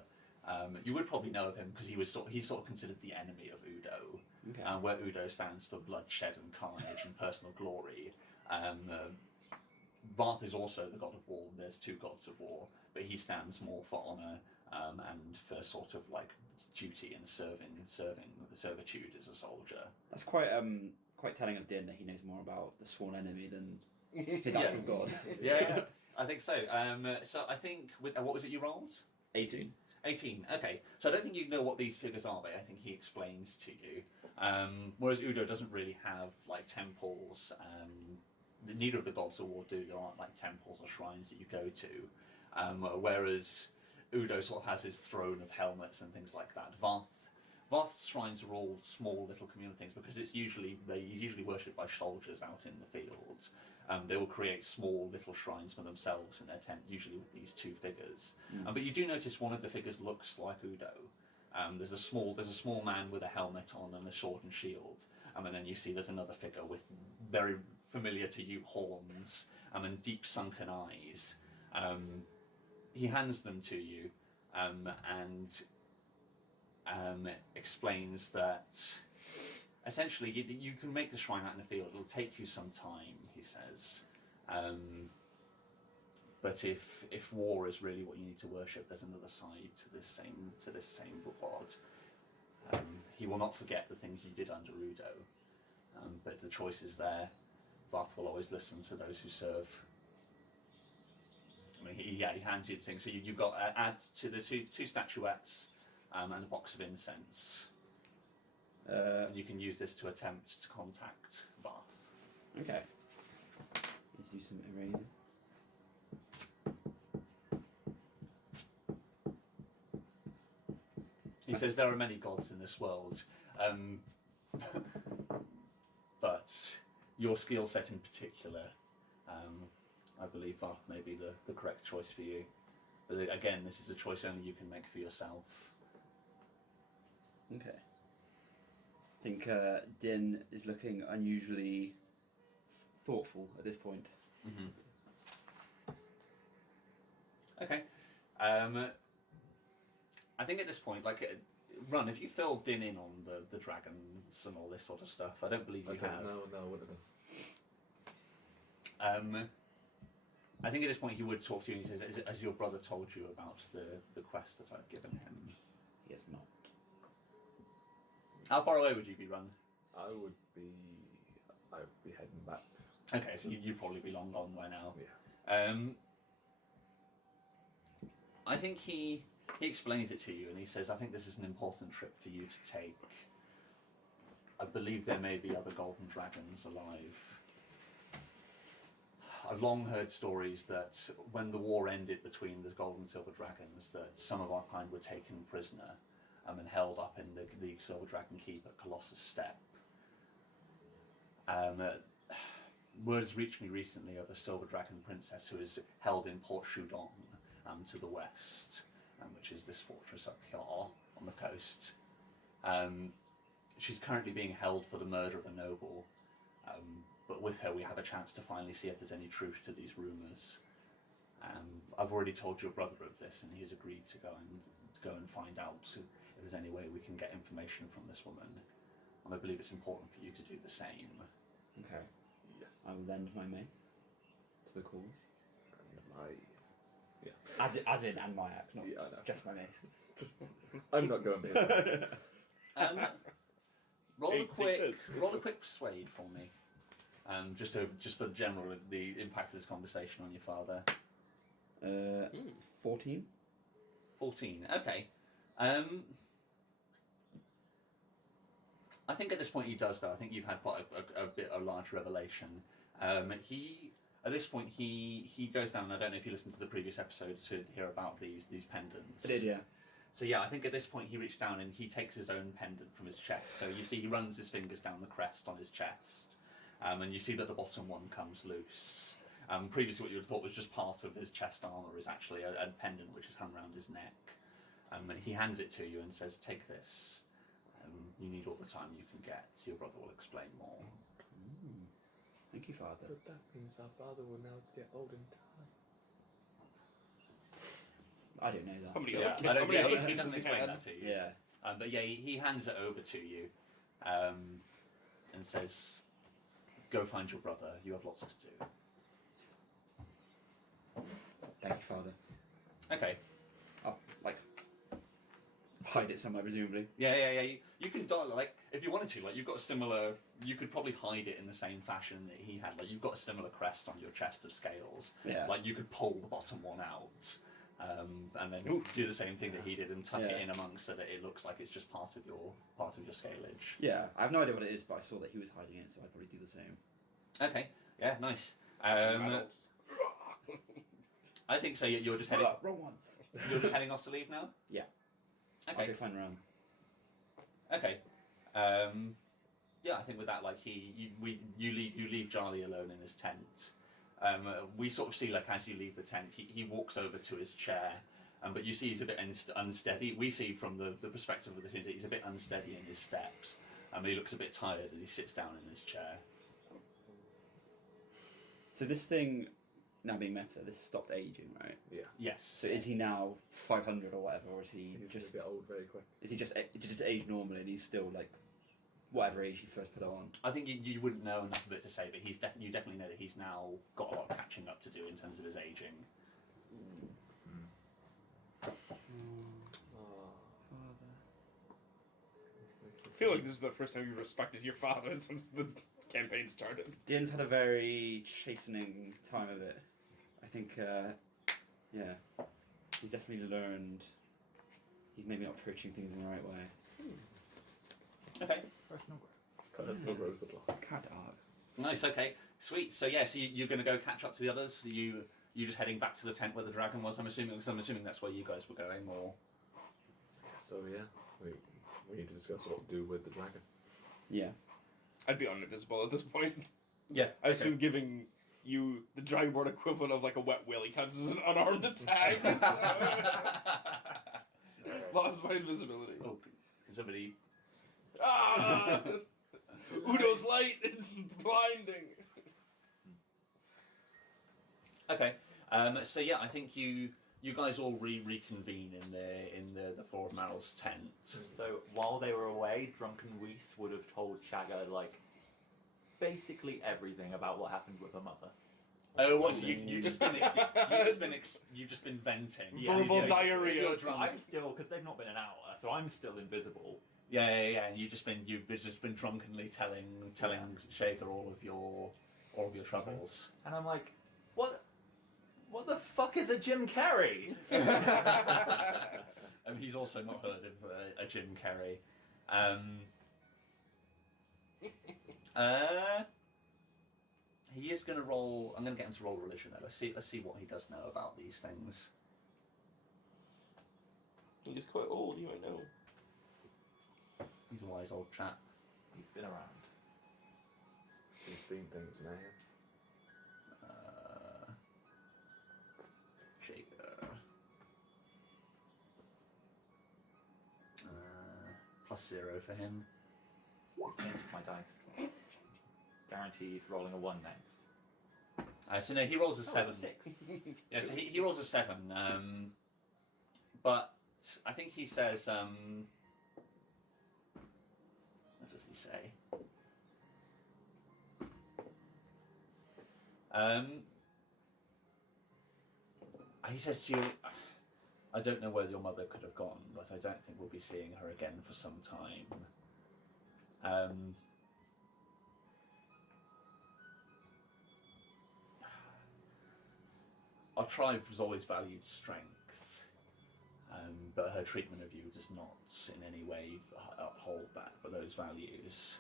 You would probably know of him because he's sort of considered the enemy of Udo, where Udo stands for bloodshed and carnage and personal glory. Varth is also the god of war. There's two gods of war, but he stands more for honor and for sort of like duty and servitude as a soldier. That's quite telling of Din that he knows more about the sworn enemy than his actual god. Yeah, I think so. So I think with what was it you rolled? 18. 18. Okay, so I don't think you know what these figures are, but I think he explains to you. Whereas Udo doesn't really have like temples. Neither of the gods of war do. There aren't like temples or shrines that you go to. Whereas Udo sort of has his throne of helmets and things like that. Voth's shrines are all small little communal things because he's usually worshipped by soldiers out in the field. They will create small little shrines for themselves in their tent, usually with these two figures. But you do notice one of the figures looks like Udo. There's a small man with a helmet on and a sword and shield. And then you see there's another figure with very familiar to you horns and deep sunken eyes. He hands them to you and explains that essentially you can make the shrine out in the field. It'll take you some time, he says. But if war is really what you need to worship, there's another side to this same god. He will not forget the things you did under Udo, but the choice is there. Vath will always listen to those who serve. I mean, he hands you the thing. So you've got add to the two statuettes and a box of incense. And you can use this to attempt to contact Vath. Okay. Let's do some erasing. He says there are many gods in this world, but your skill set in particular, I believe Vath may be the correct choice for you. But again, this is a choice only you can make for yourself. Okay. I think Din is looking unusually thoughtful at this point. Okay. I think at this point, Run, have you filled Din in on the dragons and all this sort of stuff? I don't believe you have. No, I wouldn't have. I think at this point he would talk to you and he says, has your brother told you about the quest that I've given him? He has not. How far away would you be, Run? I would be heading back. Okay, so you'd probably be long gone by now. Yeah. I think he explains it to you and he says, I think this is an important trip for you to take. I believe there may be other golden dragons alive. I've long heard stories that when the war ended between the gold and silver dragons, that some of our kind were taken prisoner and held up in the Silver Dragon Keep at Colossus Step. Words reached me recently of a Silver Dragon princess who is held in Port Choudon to the west, which is this fortress up here on the coast. She's currently being held for the murder of a noble, but with her we have a chance to finally see if there's any truth to these rumours. I've already told your brother of this and he's agreed to go and find out if there's any way we can get information from this woman. And I believe it's important for you to do the same. Okay. Yes. I will lend my mace to the cause. Yeah. As in, and my axe, not Yeah, I know. just my mace. I'm not going to. Roll Hey, a quick take this. roll a quick persuade for me. Just for the general the impact of this conversation on your father. 14? 14. Okay. I think at this point he does though. I think you've had quite a large revelation. At this point he goes down. I don't know if you listened to the previous episode to hear about these pendants. I did, yeah. So yeah, I think at this point he reached down and he takes his own pendant from his chest. So you see he runs his fingers down the crest on his chest, and you see that the bottom one comes loose. Previously what you would have thought was just part of his chest armour is actually a pendant which is hung around his neck. And he hands it to you and says, take this. You need all the time you can get. Your brother will explain more. Thank you, Father. But that means our father will now get old in time. I don't know that. How many Yeah, other, I don't, how many yeah, other he kids doesn't has he explain had? that to you. Yeah. But yeah, he hands it over to you and says, go find your brother. You have lots to do. Thank you, Father. Okay. Oh, hide it somewhere, presumably. Yeah. You can if you wanted to, you've got a similar. You could probably hide it in the same fashion that he had. You've got a similar crest on your chest of scales. Yeah. You could pull the bottom one out, and then do the same thing that he did and tuck it in amongst so that it looks like it's just part of your scalage. Yeah, I have no idea what it is, but I saw that he was hiding it, so I'd probably do the same. Okay. Yeah. Nice. Adults. I think so. You're just heading. Wrong one. You're just heading off to leave now. Yeah. Okay. I'll go find Ram. Okay. Yeah, I think with that, like you leave Charlie alone in his tent. We sort of see like as you leave the tent, he walks over to his chair, but you see he's a bit unsteady. We see from the perspective of the tent that he's a bit unsteady in his steps, and he looks a bit tired as he sits down in his chair. So this thing, now being meta, this stopped aging, right? Yeah. Yes. So is he now 500 or whatever, or is he He's just... gonna get old very quick. Is he just age normally and he's still like whatever age he first put it on? I think you wouldn't know enough of it to say, but you definitely know that he's now got a lot of catching up to do in terms of his aging. I feel like this is the first time you've respected your father since the campaign started. Din's had a very chastening time of it. I think, yeah, he's definitely learned. He's maybe not approaching things in the right way. Okay. Personal growth. Personal growth the block. Cat dog. Nice. Okay. Sweet. So yeah, so you're going to go catch up to the others. You just heading back to the tent where the dragon was. I'm assuming that's where you guys were going, or. So yeah, we need to discuss what to do with the dragon. Yeah. I'd be invisible at this point. Yeah. I assume giving you the dragonborn equivalent of like a wet willy counts as an unarmed attack. Lost my invisibility. Oh, can somebody. Ah! Udo's light is blinding. Okay. So yeah, I think you guys all reconvene in the floor of Meryl's tent. So while they were away, Drunken Reese would have told Shagger like basically everything about what happened with her mother. Oh, what? So you just been venting. Verbal diarrhea. You're drunk. I'm still, because they've not been an hour, so I'm still invisible. Yeah. And you've just been drunkenly telling Shaker all of your troubles. And I'm like, what the fuck is a Jim Carrey? He's also not heard of a Jim Carrey. He is going to roll. I'm going to get him to roll religion. Though. Let's see what he does know about these things. He's quite old, you might know. He's a wise old chap. He's been around. He's seen things, man. Shaker. +0 for him. Tainted my dice. Guaranteed rolling a 1 next. So no, he rolls a 7. 6. Yeah, so he rolls a 7. But I think he says. What does he say? He says to you, I don't know where your mother could have gone, but I don't think we'll be seeing her again for some time. Our tribe has always valued strength, but her treatment of you does not in any way uphold that, but those values.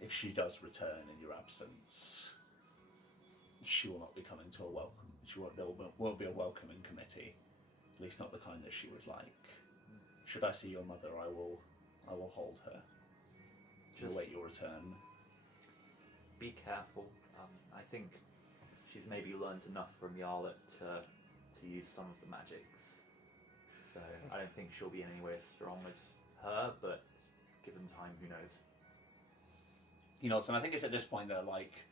If she does return in your absence, she will not be coming to a welcome. There won't be a welcoming committee, at least not the kind that she would like. Should I see your mother, I will hold her. Just await your return. Be careful. I think she's maybe learned enough from Yarlet to use some of the magics. So I don't think she'll be anywhere as strong as her, but given time, who knows? You know, so I think it's at this point that like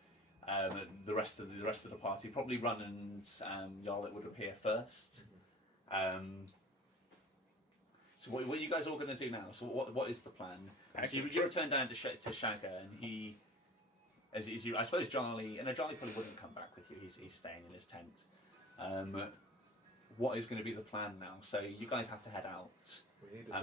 the rest of the party, probably Run and Yarlet would appear first. So what are you guys all going to do now? So what is the plan? So you return down to Shagger, and he, as you, I suppose Charlie probably wouldn't come back with you. He's staying in his tent. What is going to be the plan now? So you guys have to head out.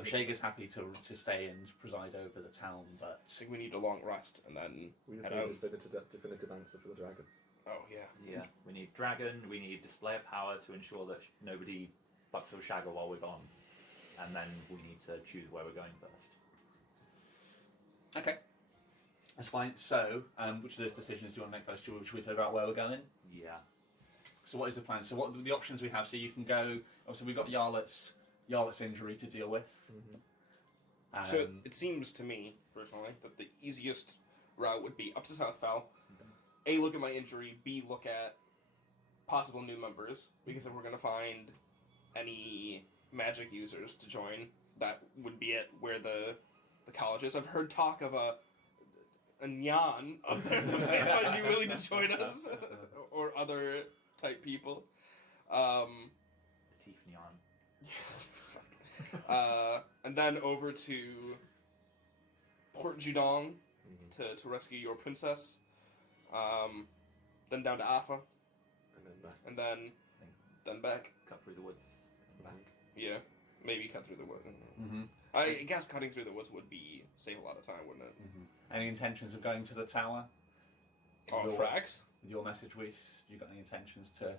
Shager's happy to stay and preside over the town, but I think we need a long rest and then We just head need out. a definitive answer for the dragon. Oh yeah. Yeah, we need dragon, we need display of power to ensure that nobody fucks with Shagger while we're gone. And then we need to choose where we're going first. okay, that's fine. So which of those decisions do you want to make first? Should we figure out where we're going? Yeah. So what is the plan? So what are the options we have? So you can go. Obviously, we've got Yarlet's injury to deal with. So it seems to me, personally, that the easiest route would be up to Southfell. A, look at my injury. B, look at possible new members. Because if we're going to find any magic users to join, that would be it where the college is. I've heard talk of a Nyan up there that might be willing to join us. Or other type people. Tiffany on. And then over to Port Judong to rescue your princess. Then down to Alpha. And then back. And then back. Cut through the woods and back. Yeah, maybe cut through the woods. Mm-hmm. I guess cutting through the woods would save a lot of time, wouldn't it? Mm-hmm. Any intentions of going to the tower? Oh, frags? With your message, Weiss, you got any intentions to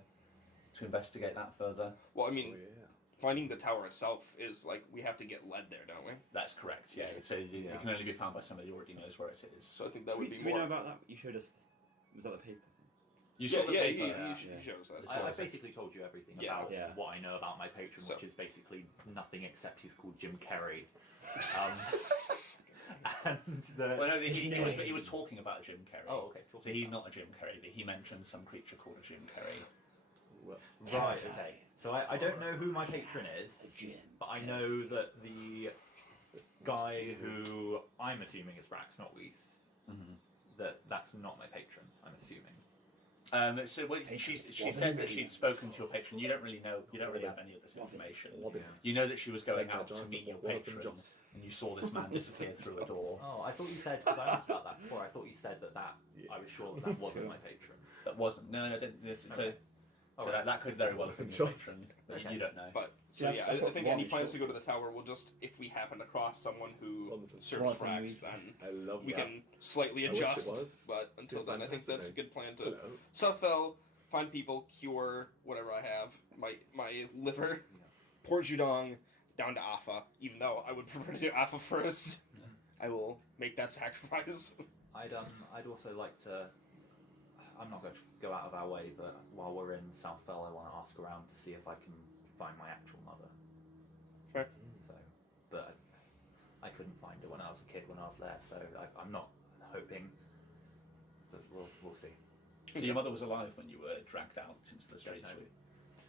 investigate that further? Well, I mean, Oh, yeah. finding the tower itself is like we have to get led there, don't we? That's correct. Yeah. So it can only be found by somebody who already knows where it is. So I think that Do would we, be do we more. know about that? You showed us. Was that the paper? You saw the paper. Yeah, you Yeah. showed us that. Sure. I basically told you everything Yeah. about Yeah. what I know about my patron, So- which is basically nothing except he's called Jim Carrey. And the Well, no, he was talking about Jim Carrey. oh, okay. So he's not a Jim Carrey, but he mentioned some creature called a Jim Carrey. Right. Okay. So I don't know who my patron is, but I know that the guy who I'm assuming is Frax, not Weiss, that's not my patron. I'm assuming. So she said that she'd spoken to your patron. You don't really know. You don't really have any of this information. You know that she was going out to meet your patron, and you saw this man disappear through a door. Oh, I thought you said, because I asked about that before. I thought you said that I was sure that wasn't my patron. That wasn't. No, I didn't. Okay. So that could very well have been your patron, but Okay. you don't know. But so That's- yeah, that's I what think Ron any is plans sure. to go to the tower will just if we happen across someone who Wonderful. serves Wonderful. frags, then I love we that. can slightly I wish it adjust. was. But until It's then, I think fantastic, that's a mate. good plan to Hello. Southfell, find people, cure whatever I have, my liver, Port Judong, down to Alpha. Even though I would prefer to do Alpha first, I will make that sacrifice. I'd also like to. I'm not going to go out of our way, but while we're in Southfell, I want to ask around to see if I can find my actual mother. Fair. So, but I couldn't find her when I was a kid when I was there, so I'm not hoping. But we'll see. So your mother was alive when you were dragged out into the streets. No.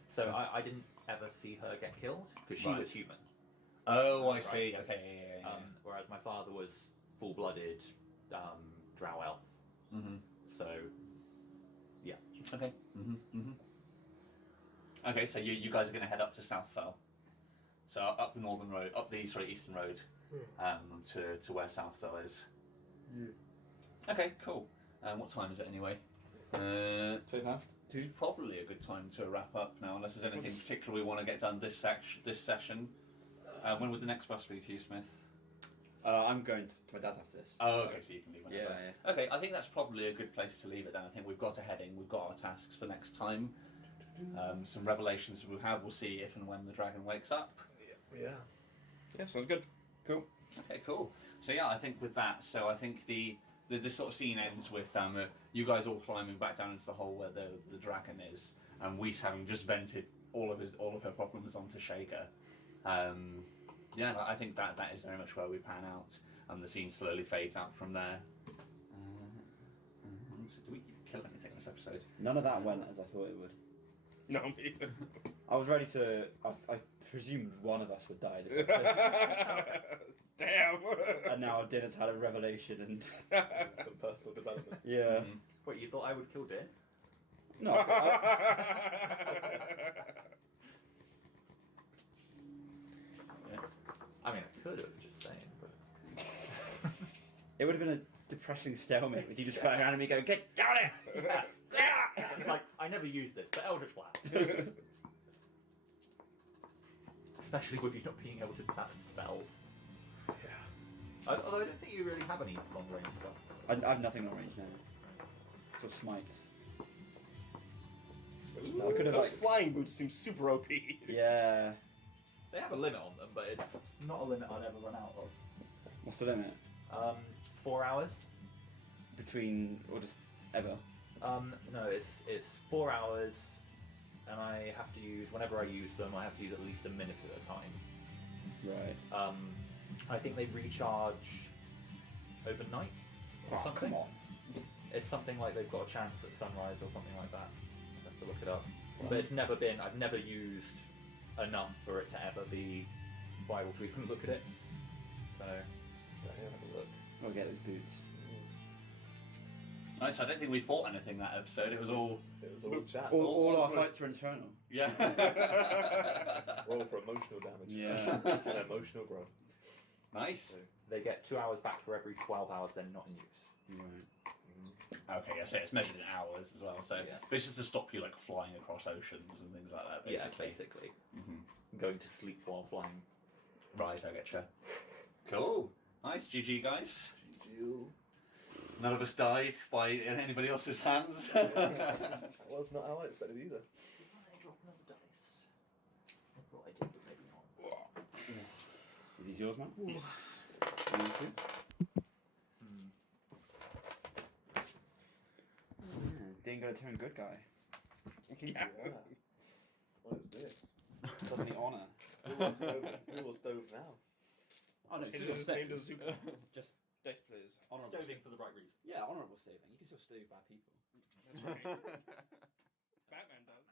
So I didn't ever see her get killed because she Right. was human. Oh, I Right. see. Okay, yeah. Whereas my father was full-blooded drow elf. Mm-hmm. So Okay. Okay, so you guys are going to head up to Southfell. So up the northern road, up the eastern road, to where Southfell is. Yeah. Okay, cool. What time is it anyway? 2 past. It's probably a good time to wrap up now, unless there's anything particular we want to get done this session. When would the next bus be for you, Smith? I'm going to my dad's after this. Oh, okay, so you can leave whenever. Yeah. Okay, I think that's probably a good place to leave it then. I think we've got a heading, we've got our tasks for next time. Some revelations we'll have, we'll see if and when the dragon wakes up. Yeah. Yeah, sounds good. Cool. Okay, cool. So yeah, I think with that, so I think the sort of scene ends with you guys all climbing back down into the hole where the dragon is, and Weiss having just vented all of her problems onto Shaker. Yeah, I think that is very much where we pan out, and the scene slowly fades out from there. So do we kill anything this episode? None of that went as I thought it would. No, me either. I was ready to. I presumed one of us would die this episode. Damn. And now Dinner's had a revelation and. Some personal development. Yeah. wait, you thought I would kill Din? No. I mean, I could have, just saying. But It would have been a depressing stalemate with you just fighting around and me going, get down here! it's like I never used this, but Eldritch Blast. Especially with you not being able to cast spells. Yeah. Although I don't think you really have any long range stuff. I have nothing on range now. Sort of smites. Ooh, I could have, those like- flying boots seem super OP. Yeah. They have a limit on them, but it's not a limit I'd ever run out of. What's the limit? 4 hours. Between, or just ever? No, it's 4 hours, and I have to use, whenever I use them, I have to use at least a minute at a time. Right. I think they recharge overnight or something. Come on. It's something like they've got a chance at sunrise or something like that. I have to look it up. But it's never been. I've never used enough for it to ever be viable to even look at it. So have a look. I'll get those boots. Nice. I don't think we fought anything that episode. It was all. It was all chat. All our fights are internal. Yeah. Roll for emotional damage. Yeah. And emotional growth. Nice. They get 2 hours back for every 12 hours they're not in use. Right. Okay, yeah, so it's measured in hours as well. So Yeah. but it's just to stop you like flying across oceans and things like that. Basically. Yeah, basically. Mhm. Going to sleep while flying. Right, I getcha. Cool. Nice. GG, guys. None of us died by anybody else's hands. That was not how I expected either. Did I drop another dice? I thought I did, but maybe not. Is these yours, man? Yes. Thank you. Dane got to turn good guy. Yeah. What is this? Suddenly honour. Who will stove now? Oh no, Change still to stave. super. Just Dice players. honourable. Stoving for the right reason. Yeah, honourable staving. You can still stave bad people. That's right. Batman does.